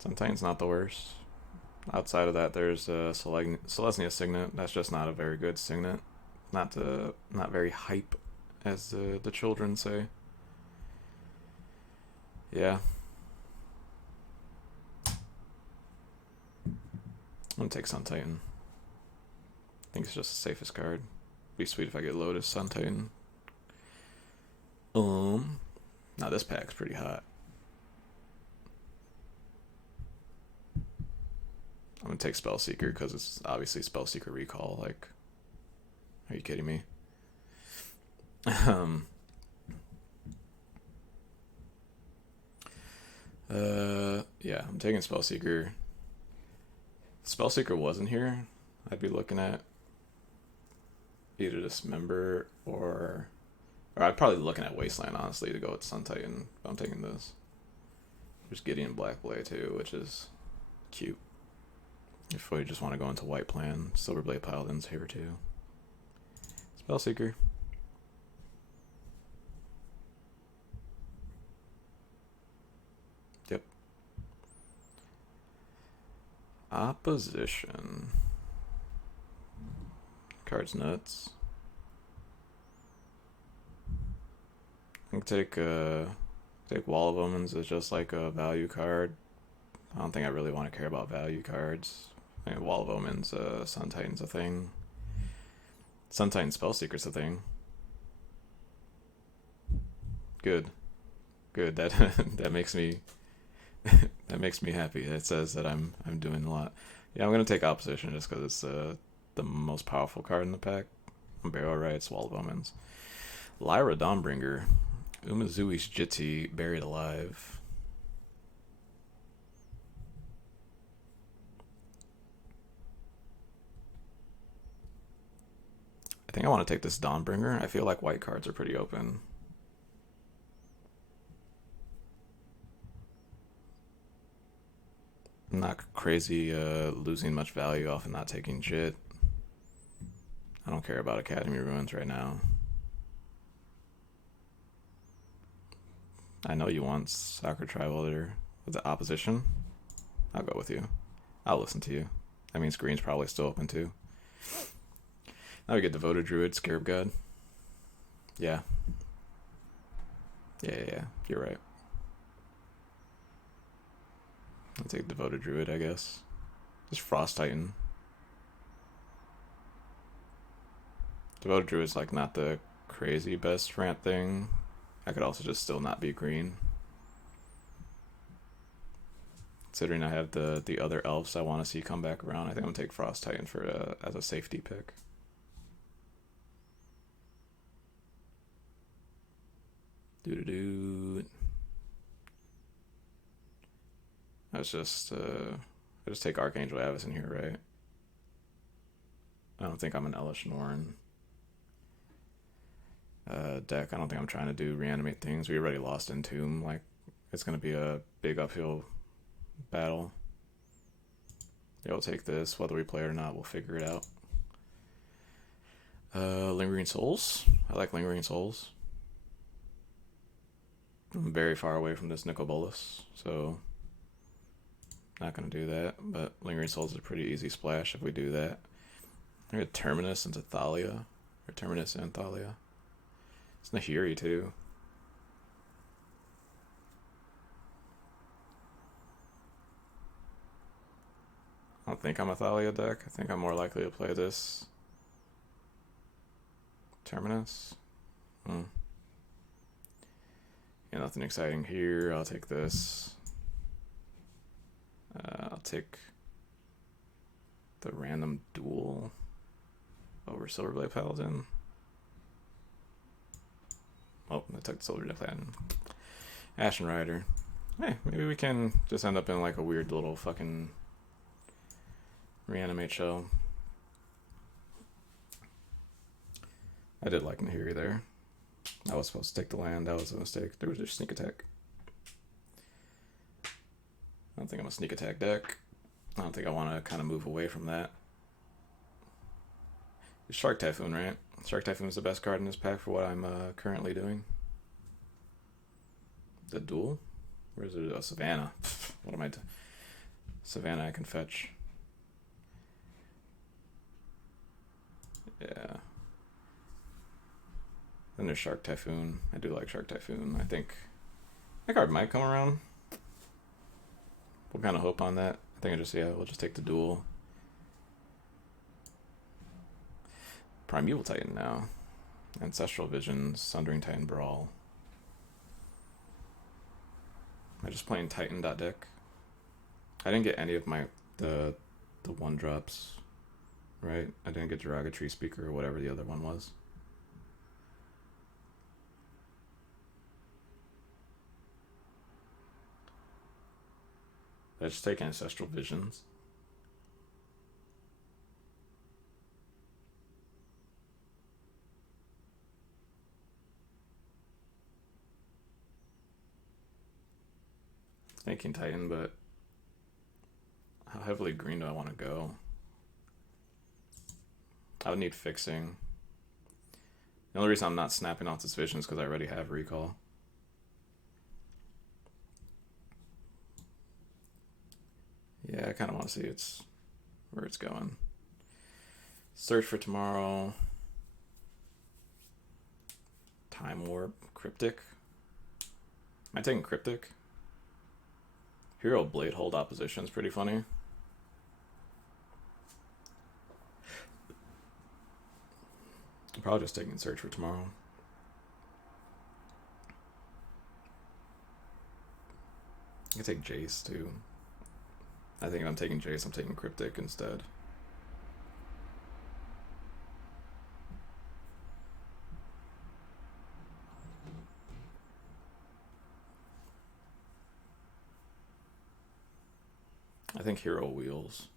Sun Titan's not the worst. Outside of that, there's Selesnya Signet. That's just not a very good Signet. Not very hype, as the children say. Yeah. I'm gonna take Sun Titan. I think it's just the safest card. Be sweet if I get Lotus Sun Titan. Now this pack's pretty hot. I'm gonna take Spellseeker because it's obviously Spellseeker Recall. Like, are you kidding me? Yeah, I'm taking Spellseeker. If Spellseeker wasn't here, I'd be looking at either Dismember or I'd probably be looking at Wasteland, honestly, to go with Sun Titan. But I'm taking this. There's Gideon Blackblade too, which is cute. If we just want to go into white plan, Silverblade Paladin's here too. Spellseeker. Yep. Opposition. Card's nuts. I can take Wall of Omens as just like a value card. I don't think I really want to care about value cards. I mean, Wall of Omens, Sun Titan's a thing. Sun Titan Spellseeker's a thing. Good. That that makes me happy. It says that I'm doing a lot. Yeah, I'm gonna take Opposition just because it's the most powerful card in the pack. Barrel Rights, Wall of Omens, Lyra Dawnbringer, Umezui's Jitsi, Buried Alive. I think I want to take this Dawnbringer. I feel like white cards are pretty open. I'm not crazy losing much value off and not taking Jit. I don't care about Academy Ruins right now. I know you want Soccer Triwelder with the Opposition. I'll go with you. I'll listen to you. That means green's probably still open too. Now we get Devoted Druid, Scarab God. Yeah. Yeah. You're right. I'll take Devoted Druid, I guess. Just Frost Titan. Devoted Druid is like not the crazy best rant thing. I could also just still not be green. Considering I have the other elves I want to see come back around, I think I'm gonna take Frost Titan for as a safety pick. Doo. That's just I just take Archangel Avis in here, right? I don't think I'm an Elesh Norn deck. I don't think I'm trying to do reanimate things. We already lost Entomb. Like, it's gonna be a big uphill battle. Yeah, we'll take this. Whether we play it or not, we'll figure it out. Lingering Souls. I like Lingering Souls. I'm very far away from this Nicol Bolas, so not gonna do that. But Lingering Souls is a pretty easy splash if we do that. I got Terminus into Thalia, or Terminus and Thalia. It's Nahiri too. I don't think I'm a Thalia deck. I think I'm more likely to play this Terminus. Yeah, nothing exciting here. I'll take this. I'll take the random duel over Silverblade Paladin. Oh, I took the Silverblade Paladin. Ashen Rider. Hey, maybe we can just end up in like a weird little fucking reanimate show. I did like Nahiri there. I was supposed to take the land. That was a mistake. There was just sneak attack. I don't think I'm a sneak attack deck. I don't think I want to kind of move away from that. It's Shark Typhoon, right? Shark Typhoon is the best card in this pack for what I'm currently doing. The duel? Where is it? Oh, Savannah. What am I doing? Savannah I can fetch. Yeah. Then there's Shark Typhoon. I do like Shark Typhoon. I think that card might come around. We'll kind of hope on that. I think we'll just take the duel. Primeval Titan now. Ancestral Visions, Sundering Titan Brawl. Am I just playing Titan deck? I didn't get any of the 1-drops, right? I didn't get Derogatory Speaker or whatever the other one was. I just take Ancestral Visions. Thinking Titan, but how heavily green do I want to go? I would need fixing. The only reason I'm not snapping off this vision is because I already have recall. Yeah, I kind of want to see where it's going. Search for Tomorrow. Time Warp. Cryptic. Am I taking Cryptic? Hero Blade Hold Opposition is pretty funny. I'm probably just taking Search for Tomorrow. I can take Jace too. I think if I'm taking Jace, I'm taking Cryptic instead. I think Hero Wheels.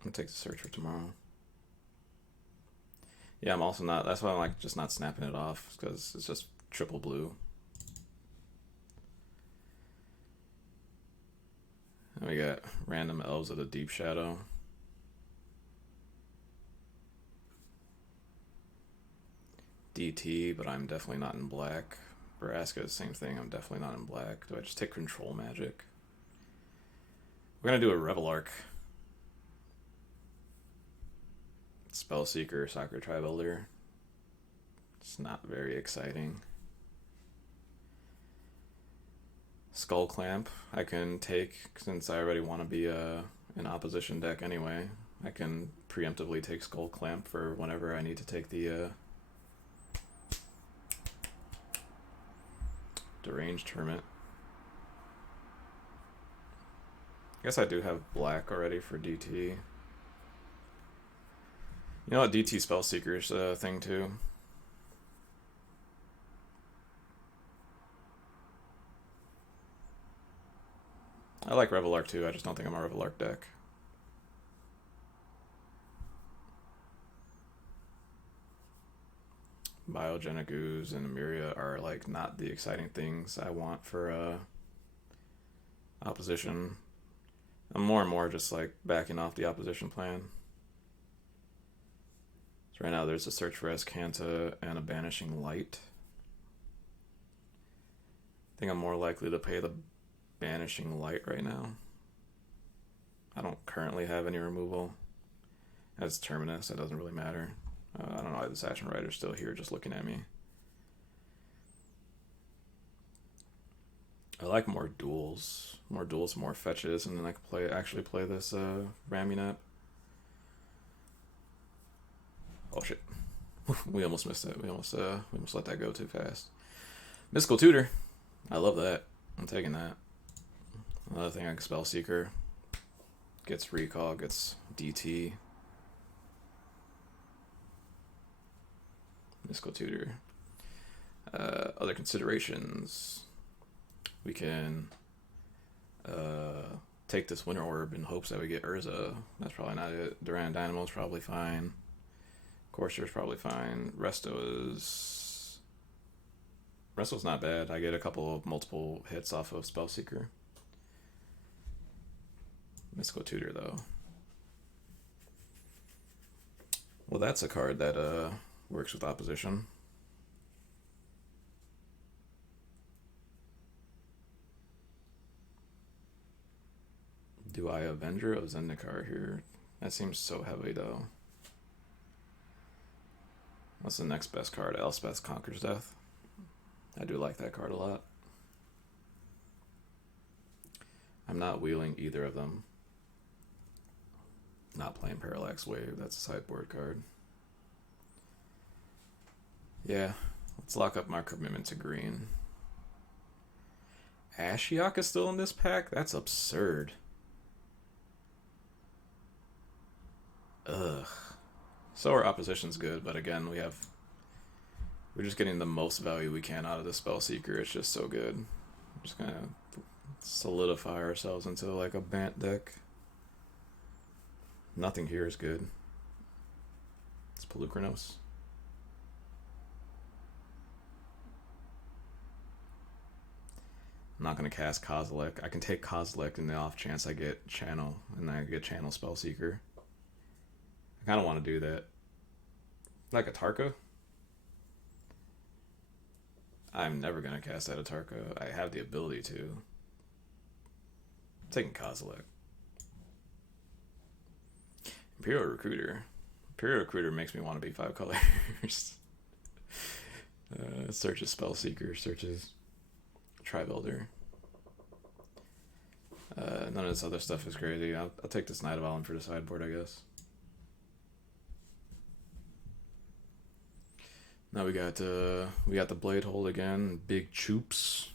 I'm gonna take the Search for Tomorrow. Yeah, I'm also not. That's why I'm like just not snapping it off, because it's just triple blue. And we got random Elves of the Deep Shadow. DT, but I'm definitely not in black. Vraska, same thing. I'm definitely not in black. Do I just take Control Magic? We're gonna do a Revel Arc. Spellseeker, Soccer Tribe Elder. It's not very exciting. Skull Clamp I can take, since I already want to be an opposition deck anyway. I can preemptively take Skull Clamp for whenever I need to take the Deranged Hermit. I guess I do have black already for DT. You know what? DT Spellseeker's a thing too. I like Revelark too, I just don't think I'm a Revelark deck. Biogenic Ooze and Emiria are like not the exciting things I want for opposition. I'm more and more just like backing off the opposition plan. So right now there's a search for Escanta and a Banishing Light. I think I'm more likely to pay the Banishing Light right now. I don't currently have any removal. As Terminus, it doesn't really matter. I don't know why this Ashen Rider's still here just looking at me. I like more duels. More fetches, and then I can actually play this Ramunap. Oh shit. We almost missed it. We almost let that go too fast. Mystical Tutor. I love that. I'm taking that. Another thing like Spellseeker. Gets recall, gets DT. Mystical Tutor. Other considerations. We can take this Winter Orb in hopes that we get Urza. That's probably not it. Duran Dynamo's probably fine. Courser's probably fine. Resto's not bad. I get a couple of multiple hits off of Spellseeker. Mystical Tutor though. Well, that's a card that works with opposition. Do I Avenger of Zendikar here? That seems so heavy though. What's the next best card? Elspeth Conquers Death. I do like that card a lot. I'm not wheeling either of them. Not playing Parallax Wave. That's a sideboard card. Yeah, let's lock up my commitment to green. Ashiok is still in this pack? That's absurd. Ugh. So our opposition's good, but again, we're just getting the most value we can out of the Spellseeker. It's just so good. We're just gonna solidify ourselves into like a Bant deck. Nothing here is good. It's Polukranos. I'm not gonna cast Kozilek. I can take Kozilek in the off chance I get Channel, and I get Channel Spellseeker. I kind of want to do that. Like a Tarka? I'm never going to cast that Atarka. I have the ability to. I'm taking Kozilek. Imperial Recruiter. Imperial Recruiter makes me want to be 5 colors. Searches Spellseeker, searches Trivelder. None of this other stuff is crazy. I'll take this Knight of Allen for the sideboard, I guess. Now we got the Blade Hold again. Big Choops.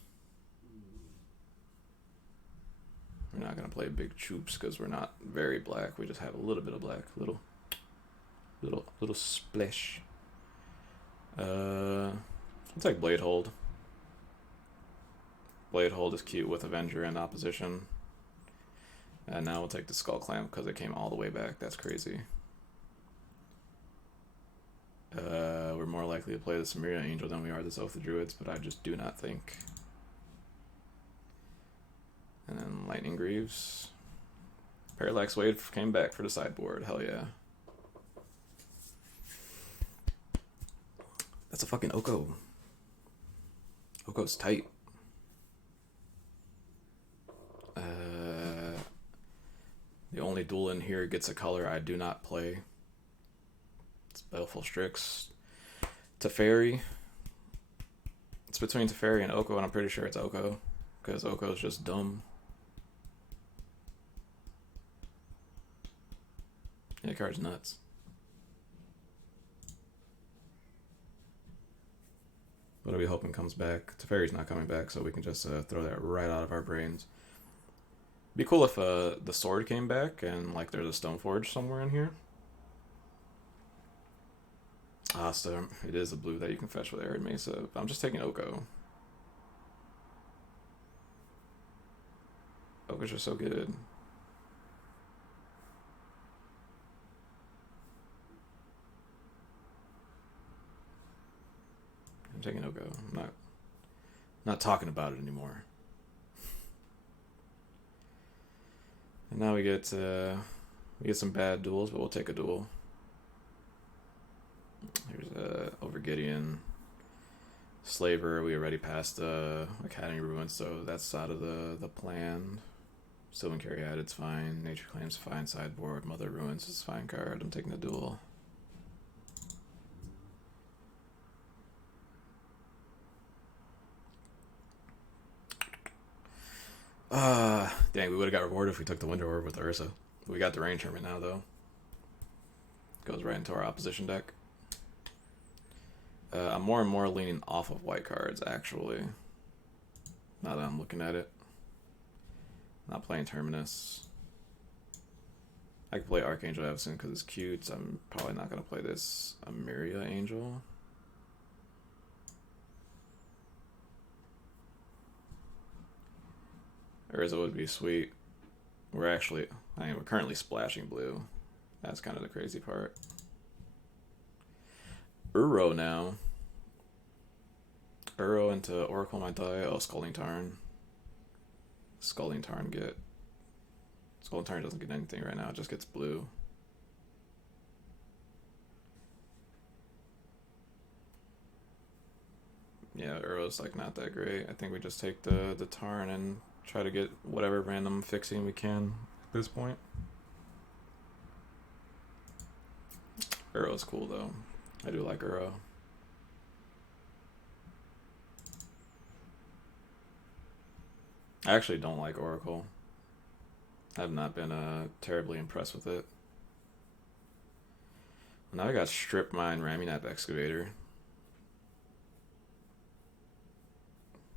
We're not gonna play Big Choops because we're not very black. We just have a little bit of black, little splash. I'll take Blade Hold. Blade Hold is cute with Avenger and opposition. And now we'll take the Skull Clamp because it came all the way back. That's crazy. We're more likely to play the Samaria Angel than we are this Oath of Druids, but I just do not think. And then Lightning Greaves. Parallax Wave came back for the sideboard. Hell yeah. That's a fucking Oko. Oko's tight. The only duel in here gets a color I do not play. It's Baleful Strix. Teferi. It's between Teferi and Oko, and I'm pretty sure it's Oko. because Oko's just dumb. Yeah, card's nuts. What are we hoping comes back? Teferi's not coming back, so we can just throw that right out of our brains. Be cool if the sword came back and like there's a Stoneforge somewhere in here. Ah, so it is a blue that you can fetch with Arid Mesa. I'm just taking Oko. Oko's just so good. I'm taking Oko. I'm not talking about it anymore. And now we get some bad duels, but we'll take a duel. Here's over Gideon. Slaver, we already passed Academy Ruins, so that's out of the plan. Sylvan Caryatid, it's fine. Nature Claims, fine. Sideboard. Mother Ruins is fine card. I'm taking the duel. Dang, we would have got rewarded if we took the Winter Orb with Ursa. We got the Rain Tournament now, though. Goes right into our opposition deck. I'm more and more leaning off of white cards, actually. Now that I'm looking at it. Not playing Terminus. I could play Archangel Evison because it's cute. So I'm probably not going to play this Amiria Angel. Urza would be sweet. We're currently splashing blue. That's kind of the crazy part. Uro now. Uro into Oracle might die. Oh, Scalding Tarn. Scalding Tarn doesn't get anything right now, it just gets blue. Yeah, Uro's like not that great. I think we just take the Tarn and try to get whatever random fixing we can at this point. Uro's cool though. I do like Uro. I actually don't like Oracle. I have not been terribly impressed with it. Now I got Strip Mine, Ramunap Excavator.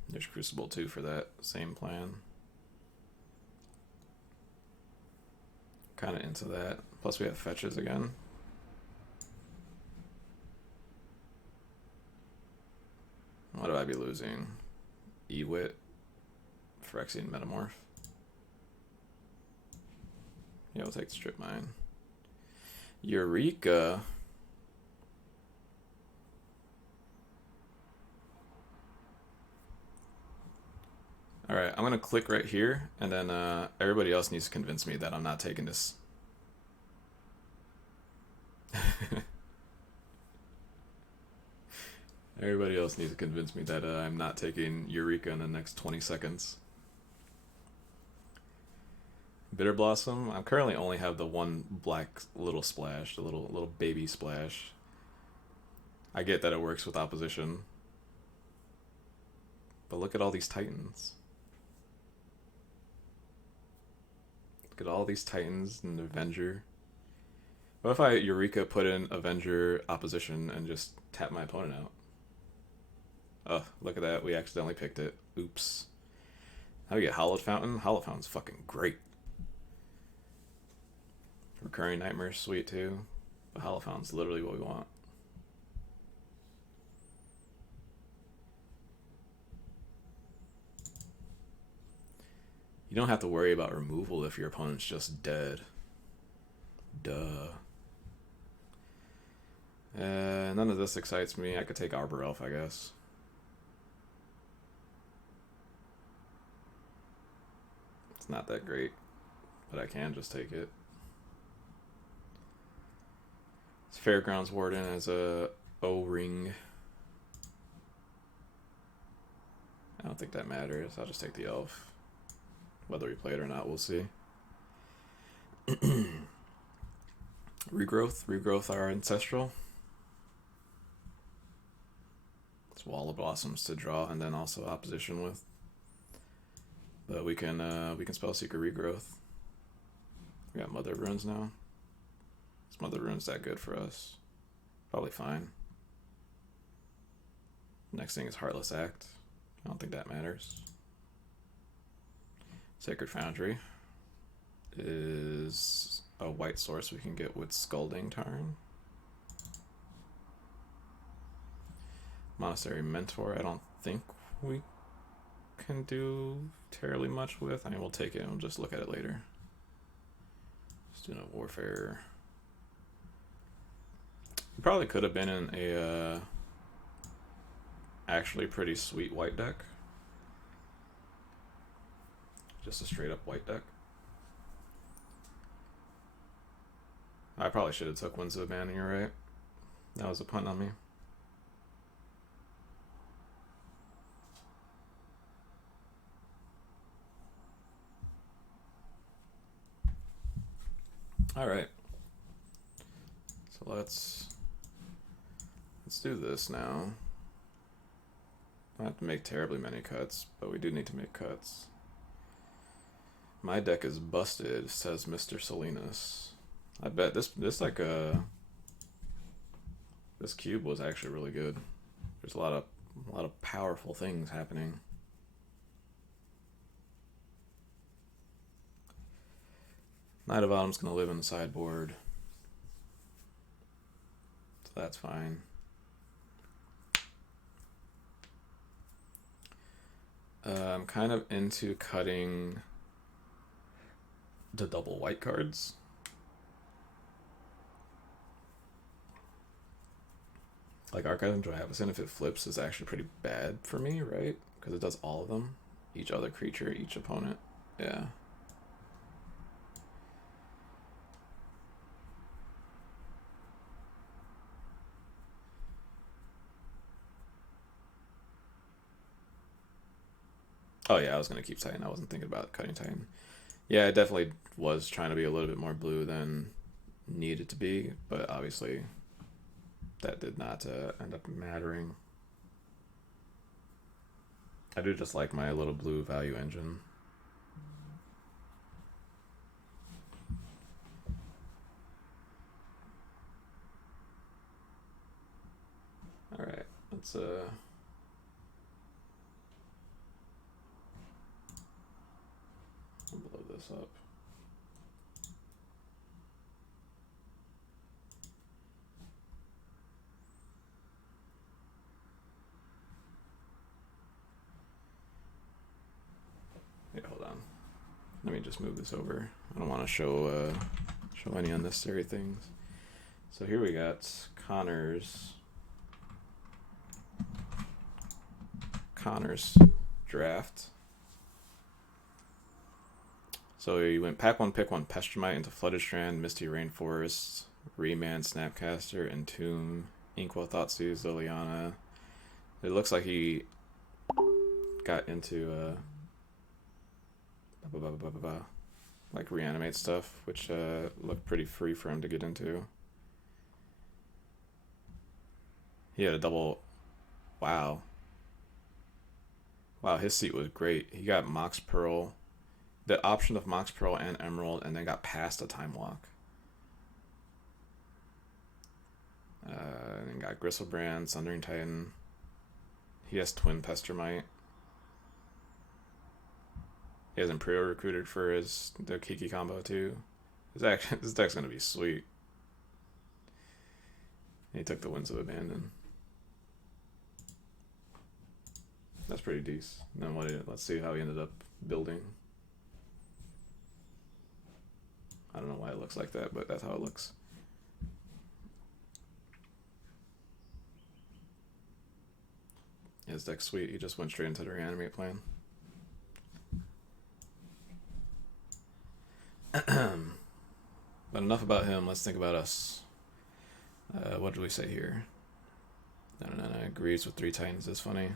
There's Crucible too for that same plan. Kind of into that. Plus we have fetches again. What do I be losing? Ewit, Phyrexian Metamorph. Yeah, we'll take the Strip Mine. Eureka. Alright, I'm gonna click right here, and then everybody else needs to convince me that I'm not taking this. Everybody else needs to convince me that I'm not taking Eureka in the next 20 seconds. Bitter Blossom. I currently only have the one black little splash, the little baby splash. I get that it works with opposition. But look at all these Titans. Look at all these Titans and Avenger. What if I Eureka put in Avenger opposition and just tap my opponent out? Oh, look at that. We accidentally picked it. Oops. How do we get Hallowed Fountain? Hallowed Fountain's fucking great. Recurring Nightmare's sweet too. But Hallowed Fountain's literally what we want. You don't have to worry about removal if your opponent's just dead. Duh. None of this excites me. I could take Arbor Elf, I guess. It's not that great, but I can just take it. It's Fairgrounds Warden as a O-ring. I don't think that matters. I'll just take the elf. Whether we play it or not, we'll see. Regrowth our Ancestral. It's Wall of Blossoms to draw, and then also opposition with. But we can spell Secret Regrowth. We got Mother Runes now. Is Mother Runes that good for us? Probably fine. Next thing is Heartless Act. I don't think that matters. Sacred Foundry is a white source we can get with Scalding Tarn. Monastery Mentor, I don't think we can do terribly much with. I mean, we'll take it and we'll just look at it later. Student of Warfare. He probably could have been in a actually pretty sweet white deck. Just a straight up white deck. I probably should have took Winds of Abandon, you're right. That was a punt on me. Alright. So let's do this now. Not have to make terribly many cuts, but we do need to make cuts. My deck is busted, says Mr. Salinas. I bet this cube was actually really good. There's a lot of powerful things happening. Knight of Autumn's gonna live in the sideboard, so that's fine. I'm kind of into cutting the double white cards. Like Archive of Joavison, if it flips, is actually pretty bad for me, right? Because it does all of them. Each other creature, each opponent. Yeah. Oh yeah, I was going to keep Titan. I wasn't thinking about cutting Titan. Yeah, it definitely was trying to be a little bit more blue than needed to be, but obviously that did not end up mattering. I do just like my little blue value engine. Alright, let's blow this up. Yeah, hold on. Let me just move this over. I don't want to show any unnecessary things. So here we got Connor's draft. So you went pack one, pick one, Pestermite into Flooded Strand, Misty Rainforest, Remand, Snapcaster, Entomb, Inkwell, Thoughtseize, Liliana. It looks like he got into like reanimate stuff, which looked pretty free for him to get into. He had a double. Wow, his seat was great. He got Mox Pearl, the option of Mox Pearl and Emerald, and then got past a Time Walk. And then got Gristlebrand, Sundering Titan. He has Twin Pestermite. He has Imperial recruited for the Kiki combo too. This deck's gonna be sweet. And he took the Winds of Abandon. That's pretty decent. And then let's see how he ended up building. I don't know why it looks like that, but that's how it looks. His deck's sweet. He just went straight into the reanimate plan. But enough about him. Let's think about us. What did we say here? No, agrees with 3 Titans is funny.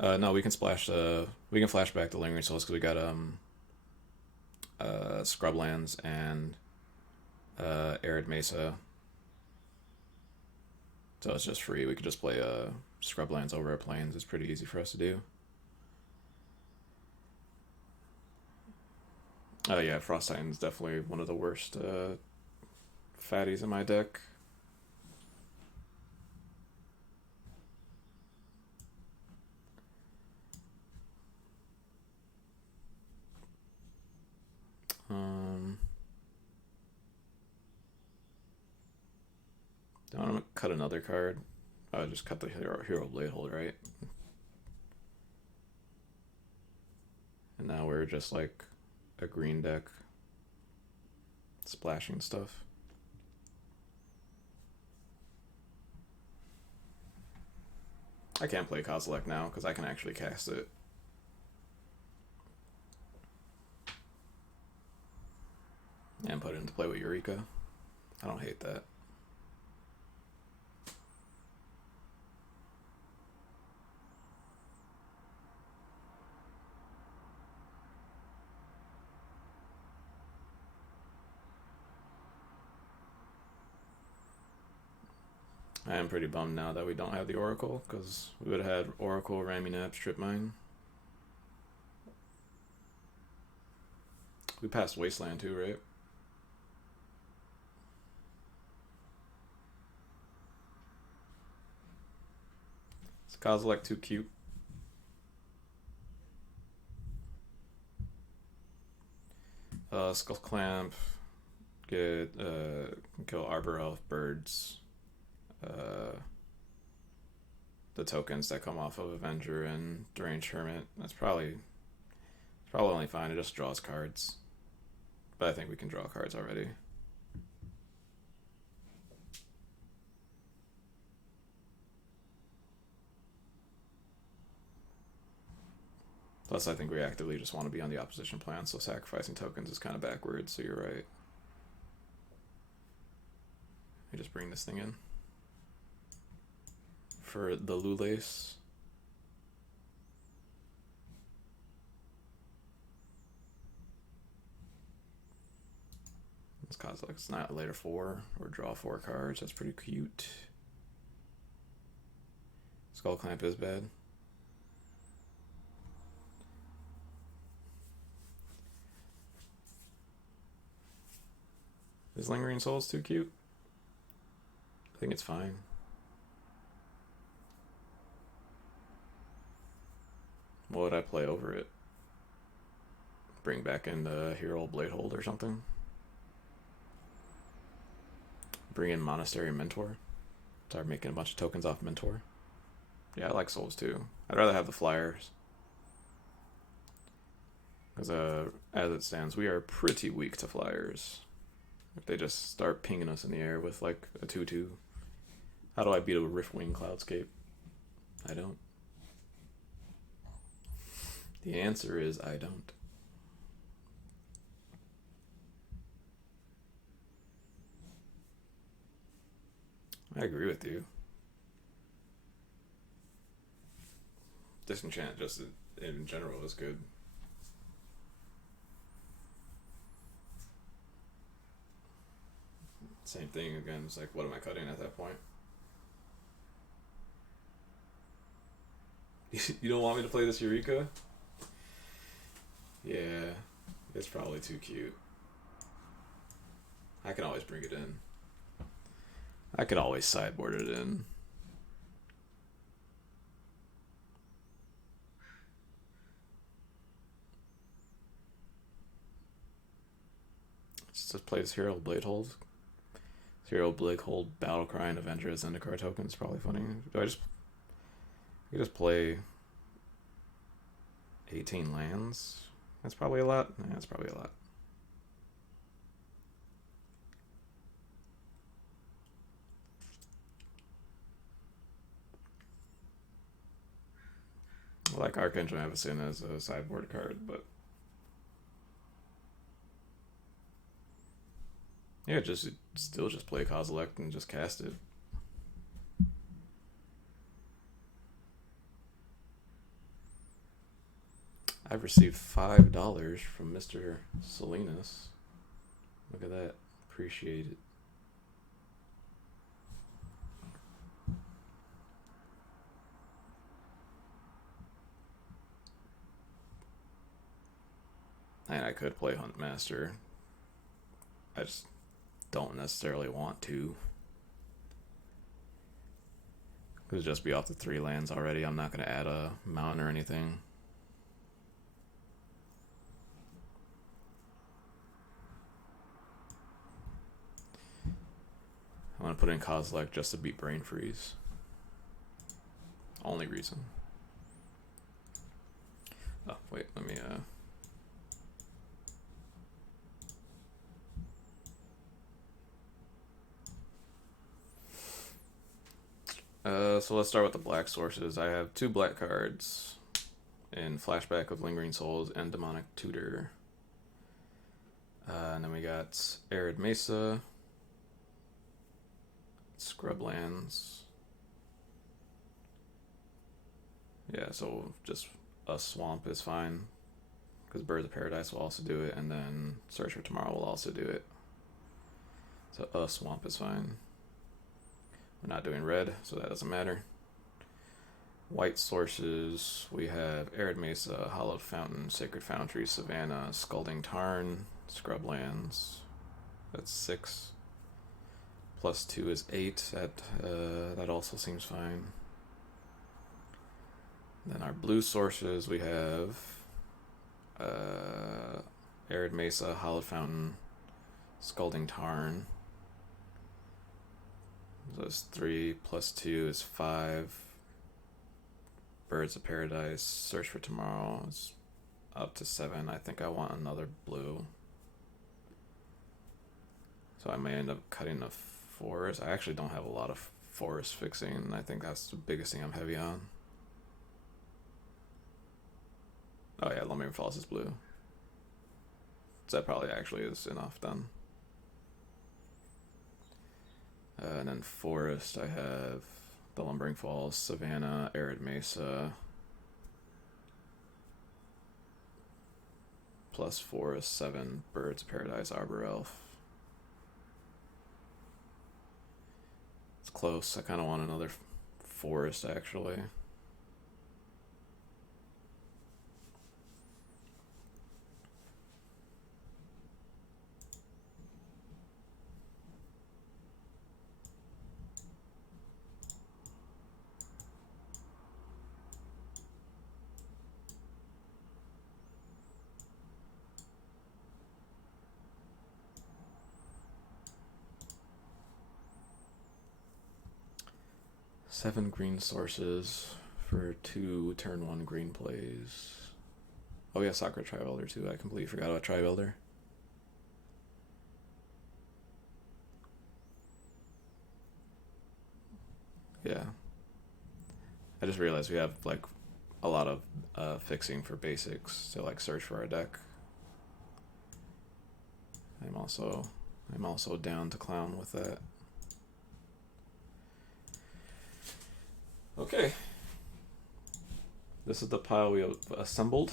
No, we can splash. We can flash back the Lingering Souls because we got Scrublands and Arid Mesa. So it's just free. We could just play Scrublands over our plains. It's pretty easy for us to do. Oh yeah, Frost Titan's definitely one of the worst fatties in my deck. Um, I'm gonna cut another card. I just cut the Hero Blade Hold, right? And now we're just like a green deck splashing stuff. I can't play Kozilek now because I can actually cast it. And put it into play with Eureka. I don't hate that. I am pretty bummed now that we don't have the Oracle, because we would have had Oracle, Ramunap, Strip Mine. We passed Wasteland too, right? Is Kozilek too cute? Skull Clamp, get kill Arbor Elf, Birds, the tokens that come off of Avenger and Deranged Hermit. That's probably only fine. It just draws cards, but I think we can draw cards already. Plus, I think we actively just want to be on the opposition plan, so sacrificing tokens is kind of backwards, so you're right. We just bring this thing in. For the Lulace. This Kozilek's not later 4, or draw 4 cards. That's pretty cute. Skull Clamp is bad. Is Lingering Souls too cute? I think it's fine. What would I play over it? Bring back in the Hero Blade Hold or something? Bring in Monastery Mentor? Start making a bunch of tokens off Mentor? Yeah, I like Souls too. I'd rather have the Flyers. Because as it stands, we are pretty weak to Flyers. If they just start pinging us in the air with like a 2/2. How do I beat a Riftwing Cloudscape? I don't. The answer is I don't. I agree with you. Disenchant just in general is good. Same thing again. It's like, what am I cutting at that point? You don't want me to play this Eureka? Yeah, it's probably too cute. I can always bring it in. I can always sideboard it in. Let's just play this Hero Blade Hold. Hero Blade Hold, Battle Cry, and Avenger as Zendikar token is probably funny. I could just play 18 lands? That's probably a lot. Yeah, that's probably a lot. I like Archangel Avacyn as a sideboard card, but yeah, still just play Kozilek and just cast it. I've received $5 from Mr. Salinas. Look at that. Appreciate it. And I could play Huntmaster. I just don't necessarily want to. It'll just be off the 3 lands already. I'm not going to add a mountain or anything. I'm going to put in Kozilek just to beat Brain Freeze. Only reason. Oh, wait, let me, so let's start with the black sources. I have 2 black cards in Flashback of Lingering Souls and Demonic Tutor. And then we got Arid Mesa, Scrublands. Yeah, so just a swamp is fine, because Birds of Paradise will also do it, and then Search for Tomorrow will also do it. So a swamp is fine. We're not doing red, so that doesn't matter. White sources, we have Arid Mesa, Hallowed Fountain, Sacred Foundry, Savannah, Scalding Tarn, Scrublands. That's 6. Plus 2 is 8. That also seems fine. Then our blue sources, we have Arid Mesa, Hallowed Fountain, Scalding Tarn. So it's 3 plus 2 is 5. Birds of Paradise, Search for Tomorrow is up to 7. I think I want another blue. So I may end up cutting a forest. I actually don't have a lot of forest fixing. I think that's the biggest thing I'm heavy on. Oh yeah, Lumbering Falls is blue. So that probably actually is enough then. And then forest, I have the Lumbering Falls, Savannah, Arid Mesa. Plus 4 is 7, Birds of Paradise, Arbor Elf. It's close. I kind of want another forest actually. Seven green sources for 2 turn 1 green plays. Oh yeah, Sakura Tri-Builder too. I completely forgot about Tri-Builder. Yeah. I just realized we have like a lot of fixing for basics to like search for our deck. I'm also down to clown with that. Okay. This is the pile we have assembled.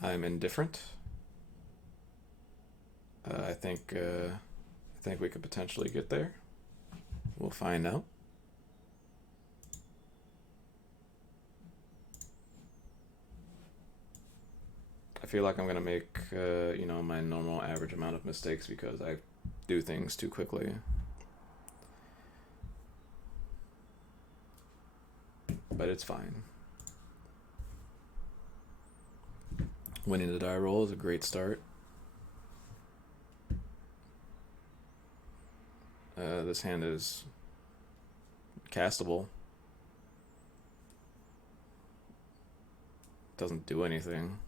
I'm indifferent. I think we could potentially get there. We'll find out. I feel like I'm gonna make my normal average amount of mistakes because I do things too quickly. But it's fine. Winning the die roll is a great start. This hand is castable. Doesn't do anything.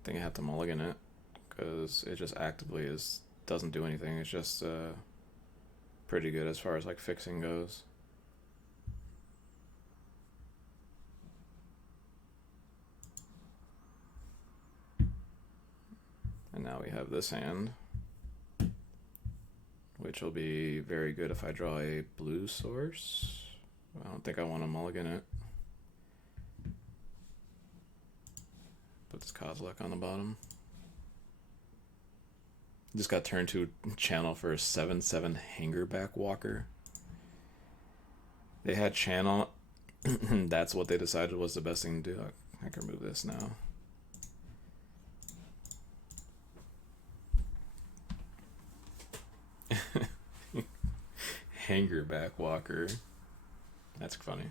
I think I have to mulligan it because it just actively doesn't do anything. It's just pretty good as far as like fixing goes. And now we have this hand, which will be very good if I draw a blue source. I don't think I want to mulligan it. Put this Kozilek on the bottom. Just got turned to channel for a 7-7 Hangerback Walker. They had channel, and that's what they decided was the best thing to do. I can remove this now. Hangerback Walker. That's funny.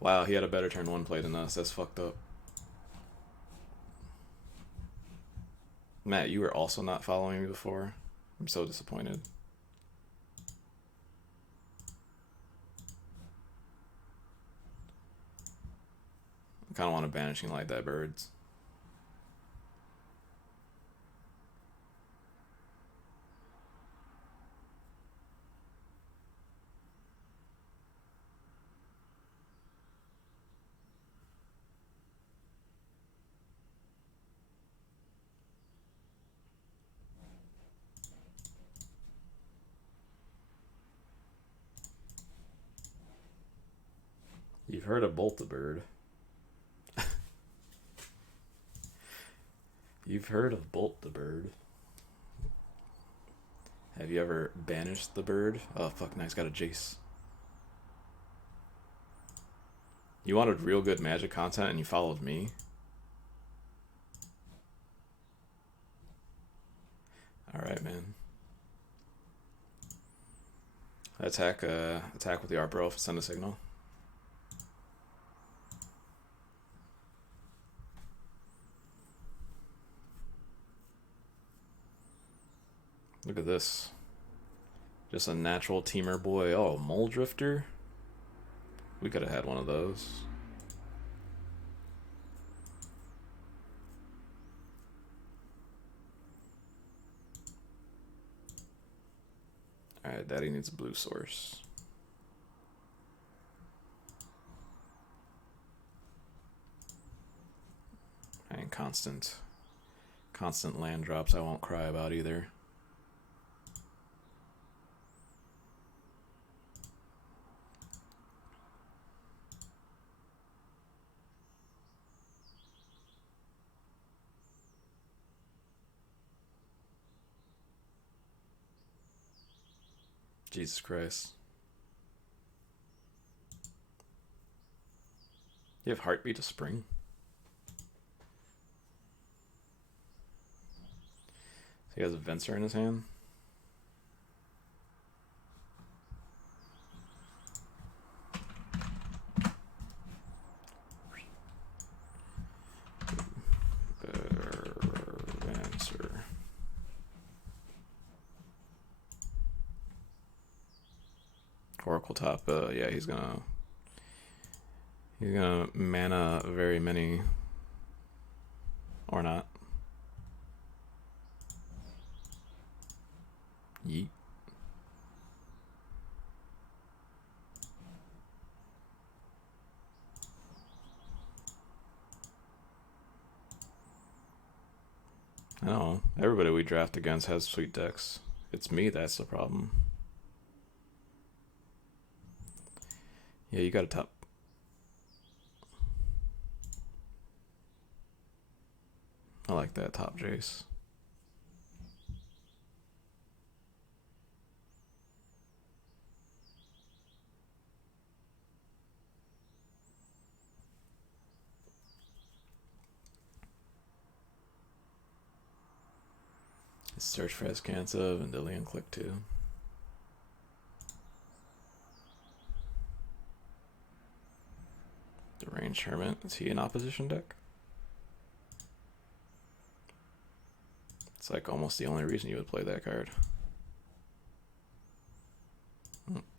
Wow, he had a better turn 1 play than us. That's fucked up. Matt, you were also not following me before. I'm so disappointed. I kind of want to Banishing Light that birds. You've heard of Bolt the Bird. You've heard of Bolt the Bird. Have you ever banished the bird? Oh, fuck, nice. Got a Jace. You wanted real good Magic content and you followed me? Alright, man. Attack with the Arbro, send a signal. Look at this. Just a natural teamer boy. Oh, Mole Drifter? We could have had one of those. Alright, Daddy needs a blue source. And constant land drops I won't cry about either. Jesus Christ. You have Heartbeat of Spring? He has a Venser in his hand. Venser. Oracle top. Yeah, he's gonna mana very many, or not. Yeet. I don't know. Everybody we draft against has sweet decks. It's me that's the problem. Yeah, you got a top. I like that top Jace. Search for Escansa, Vendilion Click 2. Deranged Hermit. Is he an opposition deck? It's like almost the only reason you would play that card.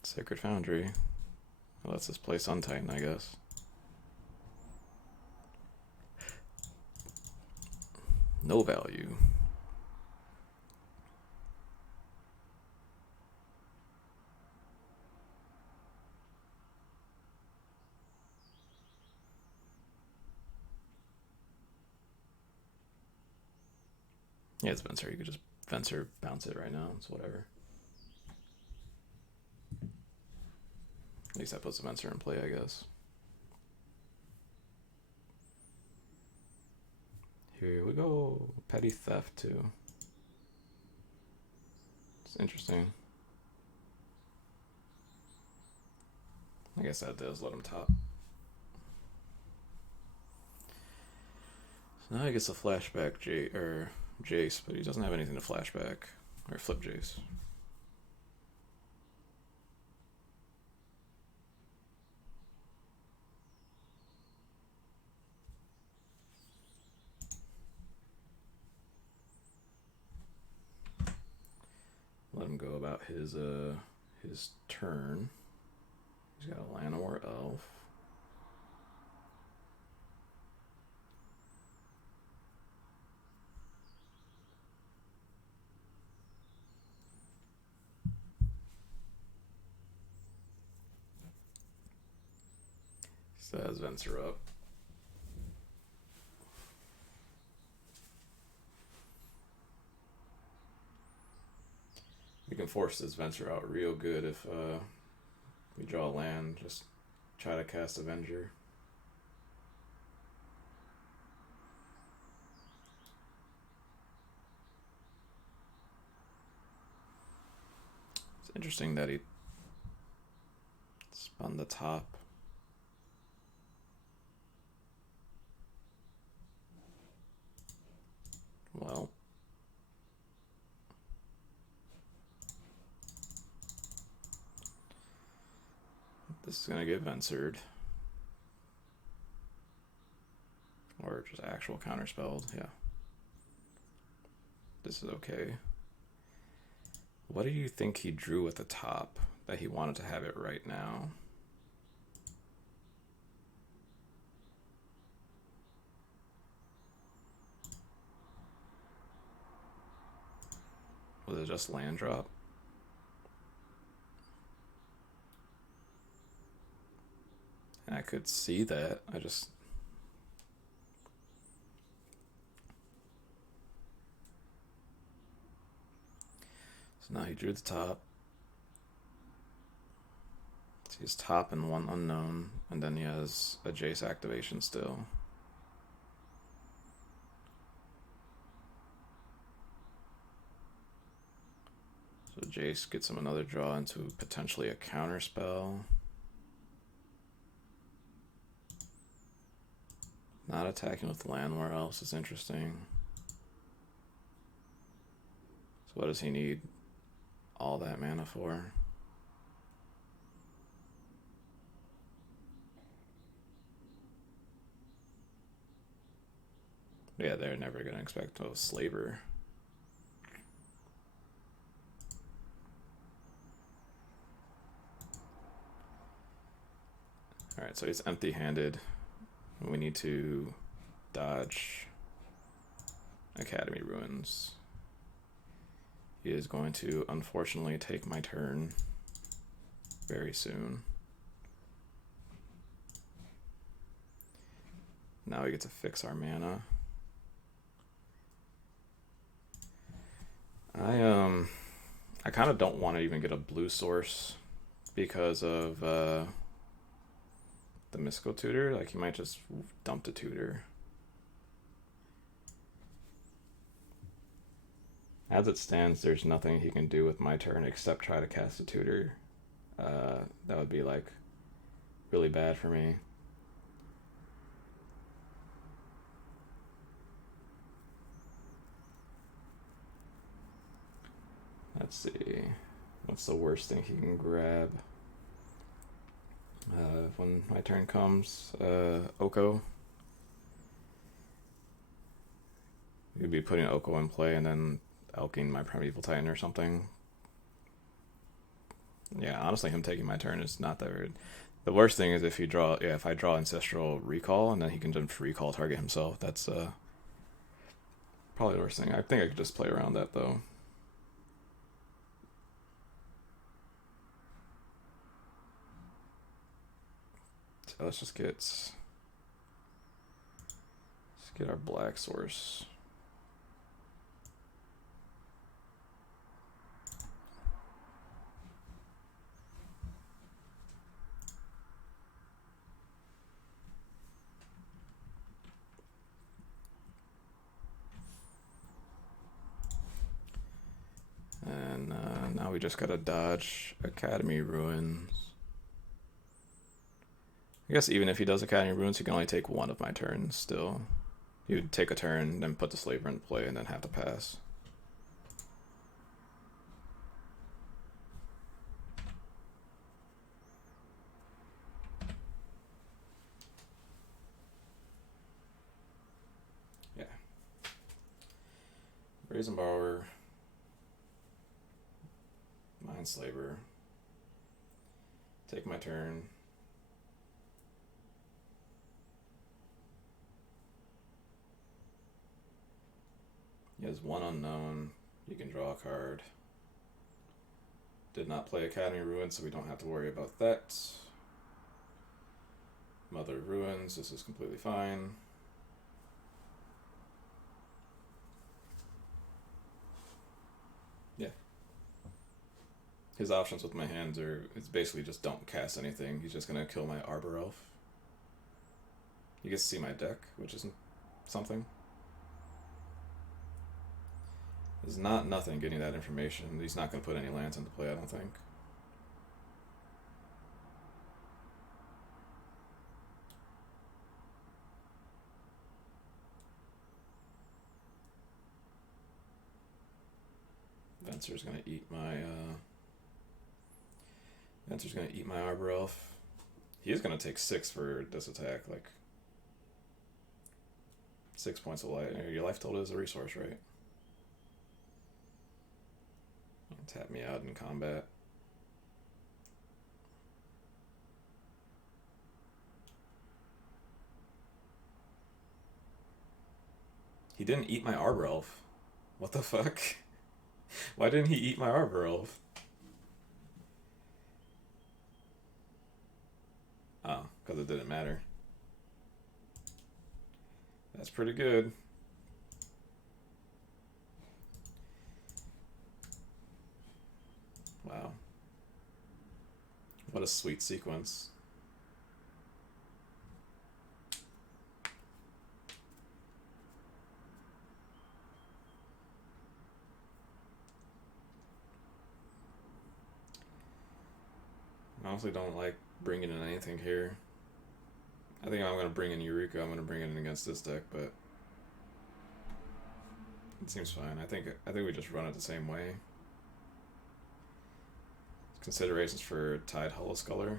Sacred Foundry. Well, that's this place Untighten, I guess. No value. Yeah, it's Venser. You could just Venser bounce it right now. It's whatever. At least that puts the Venser in play, I guess. Here we go. Petty Theft, too. It's interesting. I guess that does let him top. So now he gets a flashback Jace, but he doesn't have anything to flashback or flip Jace. Let him go about his turn. He's got a Llanowar Elf. So has Venser up. We can force this Venser out real good if we draw a land. Just try to cast Avenger. It's interesting that he spun the top. Well, this is gonna get Vensered. Or just actual counterspelled, yeah. This is okay. What do you think he drew at the top that he wanted to have it right now? Was it just land drop? I could see that. So now he drew the top. So he has top and one unknown, and then he has a Jace activation still. So Jace gets him another draw into potentially a counter spell. Not attacking with Llanowar Elves is interesting. So what does he need all that mana for? Yeah, they're never going to expect a Slaver. Alright, so he's empty-handed. We need to dodge Academy Ruins. He is going to, unfortunately, take my turn very soon. Now we get to fix our mana. I kind of don't want to even get a blue source because of the Mystical Tutor. Like, he might just dump the tutor. As it stands, there's nothing he can do with my turn except try to cast a tutor. That would be like really bad for me. Let's see. What's the worst thing he can grab? When my turn comes, Oko. You'd be putting Oko in play and then Elking my Primeval Titan or something. Yeah, honestly, him taking my turn is not that weird. The worst thing is if I draw Ancestral Recall and then he can just recall target himself. That's probably the worst thing. I think I could just play around that though. So let's get our black source. And now we just gotta dodge Academy Ruins. I guess even if he does Academy Ruins, he can only take one of my turns still. He would take a turn, then put the Slaver in play, and then have to pass. Yeah. Brazenborrower. Mindslaver. Take my turn. He has one unknown. You can draw a card. Did not play Academy Ruins, so we don't have to worry about that. Mother Ruins, this is completely fine. Yeah. His options with my hands are, it's basically just don't cast anything. He's just gonna kill my Arbor Elf. He gets to see my deck, which isn't something. It's not nothing getting that information. He's not going to put any lands into play, I don't think. Venser's going to eat my Arbor Elf. He is going to take 6 for this attack, like 6 points of life. Your life total is a resource, right? Tap me out in combat. He didn't eat my Arbor Elf. What the fuck? Why didn't he eat my Arbor Elf? Oh, because it didn't matter. That's pretty good. Wow. What a sweet sequence. I honestly don't like bringing in anything here. I think I'm going to bring in Eureka. I'm going to bring it in against this deck, but it seems fine. I think we just run it the same way. Considerations for Tide Hollowskuller.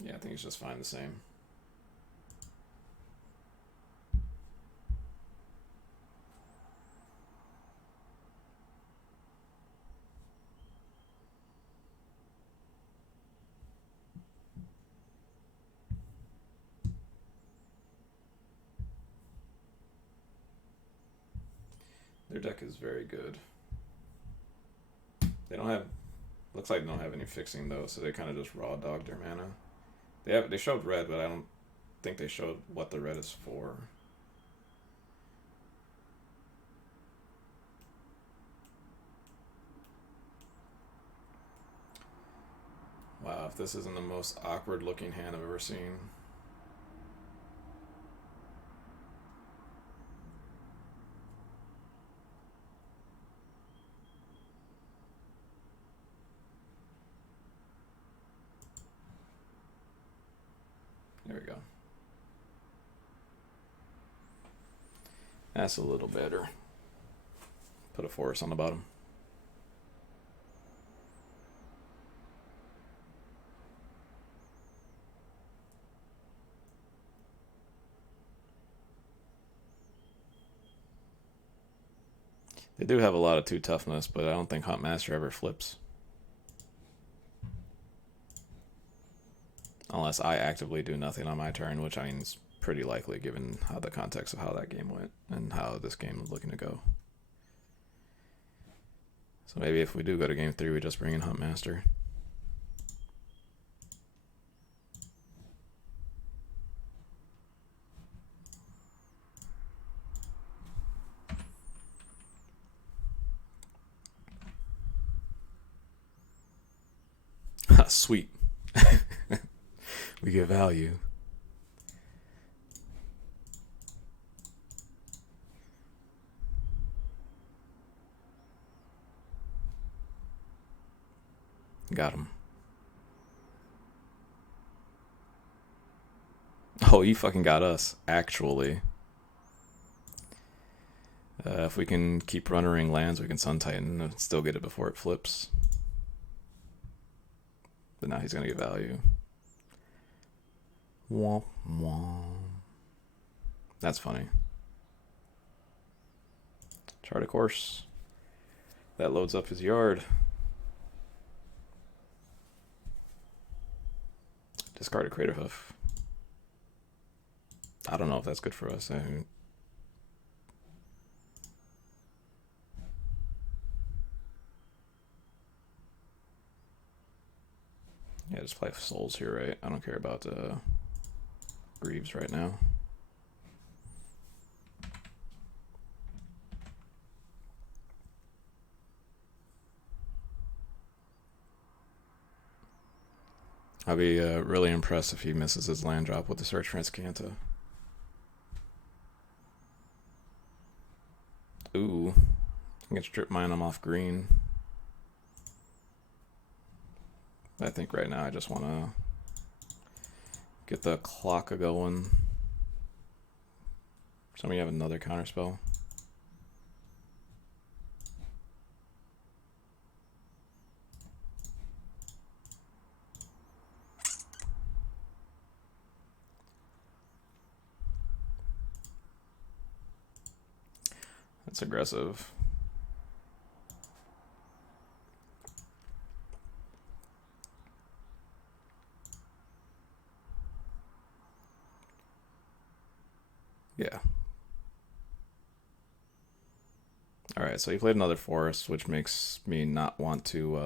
Yeah, I think it's just fine the same. Their deck is very good. They don't have, looks like they don't have any fixing though, so they kind of just raw dogged their mana. They showed red, but I don't think they showed what the red is for. Wow, if this isn't the most awkward looking hand I've ever seen. There we go. That's a little better. Put a forest on the bottom. They do have a lot of 2 toughness, but I don't think Huntmaster ever flips. Unless I actively do nothing on my turn, which I mean is pretty likely given how the context of how that game went and how this game is looking to go. So maybe if we do go to game 3, we just bring in Huntmaster. Sweet. We get value. Got him. Oh, you fucking got us, actually. If we can keep running lands, we can Sun Titan and still get it before it flips. But now he's gonna get value. Womp womp. That's funny. Chart a course. That loads up his yard. Discard a Crater Hoof. I don't know if that's good for us. Yeah, just play Souls here, right? I don't care about Greaves right now. I'll be really impressed if he misses his land drop with the Search for Azcanta. Ooh. I can strip mine him off green. I think right now I just want to get the clock a going. Somebody have another counter spell. That's aggressive. Yeah. Alright, so he played another forest, which makes me not want to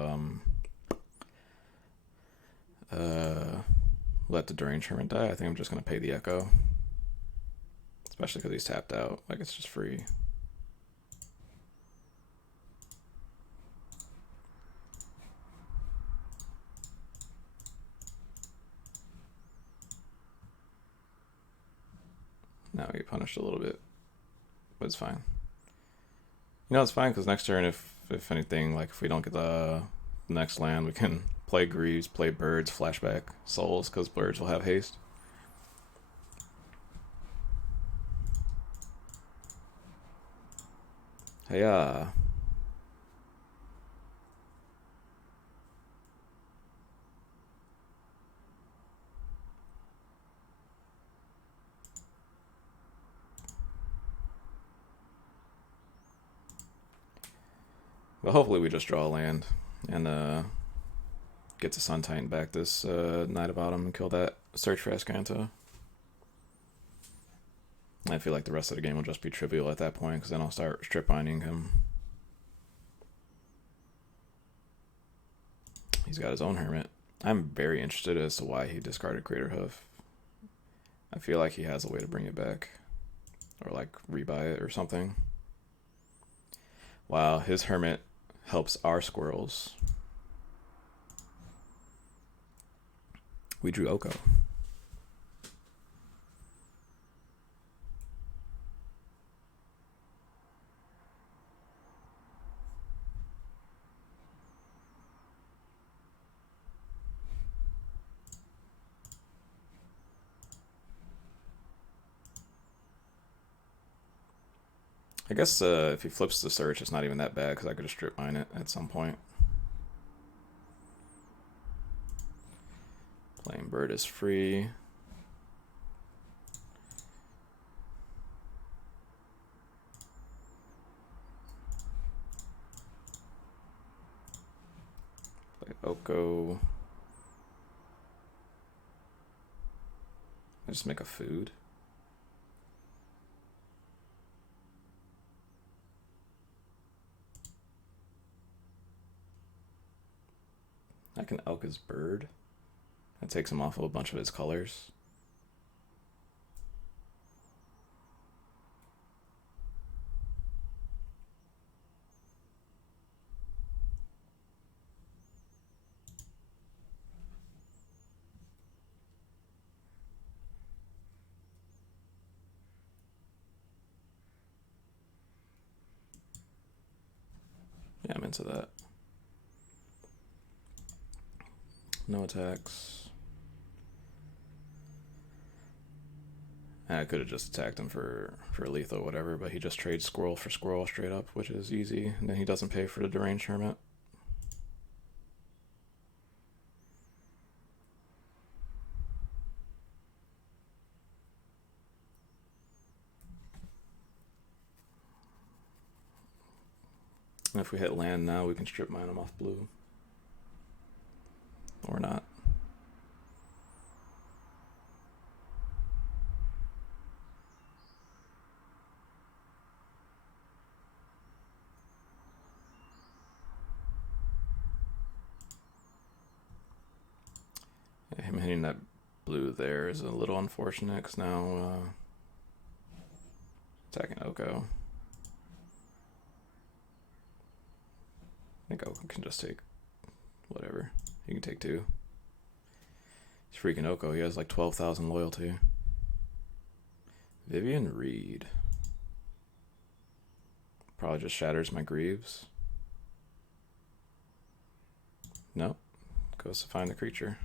let the Deranged Hermit die. I think I'm just going to pay the Echo. Especially because he's tapped out. Like, it's just free. Now we get punished a little bit. But it's fine. You know, it's fine because next turn, if anything, like if we don't get the next land, we can play Greaves, play Birds, flashback Souls, because Birds will have haste. Hey, But hopefully we just draw a land and get to Sun Titan back this Night of Autumn and kill that Search for Azcanta. I feel like the rest of the game will just be trivial at that point because then I'll start strip mining him. He's got his own Hermit. I'm very interested as to why he discarded Crater Hoof. I feel like he has a way to bring it back. Or like rebuy it or something. Wow, his Hermit helps our squirrels. We drew Oko. I guess if he flips the Search, it's not even that bad because I could just strip mine it at some point. Playing Bird is free. Play Oko. I just make a food. I can elk his Bird. That takes him off of a bunch of his colors. into that. No attacks. I could have just attacked him for lethal or whatever, but he just trades squirrel for squirrel straight up, which is easy. And then he doesn't pay for the deranged hermit. And if we hit land now, we can strip mine him off blue. Or not. Yeah, him hitting that blue there is a little unfortunate because now attacking Oko. I think Oko can just take whatever. He can take 2. He's freaking Oko. He has like 12,000 loyalty. Vivian Reed. Probably just shatters my Greaves. Nope. Goes to find the creature.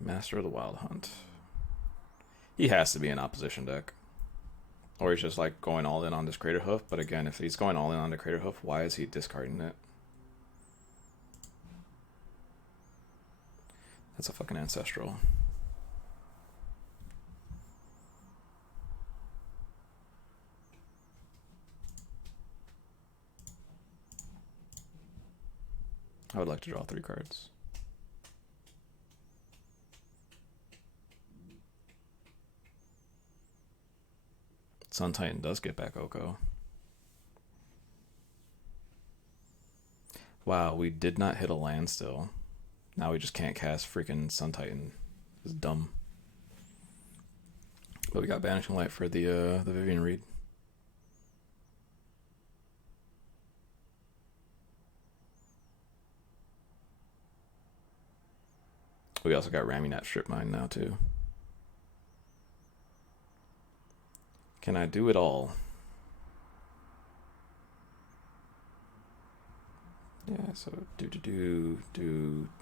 Master of the Wild Hunt. He has to be an opposition deck. Or he's just like going all in on this Crater Hoof. But again, if he's going all in on the Crater Hoof, why is he discarding it? That's a fucking Ancestral. I would like to draw 3 cards. Sun Titan does get back Oko. Wow, we did not hit a land still. Now we just can't cast freaking Sun Titan. It's dumb. But we got Banishing Light for the Vivian Reed. We also got Ramunap Strip Mine now too. Can I do it all? Yeah, so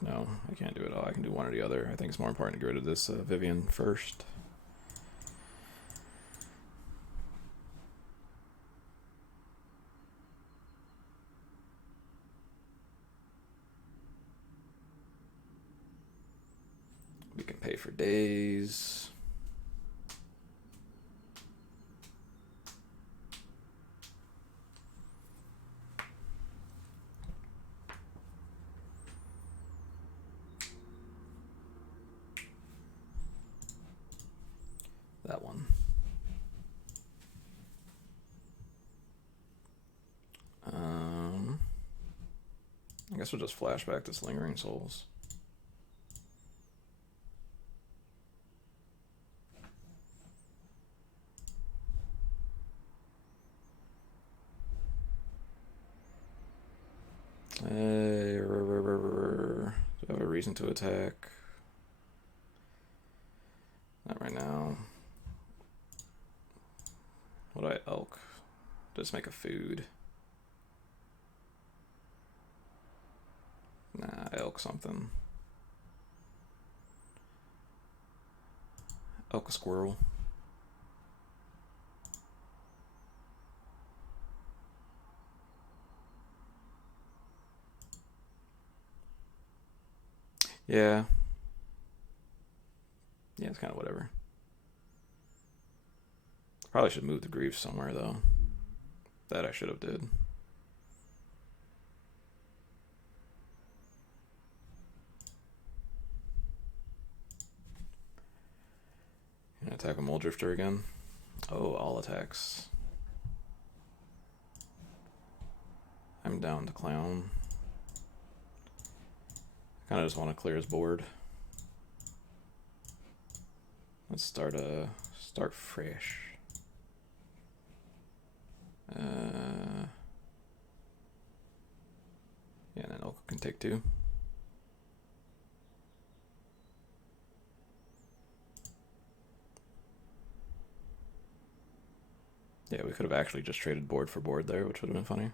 no, I can't do it all. I can do one or the other. I think it's more important to get rid of this Vivian first. We can pay for days. That one. I guess we'll just flash back to Lingering Souls. Do I have a reason to attack? Not right now. What do I elk? Just make a food. Nah, I elk something. Elk a squirrel. Yeah. Yeah, it's kind of whatever. Probably should move the Greaves somewhere, though. That I should have did. Gonna attack a Muldrifter again. Oh, all attacks. I'm down to Clown. I kind of just want to clear his board. Let's start fresh. Yeah, and then Oko can take 2. Yeah, we could have actually just traded board for board there, which would have been funny.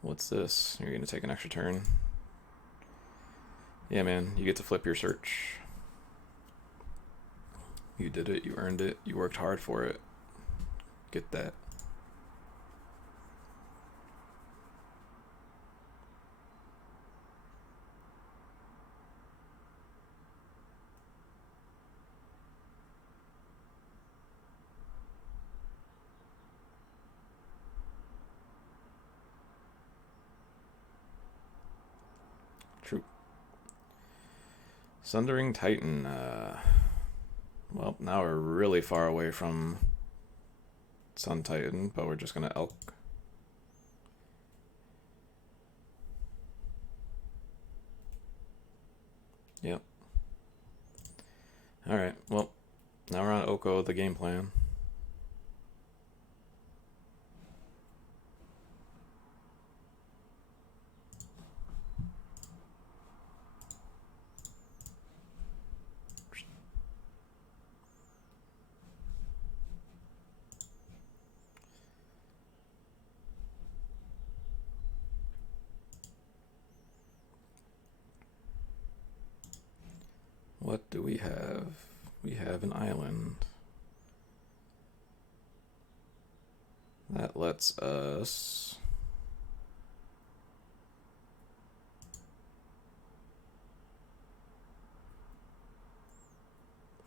What's this? You're gonna take an extra turn? Yeah, man, you get to flip your search. You did it, you earned it, you worked hard for it. Get that. True. Sundering Titan. Well, now we're really far away from Sun Titan, but we're just gonna Elk. Yep. Alright, well, now we're on Oko, the game plan. What do we have? We have an island. That lets us...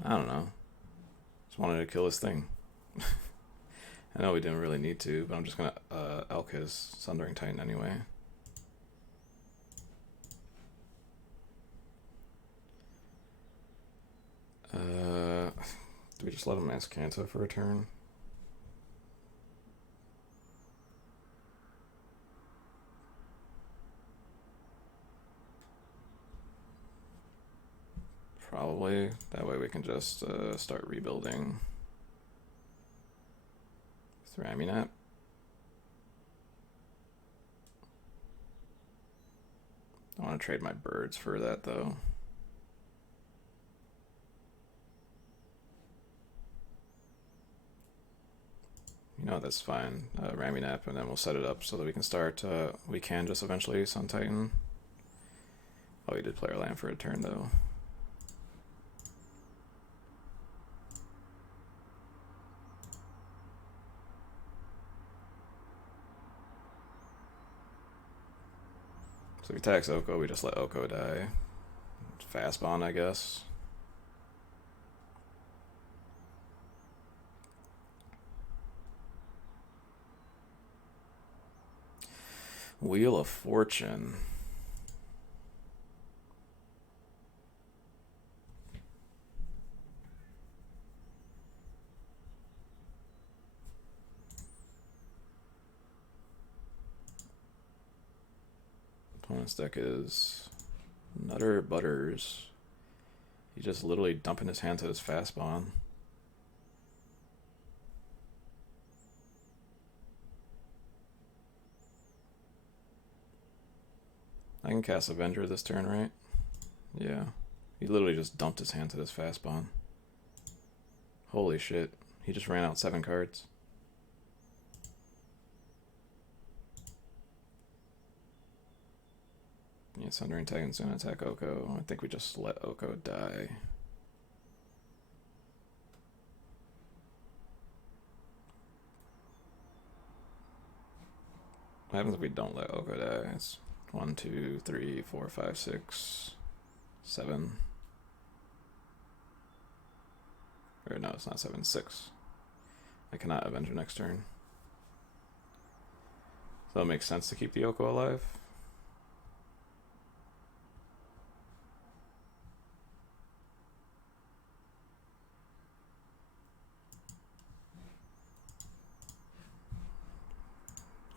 I don't know. Just wanted to kill this thing. I know we didn't really need to, but I'm just gonna Elk his Sundering Titan anyway. Do we just let him ask Kanta for a turn? Probably. That way we can just start rebuilding with Ramunap. I want to trade my birds for that though. You know, that's fine. Ramunap, and then we'll set it up so that we can start. We can just eventually Sun Titan. Oh, he did play our land for a turn though. So if he attacks Oko, we just let Oko die. Fast bond, I guess. Wheel of Fortune. Opponent's deck is Nutter Butters. He just literally dumping his hand to his fast bond. I can cast Avenger this turn, right? Yeah. He literally just dumped his hand to this fast bond. Holy shit. He just ran out 7 cards. Yeah, Sundering Titan's gonna attack Oko. I think we just let Oko die. What happens if we don't let Oko die? It's 1, 2, 3, 4, 5, 6, 7. Or no, it's not 7, 6. I cannot Avenger next turn. So it makes sense to keep the Oko alive.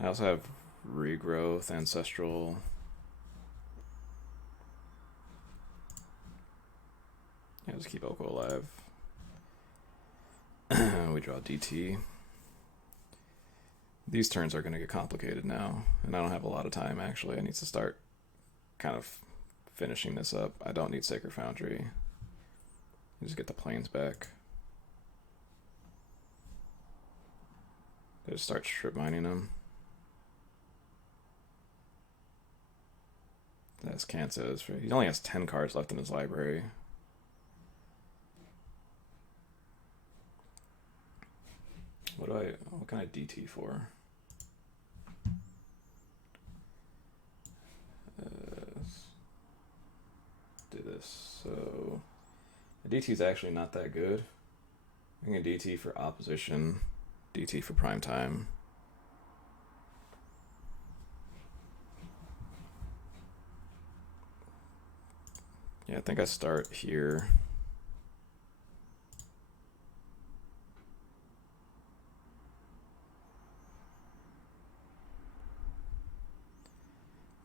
I also have Regrowth, Ancestral. just keep Oko alive. We draw DT. These turns are going to get complicated now, and I don't have a lot of time, actually. I need to start kind of finishing this up. I don't need Sacred Foundry. Just get the planes back. They just start strip mining them. That's Kansas. He only has 10 cards left in his library. What can I DT for? Do this. So the DT is actually not that good. I can DT for opposition, DT for prime time. Yeah, I think I start here.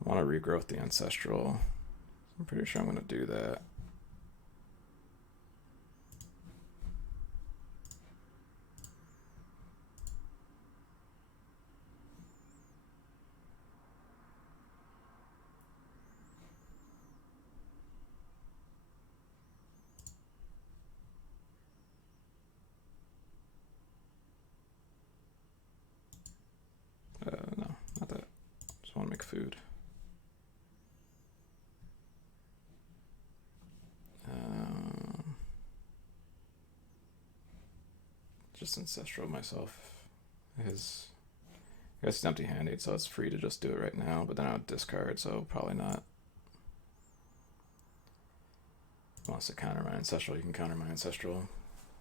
I want to regrowth the Ancestral. I'm pretty sure I'm going to do that. No, not that. Just want to make food. Just Ancestral myself. I guess it's empty-handed, so it's free to just do it right now, but then I would discard, so probably not. If he wants to counter my Ancestral, you can counter my Ancestral.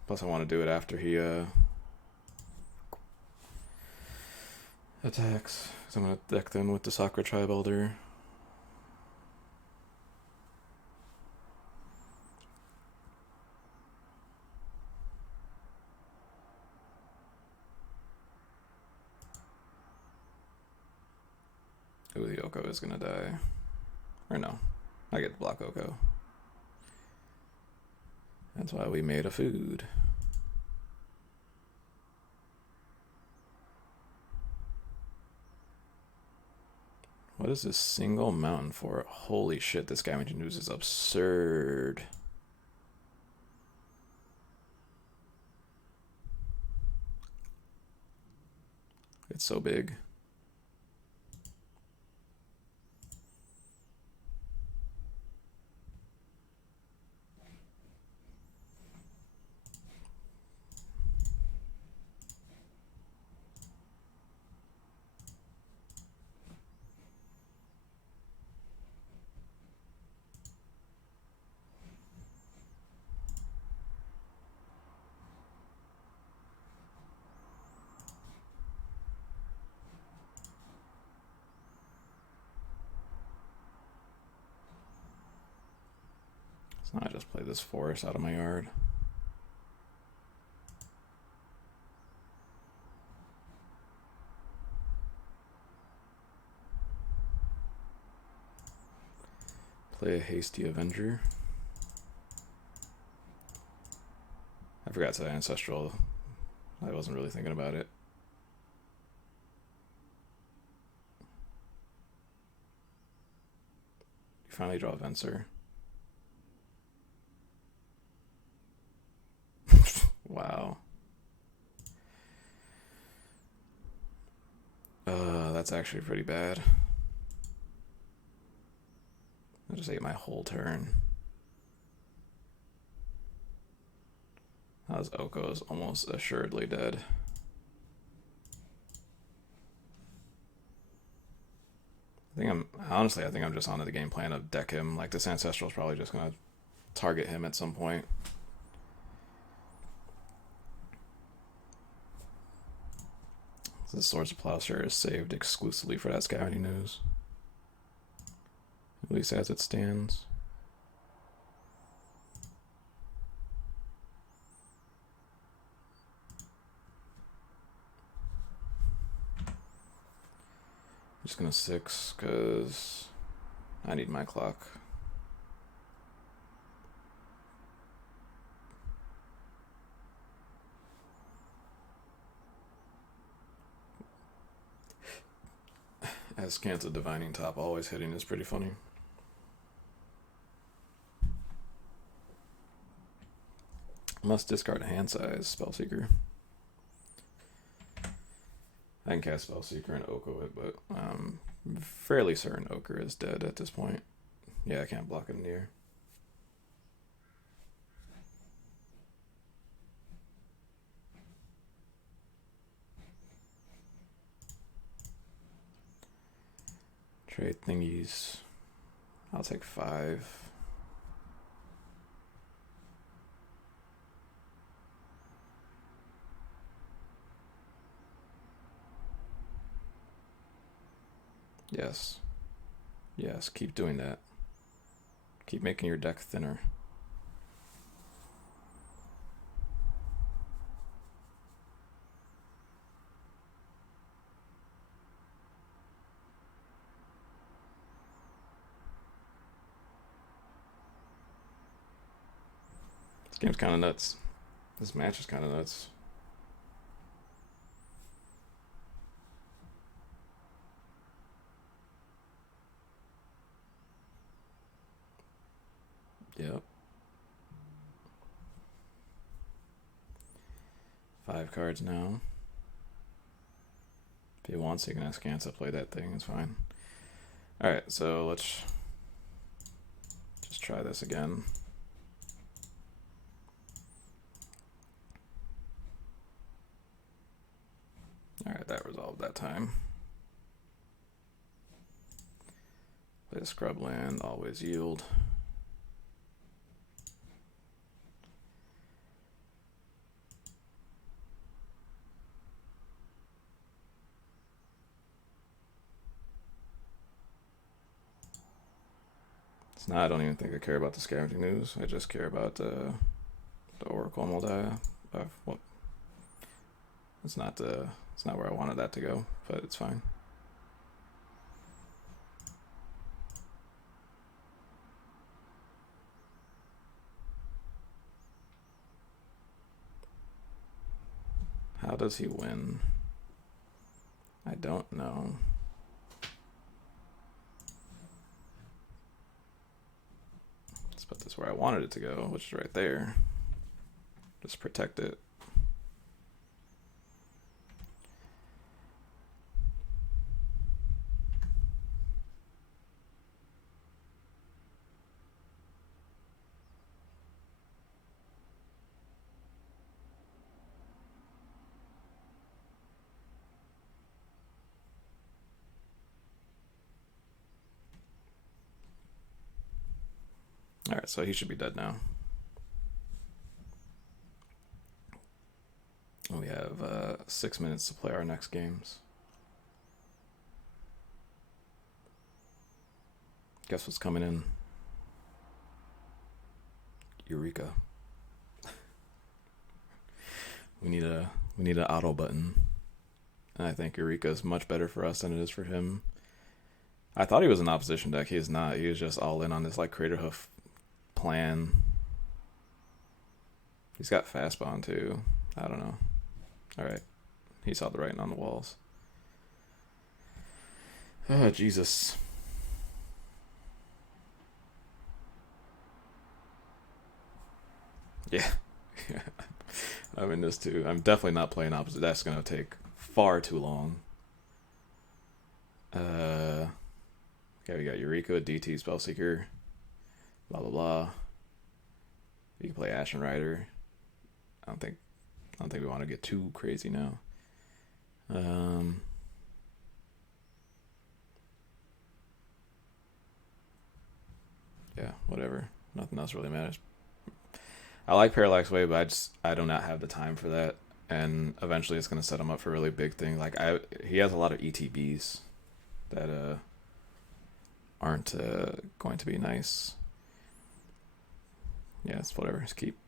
Plus I want to do it after he attacks, because I'm going to deck them with the Sakura Tribe Elder. Ooh, the Oko is gonna die. Or no, I get to block Oko. That's why we made a food. What is this single mountain for? Holy shit, this Scavenging Ooze is absurd. It's so big. So I just play this forest out of my yard. Play a Hasty Avenger. I forgot to Ancestral. I wasn't really thinking about it. You finally draw a Venser. Wow. That's actually pretty bad. I just ate my whole turn. How's Oko's almost assuredly dead. I think I'm just onto the game plan of deck him. Like, this Ancestral's probably just gonna target him at some point. The Swords of Plowshare is saved exclusively for that Scavenging Ooze. At least as it stands. I'm just gonna 6 because I need my clock. Askanta Divining Top always hitting is pretty funny. Must discard a hand size Spellseeker. I can cast Spellseeker and Oko it, but I'm fairly certain Ochre is dead at this point. Yeah, I can't block it in the air. Trade thingies. I'll take 5. Yes. Yes, keep doing that. Keep making your deck thinner. This game's kind of nuts. This match is kind of nuts. Yep. 5 cards now. If he wants, he can ask Kansa play that thing. It's fine. Alright, so let's just try this again. Alright, that resolved that time. Play a scrub land, always yield. Now I don't even think I care about the Scavenging Ooze. I just care about the Oracle Moldiah. Well, it's not where I wanted that to go, but it's fine. How does he win? I don't know. Let's put this where I wanted it to go, which is right there. Just protect it. Alright, so he should be dead now. We have 6 minutes to play our next games. Guess what's coming in? Eureka. we need an auto button. And I think Eureka is much better for us than it is for him. I thought he was an opposition deck. He is not. He is just all in on this like Crater Hoof plan. He's got Fastbond too. I don't know. Alright. He saw the writing on the walls. Oh, Jesus. Yeah. I'm in this too. I'm definitely not playing opposite. That's going to take far too long. Okay, we got Eureka, DT, Spellseeker, blah, blah, blah. You can play Ashen Rider. I don't think we want to get too crazy now. Yeah, whatever. Nothing else really matters. I like Parallax Wave, but I do not have the time for that. And eventually it's going to set him up for a really big thing. Like he has a lot of ETBs that aren't going to be nice. Yeah, it's whatever. Just keep.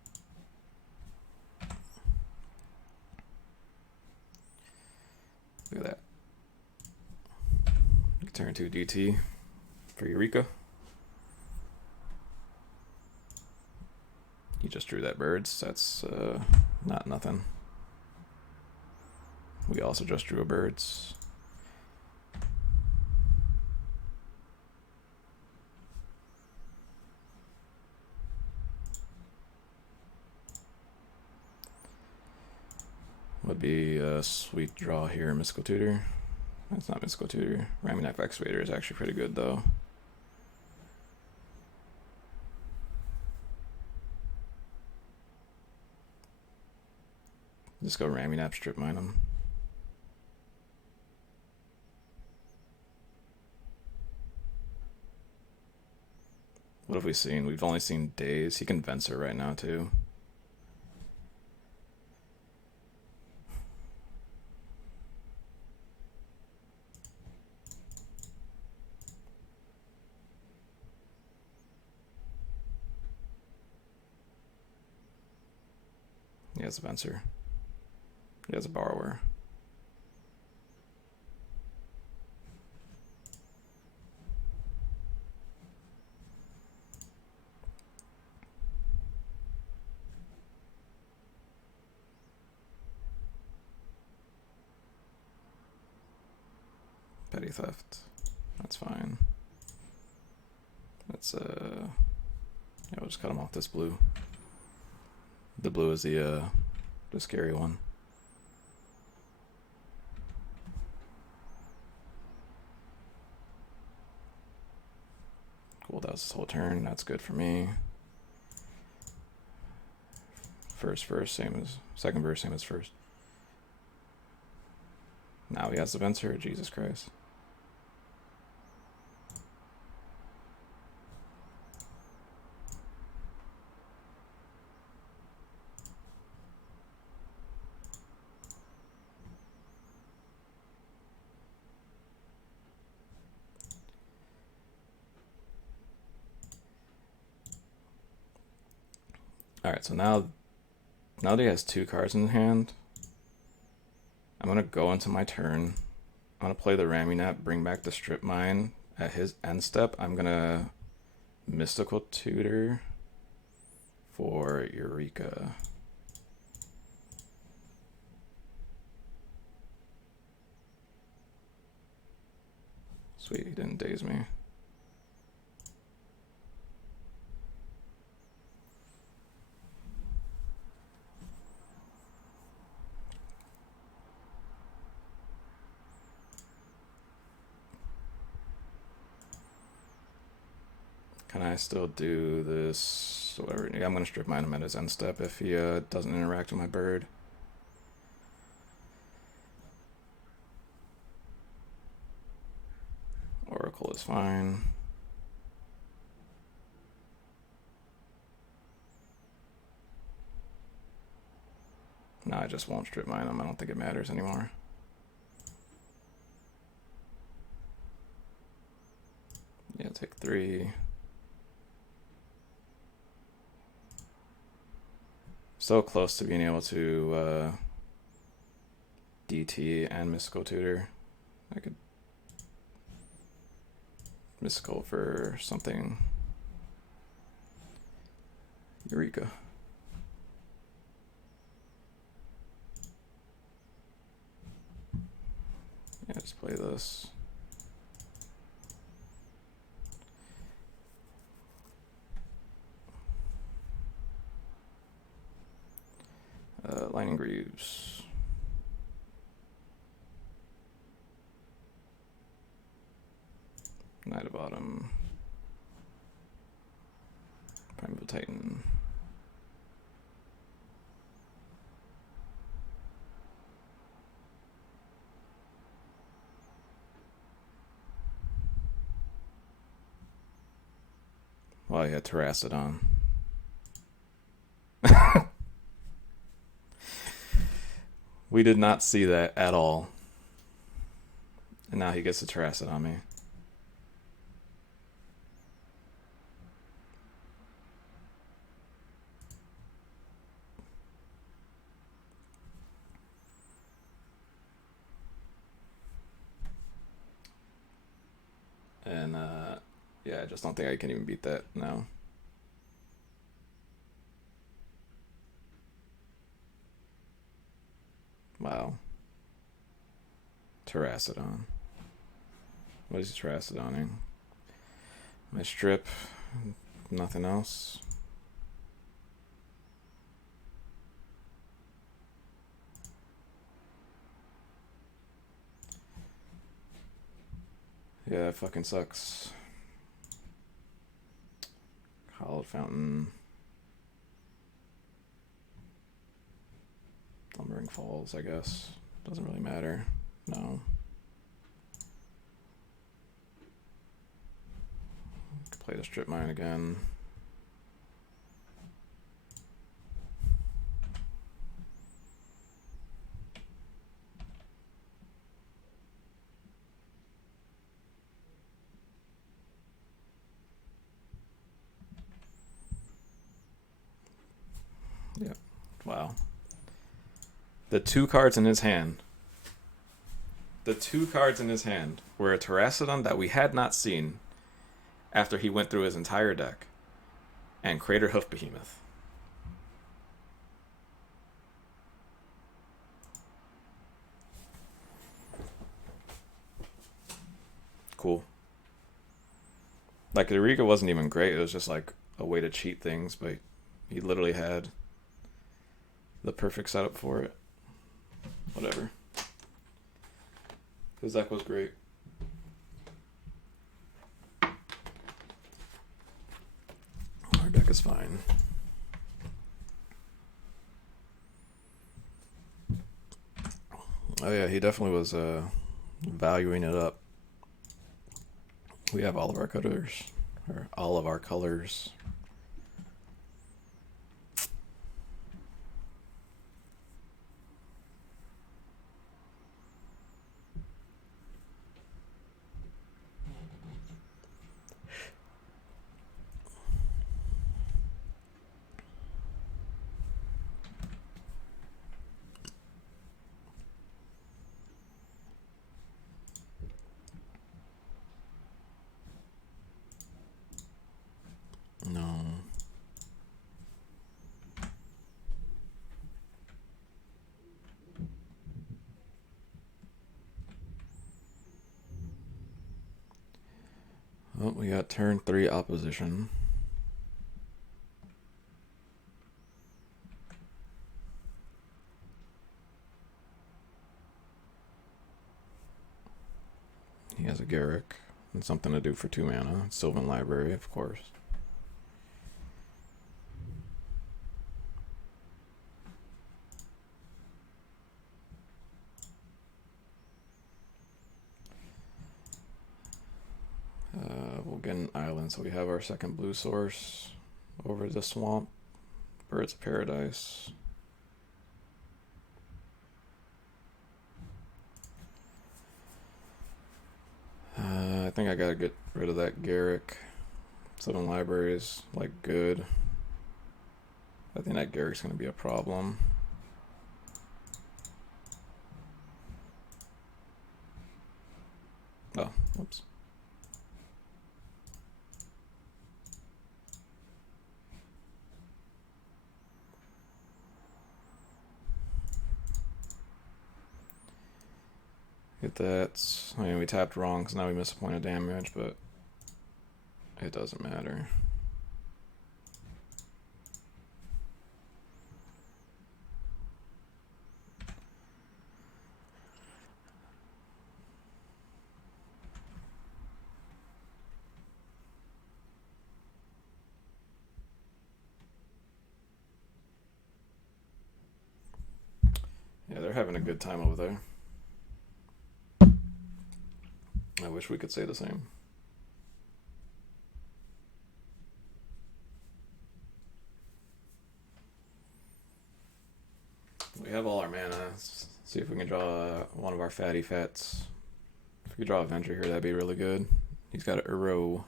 Look at that. You can turn to DT for Eureka. He just drew that birds. That's not nothing. We also just drew a birds. would be a sweet draw here, Mystical Tutor. That's not Mystical Tutor. Ramunap Excavator is actually pretty good though. Just go Ramunap, strip mine him. What have we seen? We've only seen Daze. He can Venser right now too. He has a Venser. He has a Borrower. Petty Theft. That's fine. That's yeah, we'll just cut him off this blue. The blue is the scary one. Cool, that was his whole turn. That's good for me. First verse, same as second verse, same as first. Now he has the Venser. Jesus Christ. Alright, so now that he has 2 cards in hand, I'm going to go into my turn. I'm going to play the Ramunap, bring back the Strip Mine. At his end step, I'm going to Mystical Tutor for Eureka. Sweet, he didn't daze me. Can I still do this? Whatever. Yeah, I'm going to strip mine him at his end step if he doesn't interact with my bird. Oracle is fine. No, I just won't strip mine him. I don't think it matters anymore. Yeah, take 3. So close to being able to DT and Mystical Tutor. I could Mystical for something. Eureka. Yeah, just play this. Lightning Greaves. Knight of Autumn. Primeval Titan. Well, I had Terracodon. We did not see that at all. And now he gets a Terracid on me. And yeah, I just don't think I can even beat that now. Wow. Terracodon. What is he Terracodoning? My strip. Nothing else. Yeah, it fucking sucks. Hallowed Fountain. Lumbering Falls, I guess. Doesn't really matter. No. Play the Strip Mine again. Yeah. Wow. The two cards in his hand. The two cards in his hand were a Terracodon that we had not seen after he went through his entire deck, and Crater Hoof Behemoth. Cool. Like, the Riga wasn't even great. It was just like a way to cheat things, but he literally had the perfect setup for it. Whatever. His deck was great. Our deck is fine. Oh yeah, he definitely was valuing it up. We have all of our colors. Or all of our colors. No. Oh, we got turn 3 opposition. He has a Garruk and something to do for 2 mana. Sylvan Library, of course. We'll get an island, so we have our second blue source over the swamp. Birds of Paradise. I think I gotta get rid of that Garruk. Sylvan Library is like good. I think that Garrick's gonna be a problem. Oh, whoops. Get that. I mean, we tapped wrong because now we missed a point of damage, but it doesn't matter. Yeah, they're having a good time over there. I wish we could say the same. We have all our mana. Let's see if we can draw one of our fatty fats. If we could draw a Venture here, that'd be really good. He's got an Uro.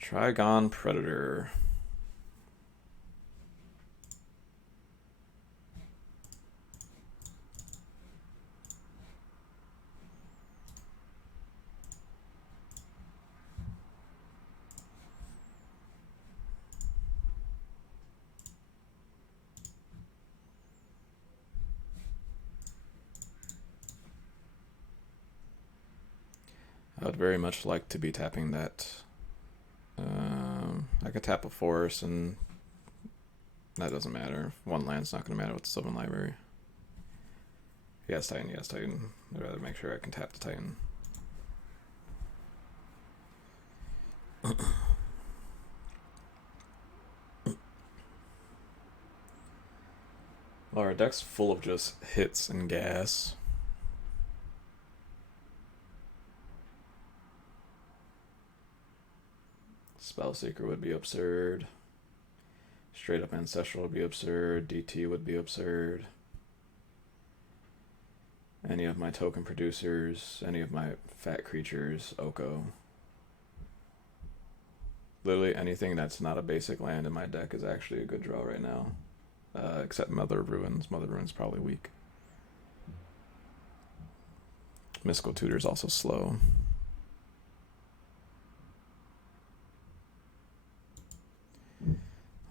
Trigon Predator. I would very much like to be tapping that I could tap a force, and that doesn't matter. One land's not going to matter with the Sylvan Library. Yes, Titan, yes, Titan. I'd rather make sure I can tap the Titan. Well, our deck's full of just hits and gas. Spellseeker would be absurd. Straight up Ancestral would be absurd. DT would be absurd. Any of my token producers, any of my fat creatures, Oko. Literally anything that's not a basic land in my deck is actually a good draw right now. Except Mother of Ruins. Mother of Ruins is probably weak. Mystical Tutor is also slow.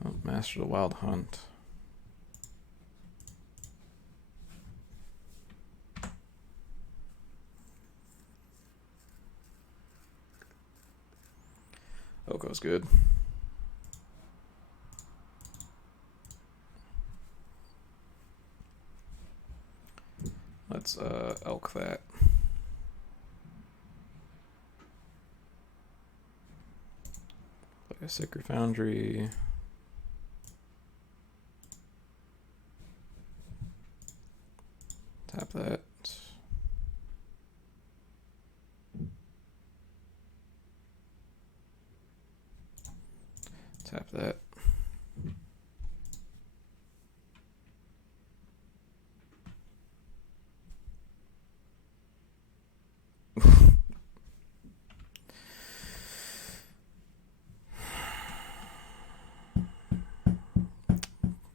Oh, Master of the Wild Hunt. Oko's good. Let's elk that. Play a Sacred Foundry. Tap that. Tap that.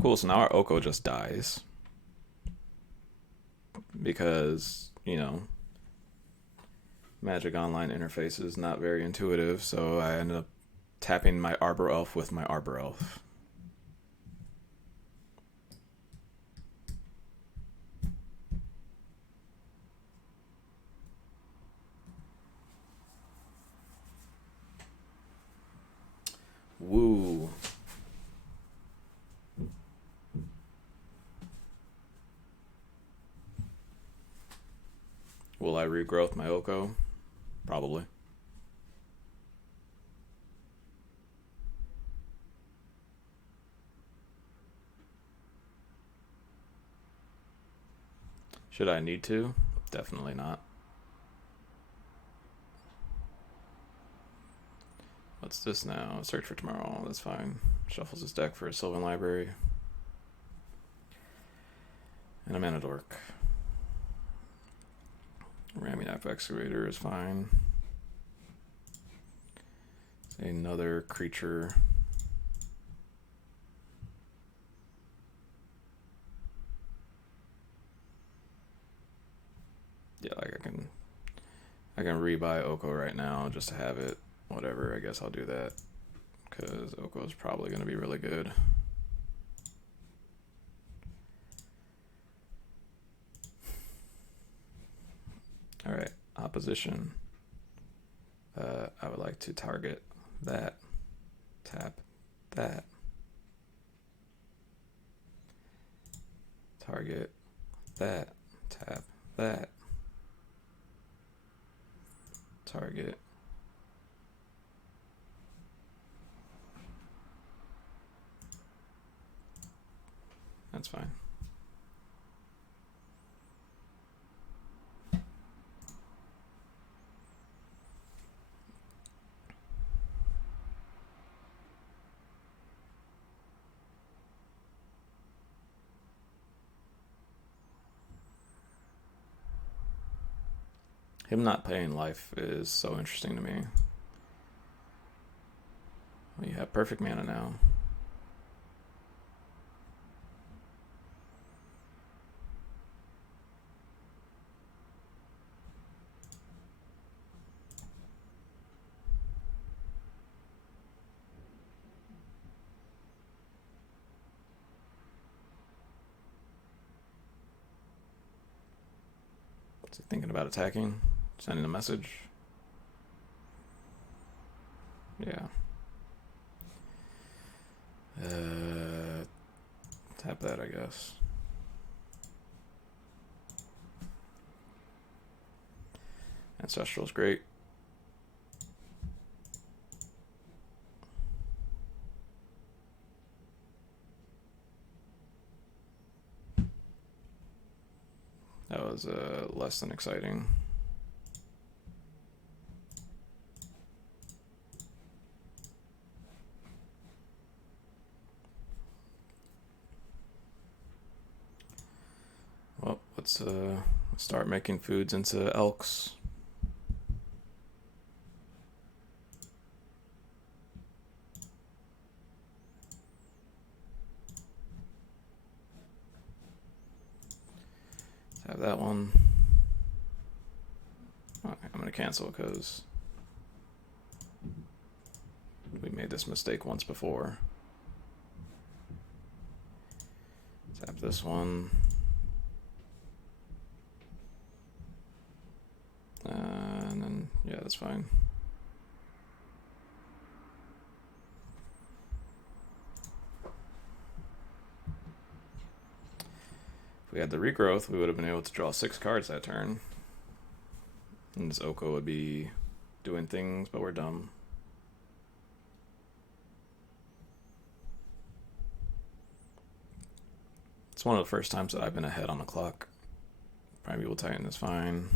Cool, so now our Oko just dies. Because, you know, Magic Online interface is not very intuitive, so I ended up tapping my Arbor Elf with my Arbor Elf. Woo. Will I regrowth my Oko? Probably. Should I need to? Definitely not. What's this now? Search for Tomorrow. That's fine. Shuffles his deck for a Sylvan Library. And a Mana Dork. Ramunap Excavator is fine. Another creature. Yeah, like I can rebuy Oko right now just to have it. Whatever, I guess I'll do that. Because Oko is probably going to be really good. Alright, opposition. I would like to target that. Tap that. Target that. Tap that. Target. That's fine. Him not paying life is so interesting to me. We have perfect mana now. Is he thinking about attacking? Sending a message? Yeah. Tap that, I guess. Ancestral's great. That was less than exciting. Well, let's start making foods into elks. Have that one. Okay, I'm gonna cancel because we made this mistake once before. Tap this one. And then, yeah, that's fine. If we had the regrowth, we would have been able to draw 6 cards that turn. And this Oko would be doing things, but we're dumb. It's one of the first times that I've been ahead on the clock. Primeval Titan is fine.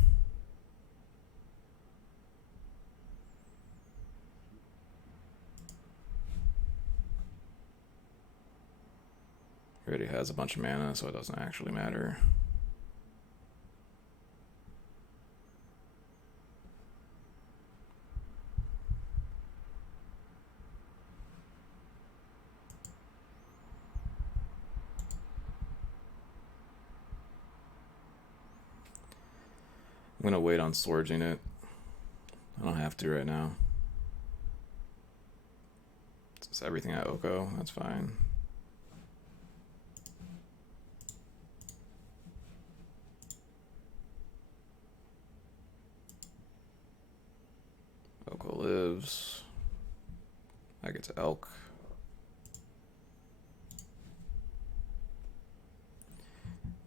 He already has a bunch of mana, so it doesn't actually matter. I'm gonna wait on Sworging it. I don't have to right now. It's just everything at Oko, that's fine. Oko lives. I get to Elk.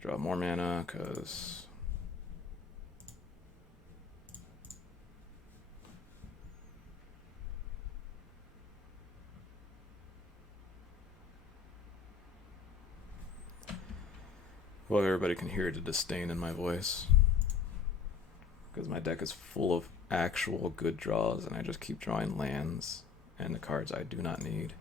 Draw more mana, because well, everybody can hear the disdain in my voice. Because my deck is full of actual good draws, and I just keep drawing lands and the cards I do not need.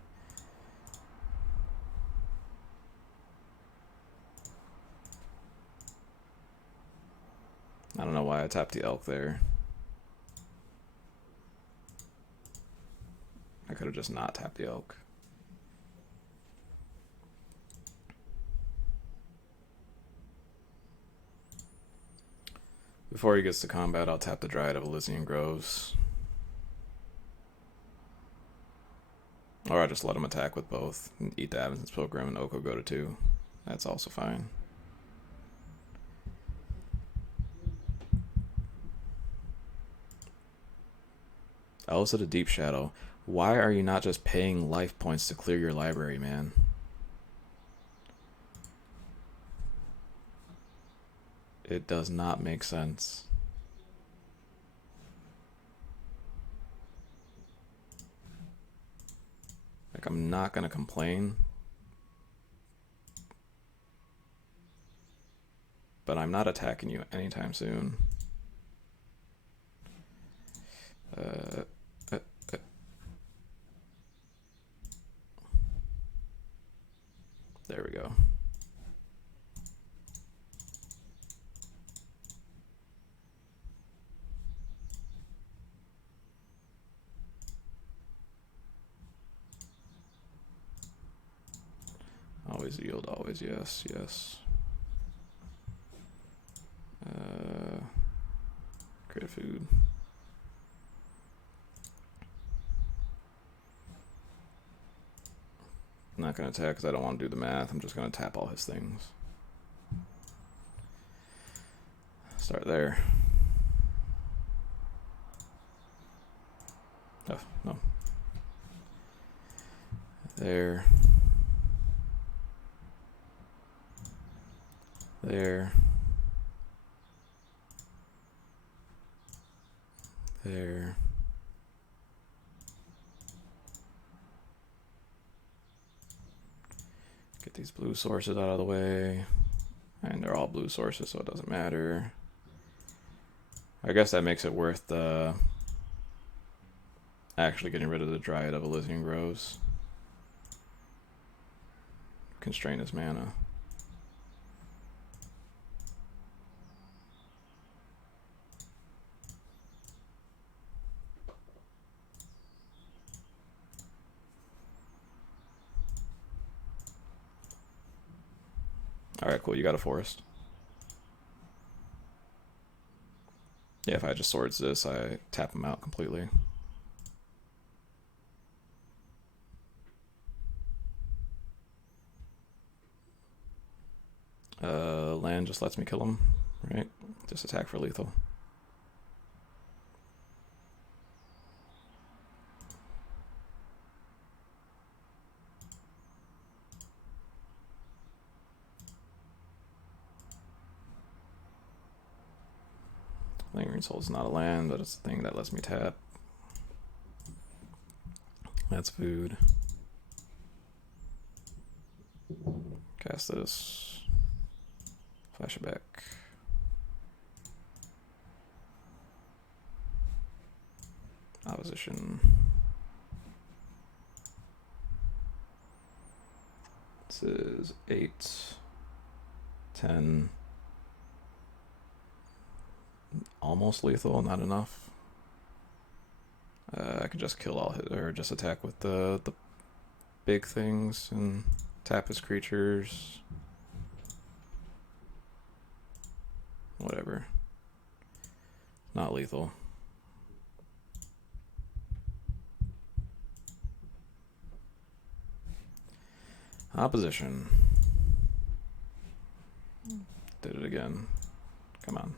I don't know why I tapped the Elk there. I could have just not tapped the Elk. Before he gets to combat, I'll tap the Dryad of Elysian Groves. Or I just let him attack with both. And eat the Avacyn's Pilgrim and Oko go to 2. That's also fine. Elves of the Deep Shadow. Why are you not just paying life points to clear your library, man? It does not make sense. Like, I'm not gonna complain, but I'm not attacking you anytime soon. There we go. Always yield, always yes, yes. Create food. I'm not going to attack because I don't want to do the math. I'm just going to tap all his things. Start there. Oh, no. There. There. There. Get these blue sources out of the way. And they're all blue sources, so it doesn't matter. I guess that makes it worth actually getting rid of the Dryad of Elysian Groves. Constrain his mana. Alright, cool, you got a forest. Yeah, if I just swords this, I tap him out completely. Land just lets me kill him, right? Just attack for lethal. Lingering Soul is not a land, but it's a thing that lets me tap. That's food. Cast this. Flash it back. Opposition. This is 8, 10. Almost lethal, not enough. I could just kill all his, or just attack with the big things and tap his creatures. Whatever. Not lethal. Opposition. Did it again. Come on.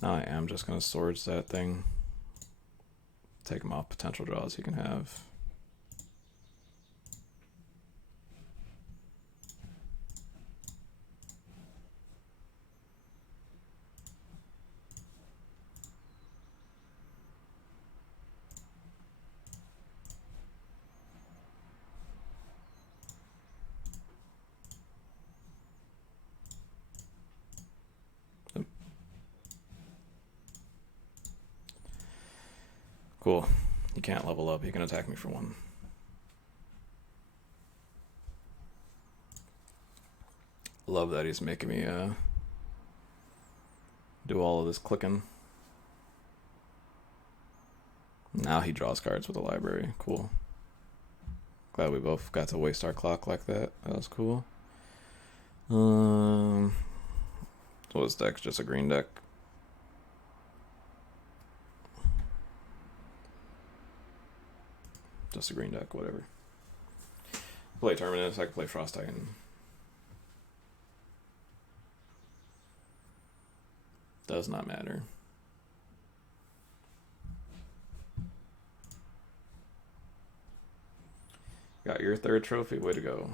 Now I am just going to swords that thing. Take him off potential draws he can have. Cool. He can't level up. He can attack me for 1. Love that he's making me do all of this clicking. Now he draws cards with the library. Cool. Glad we both got to waste our clock like that. That was cool. So this deck's just a green deck. Just a green deck, whatever. Play Terminus, I can play Frost Titan. Does not matter. Got your 3rd trophy, way to go.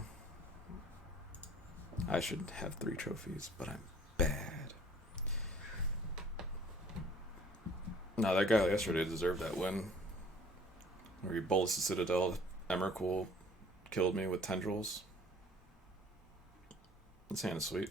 I should have 3 trophies, but I'm bad. No, that guy yesterday deserved that win. Where he bullets the Citadel, Emrakul killed me with tendrils. This hand is sweet.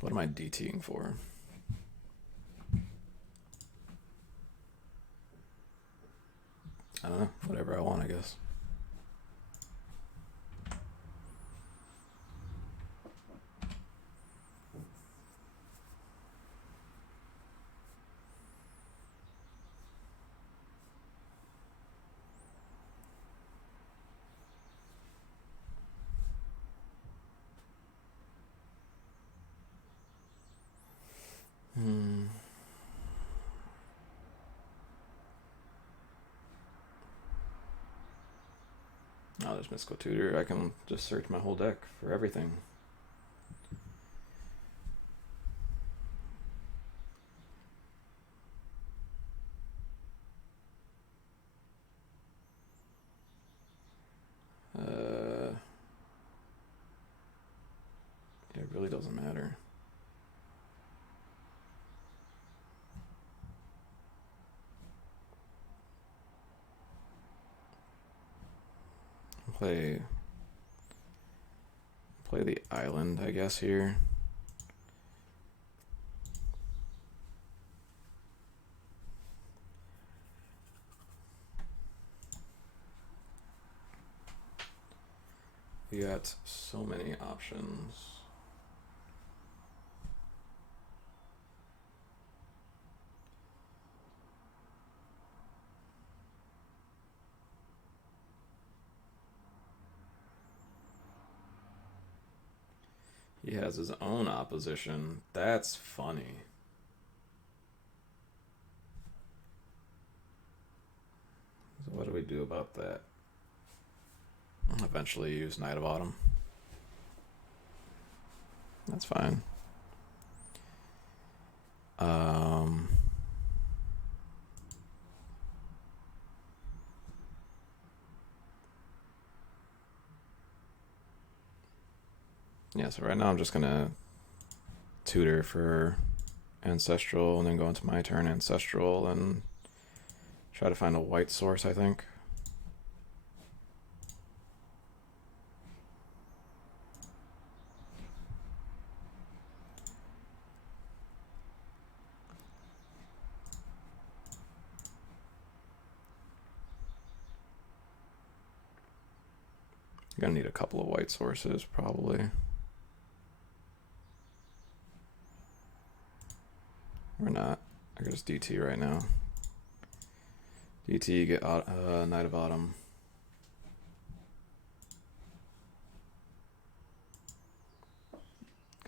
What am I DTing for? I don't know. Whatever I want, I guess. now there's Mystical Tutor. I can just search my whole deck for everything. It really doesn't matter. Play the island, I guess, here. You got so many options. He has his own opposition. That's funny. So what do we do about that? I'll eventually use Knight of Autumn. That's fine. Yeah, so right now I'm just gonna tutor for Ancestral and then go into my turn Ancestral and try to find a white source, I think. You're gonna need a couple of white sources, probably. Or not. I could just DT right now. DT, get Knight of Autumn.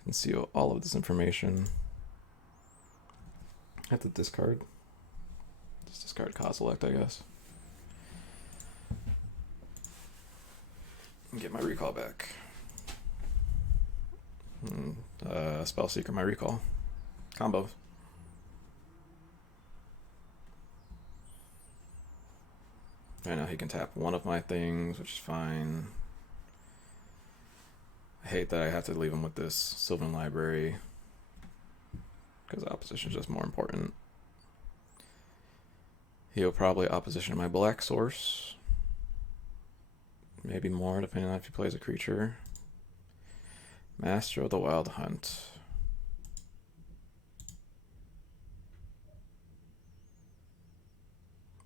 Conceal all of this information. I have to discard. Just discard Kozilek, I guess. And get my recall back. Spellseeker, my recall. Combo. Right now he can tap one of my things, which is fine. I hate that I have to leave him with this Sylvan Library because opposition is just more important. He'll probably opposition my black source. Maybe more, depending on if he plays a creature. Master of the Wild Hunt.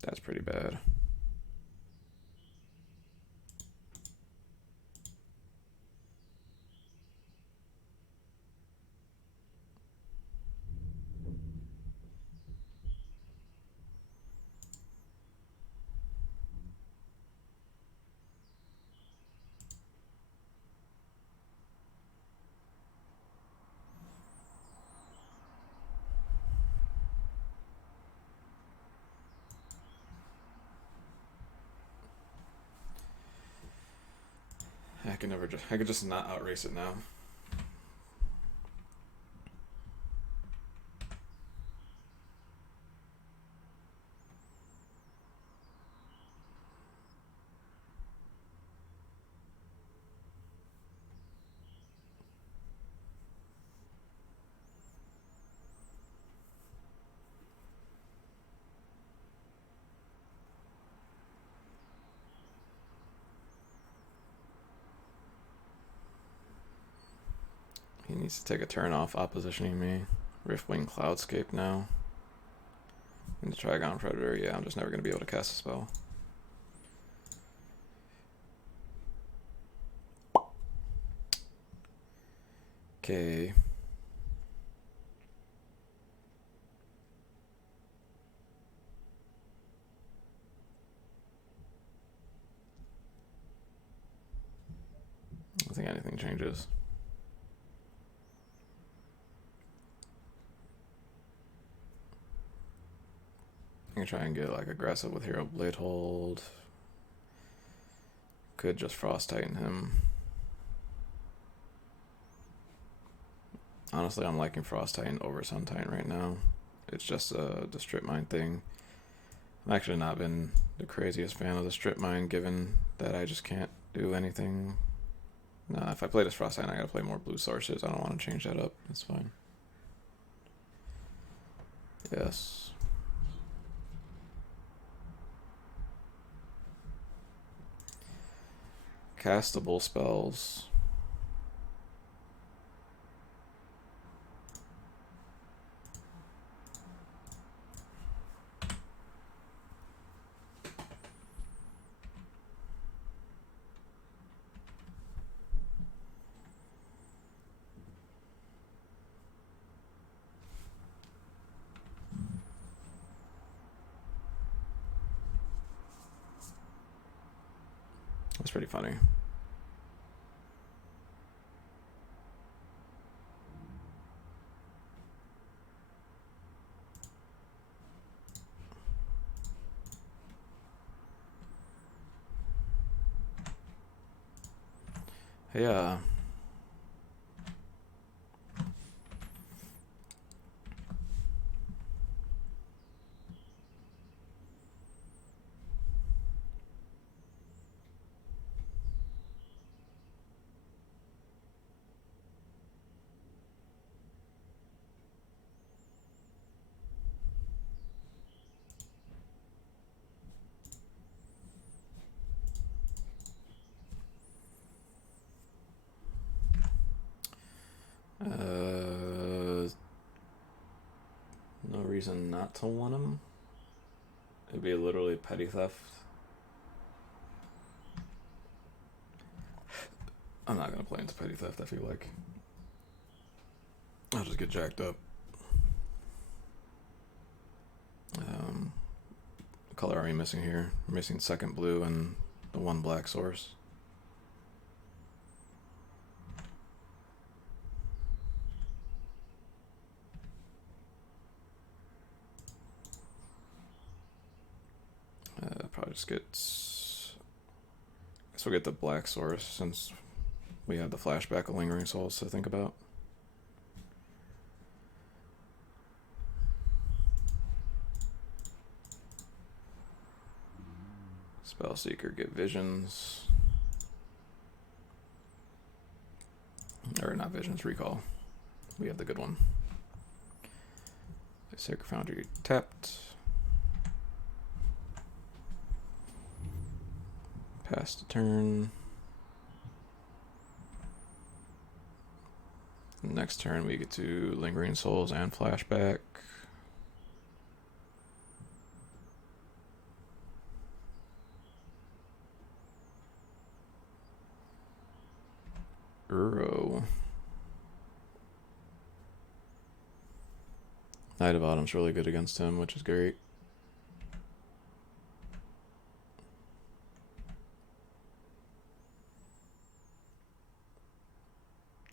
That's pretty bad. I could just not outrace it now. He needs to take a turn off oppositioning me. Riftwing Cloudscape now. And the Trigon Predator, yeah, I'm just never going to be able to cast a spell. Okay. I don't think anything changes. I can try and get like aggressive with Hero Blade Hold. Could just Frost Titan him. Honestly, I'm liking Frost Titan over Sun Titan right now. It's just the Strip Mine thing. I've actually not been the craziest fan of the Strip Mine, given that I just can't do anything. Nah, if I play this Frost Titan, I gotta play more blue sources. I don't want to change that up. It's fine. Yes. Castable spells. That's pretty funny. Yeah. No reason not to want him. It'd be literally petty theft. I'm not gonna play into petty theft, I feel like. I'll just get jacked up. Color are we missing here? We're missing second blue and the one black source. Probably just get. I guess we'll get the black source since we have the flashback of Lingering Souls to think about. Spellseeker, get visions. Or not visions, recall. We have the good one. Sacred Foundry tapped. Pass the turn. Next turn we get to Lingering Souls and Flashback. Uro. Knight of Autumn's really good against him, which is great.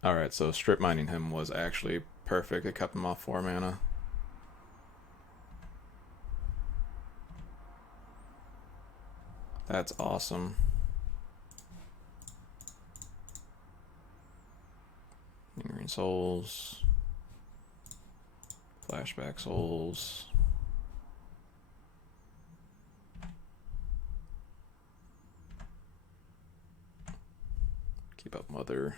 Alright, so strip mining him was actually perfect. It kept him off 4 mana. That's awesome. Lingering Souls. Flashback Souls. Keep up Mother.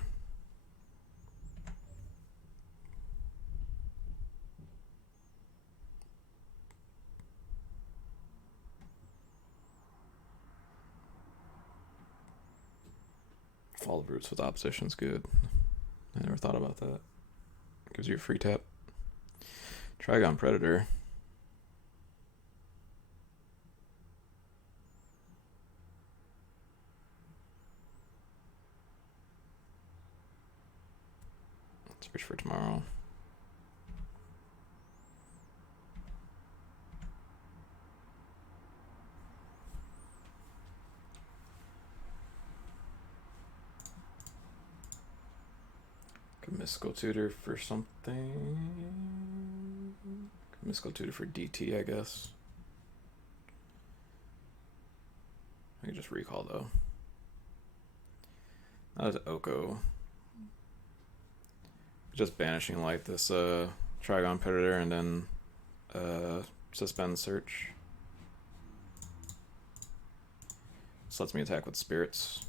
Fall of Roots with opposition's good. I never thought about that. Gives you a free tap. Trigon Predator. Search for tomorrow. Mystical Tutor for something. Mystical Tutor for DT, I guess. I can just recall though. That was Oko. Just banishing light this Trigon Predator and then suspend search. This lets me attack with spirits.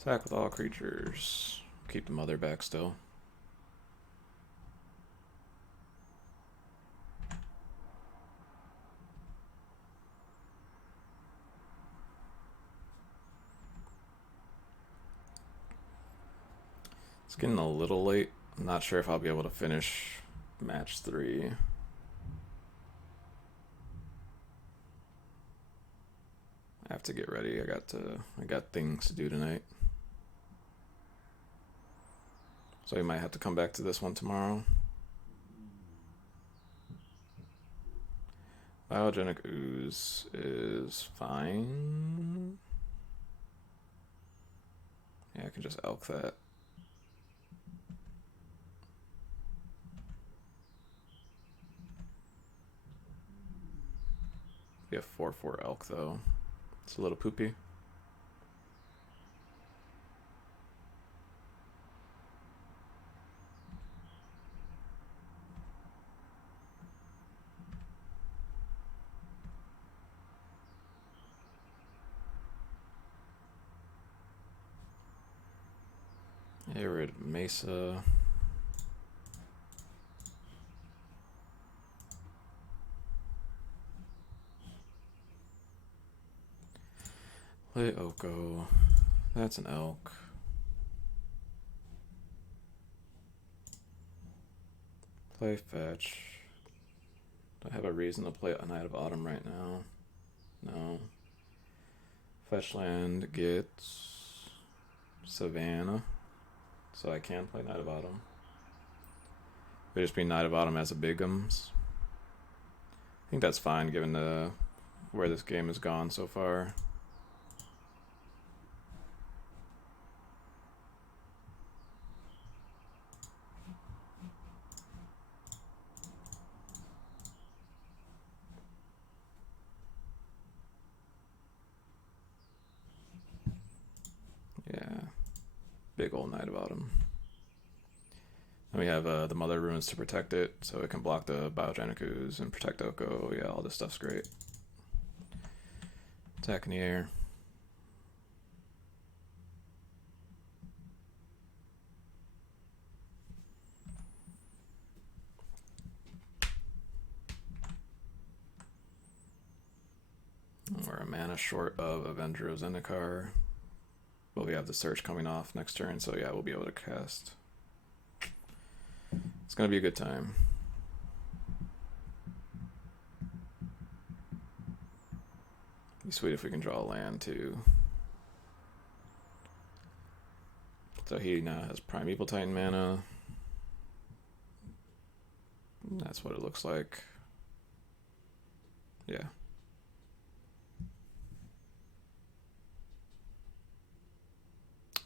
Attack with all creatures. Keep the mother back still. It's getting a little late. I'm not sure if I'll be able to finish match 3. I have to get ready. I got things to do tonight. So you might have to come back to this one tomorrow. Biogenic Ooze is fine. Yeah, I can just elk that. Be a 4/4 elk though. It's a little poopy. Arid Mesa. Play Oko. That's an elk. Play fetch. Do I have a reason to play a Knight of Autumn right now? No. Fetch land gets Savannah. So I can play Knight of Autumn. It would just be Knight of Autumn as a Bigums. I think that's fine given where this game has gone so far. Yeah. Big old Knight of Autumn. And we have the Mother Runes to protect it, so it can block the Biogenic Ooze and protect Oko. Yeah, all this stuff's great. Attack in the air. We're a mana short of Avenger of Zendikar. But we have the search coming off next turn, so yeah, we'll be able to cast. It's gonna be a good time. Be sweet if we can draw a land too. So he now has Primeval Titan mana. That's what it looks like. Yeah.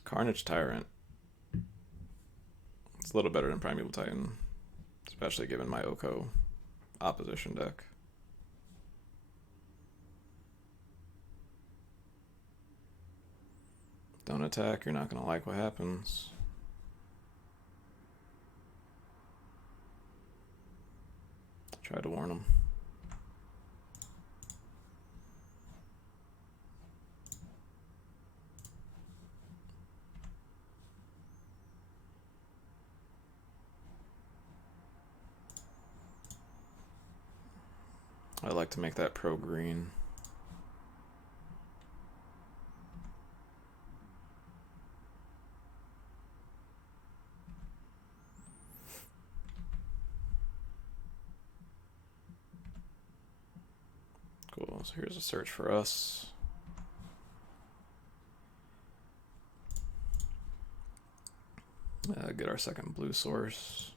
Carnage Tyrant. It's a little better than Primeval Titan, especially given my Oko opposition deck. Don't attack, you're not going to like what happens. Try to warn him. I like to make that pro green. Cool, so here's a search for us. Get our second blue source.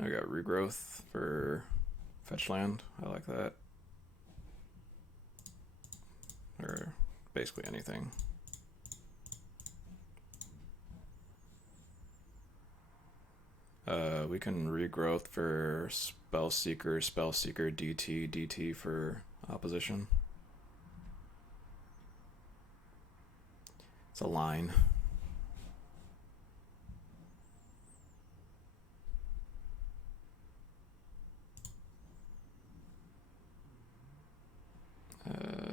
I got Regrowth for fetch land. I like that. Or basically anything. We can regrowth for Spellseeker, Spellseeker, DT, DT for opposition. It's a line.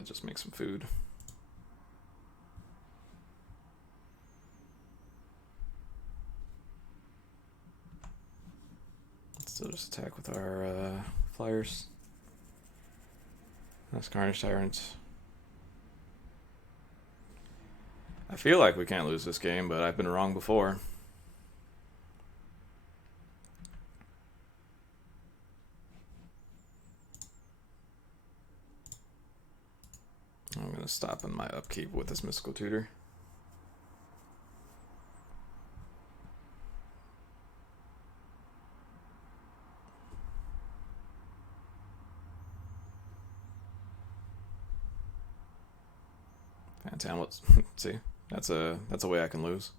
Just make some food. Still just attack with our flyers. That's Carnage Tyrants. I feel like we can't lose this game, but I've been wrong before. I'm going to stop in my upkeep with this Mystical Tutor. Phantom, see, that's a way I can lose.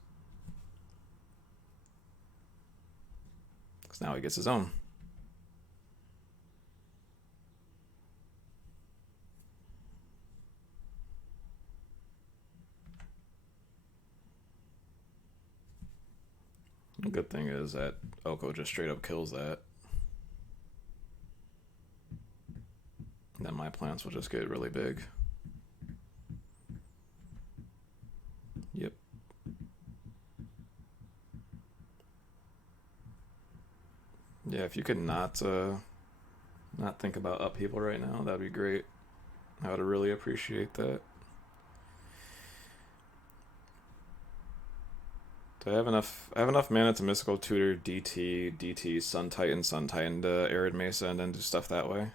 Because now he gets his own. The good thing is that Oko just straight up kills that. Then my plants will just get really big. Yep. Yeah, if you could not think about upheaval right now, that'd be great. I would really appreciate that. Do I have enough mana to Mystical Tutor, DT, Sun Titan to Arid Mesa, and then do stuff that way?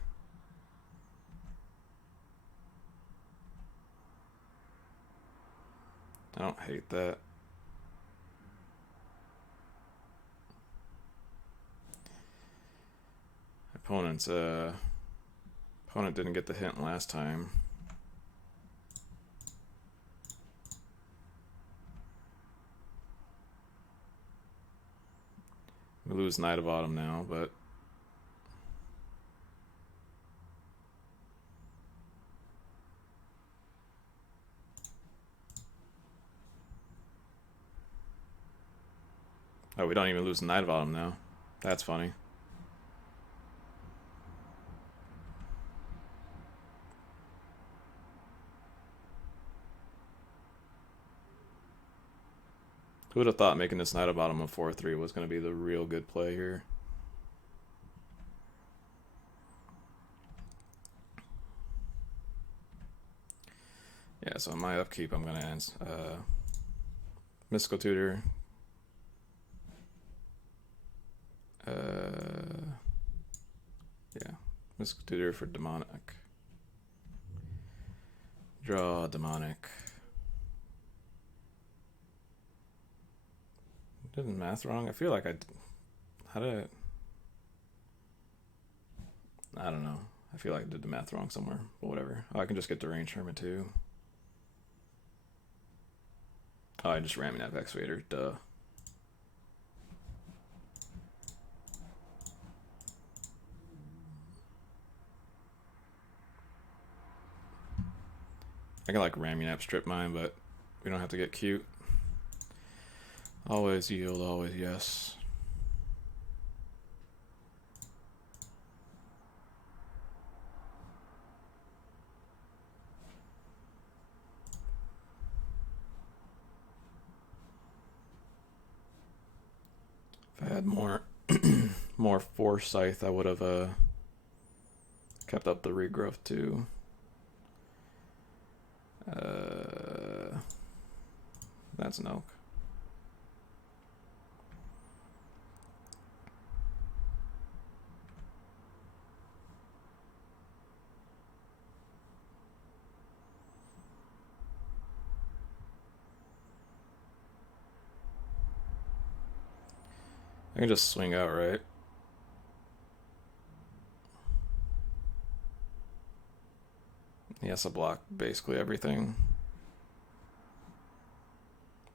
I don't hate that. Opponent didn't get the hint last time. We lose Knight of Autumn now, but oh, we don't even lose Knight of Autumn now. That's funny. Who would have thought making this Knight of Autumn a 4/3 was going to be the real good play here? Yeah, so in my upkeep, I'm going to end Mystical Tutor. Yeah, Mystical Tutor for Demonic. Draw Demonic. Did the math wrong? I feel like how did I don't know. I feel like I did the math wrong somewhere, but whatever. Oh, I can just get Deranged Hermit too. Oh, I just ran me that Excavator. Duh. I can like Ramunap Strip Mine, but we don't have to get cute. Always yield, always yes. If I had more more foresight, I would have kept up the regrowth too. That's an oak. I can just swing out, right? He has to block basically everything.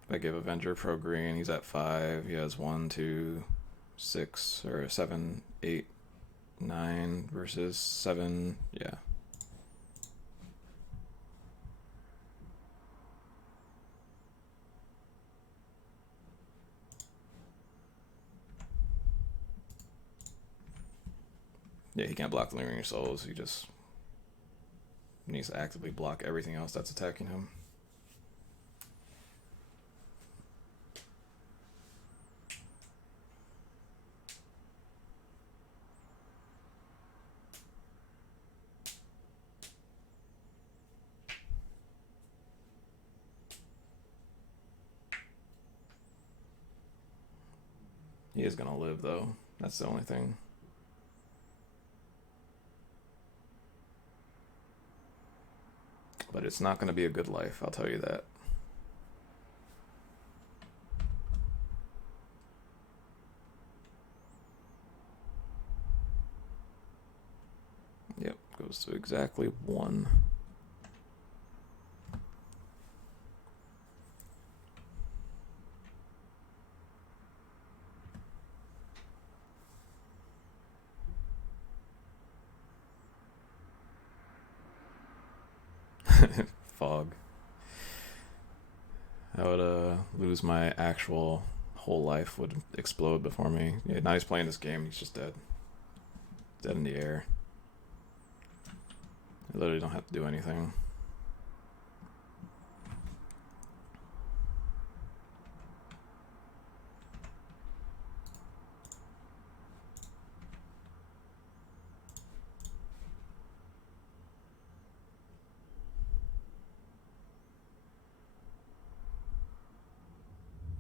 If I give Avenger Pro Green, he's at 5. He has 1, 2, 6 or 7, 8, 9 versus 7. Yeah. Yeah, he can't block Lingering Souls. He just needs to actively block everything else that's attacking him. He is gonna live though. That's the only thing. But it's not gonna be a good life, I'll tell you that. Yep, goes to exactly 1. Fog. I would lose my actual whole life would explode before me. Yeah, now he's playing this game, he's just dead. Dead in the air. I literally don't have to do anything.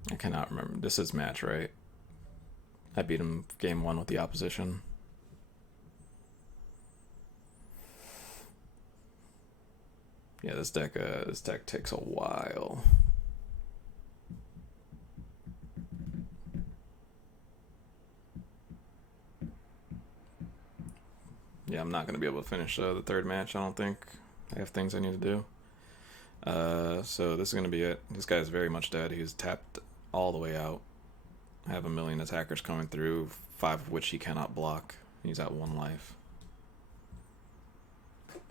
I cannot remember. This is match, right? I beat him game 1 with the opposition. Yeah, this deck takes a while. Yeah, I'm not gonna be able to finish the third match. I don't think. I have things I need to do. So this is gonna be it. This guy is very much dead. He's tapped all the way out. I have a million attackers coming through, 5 of which he cannot block. He's at 1 life.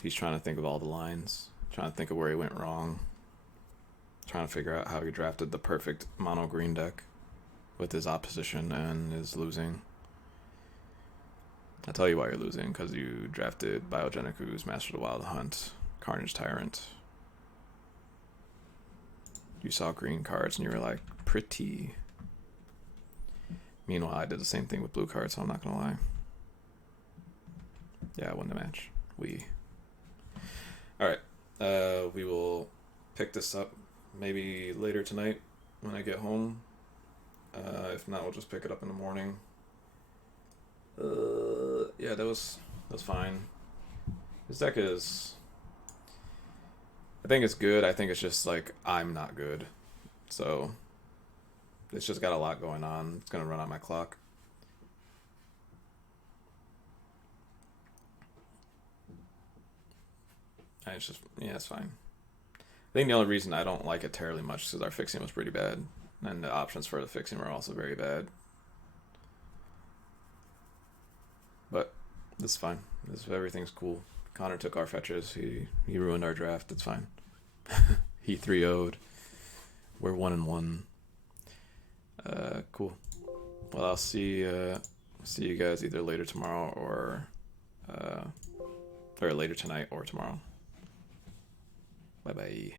He's trying to think of all the lines, trying to think of where he went wrong, trying to figure out how he drafted the perfect mono green deck with his opposition and is losing. I'll tell you why you're losing, because you drafted Biogenic Ooze, Master of the Wild Hunt, Carnage Tyrant. You saw green cards and you were like, pretty. Meanwhile, I did the same thing with blue cards, so I'm not gonna lie. Yeah, I won the match. Alright, we will pick this up maybe later tonight when I get home. If not, we'll just pick it up in the morning. Yeah, that was fine. This deck is... I think it's good. I think it's just like, I'm not good. So, it's just got a lot going on. It's gonna run out my clock. It's just, yeah, it's fine. I think the only reason I don't like it terribly much is because our fixing was pretty bad. And the options for the fixing were also very bad. But this is fine. Everything's cool. Connor took our fetches. He ruined our draft. It's fine. He 3-0'd. We're 1-1. Cool. Well, I'll see you guys either later tomorrow or later tonight or tomorrow. Bye bye.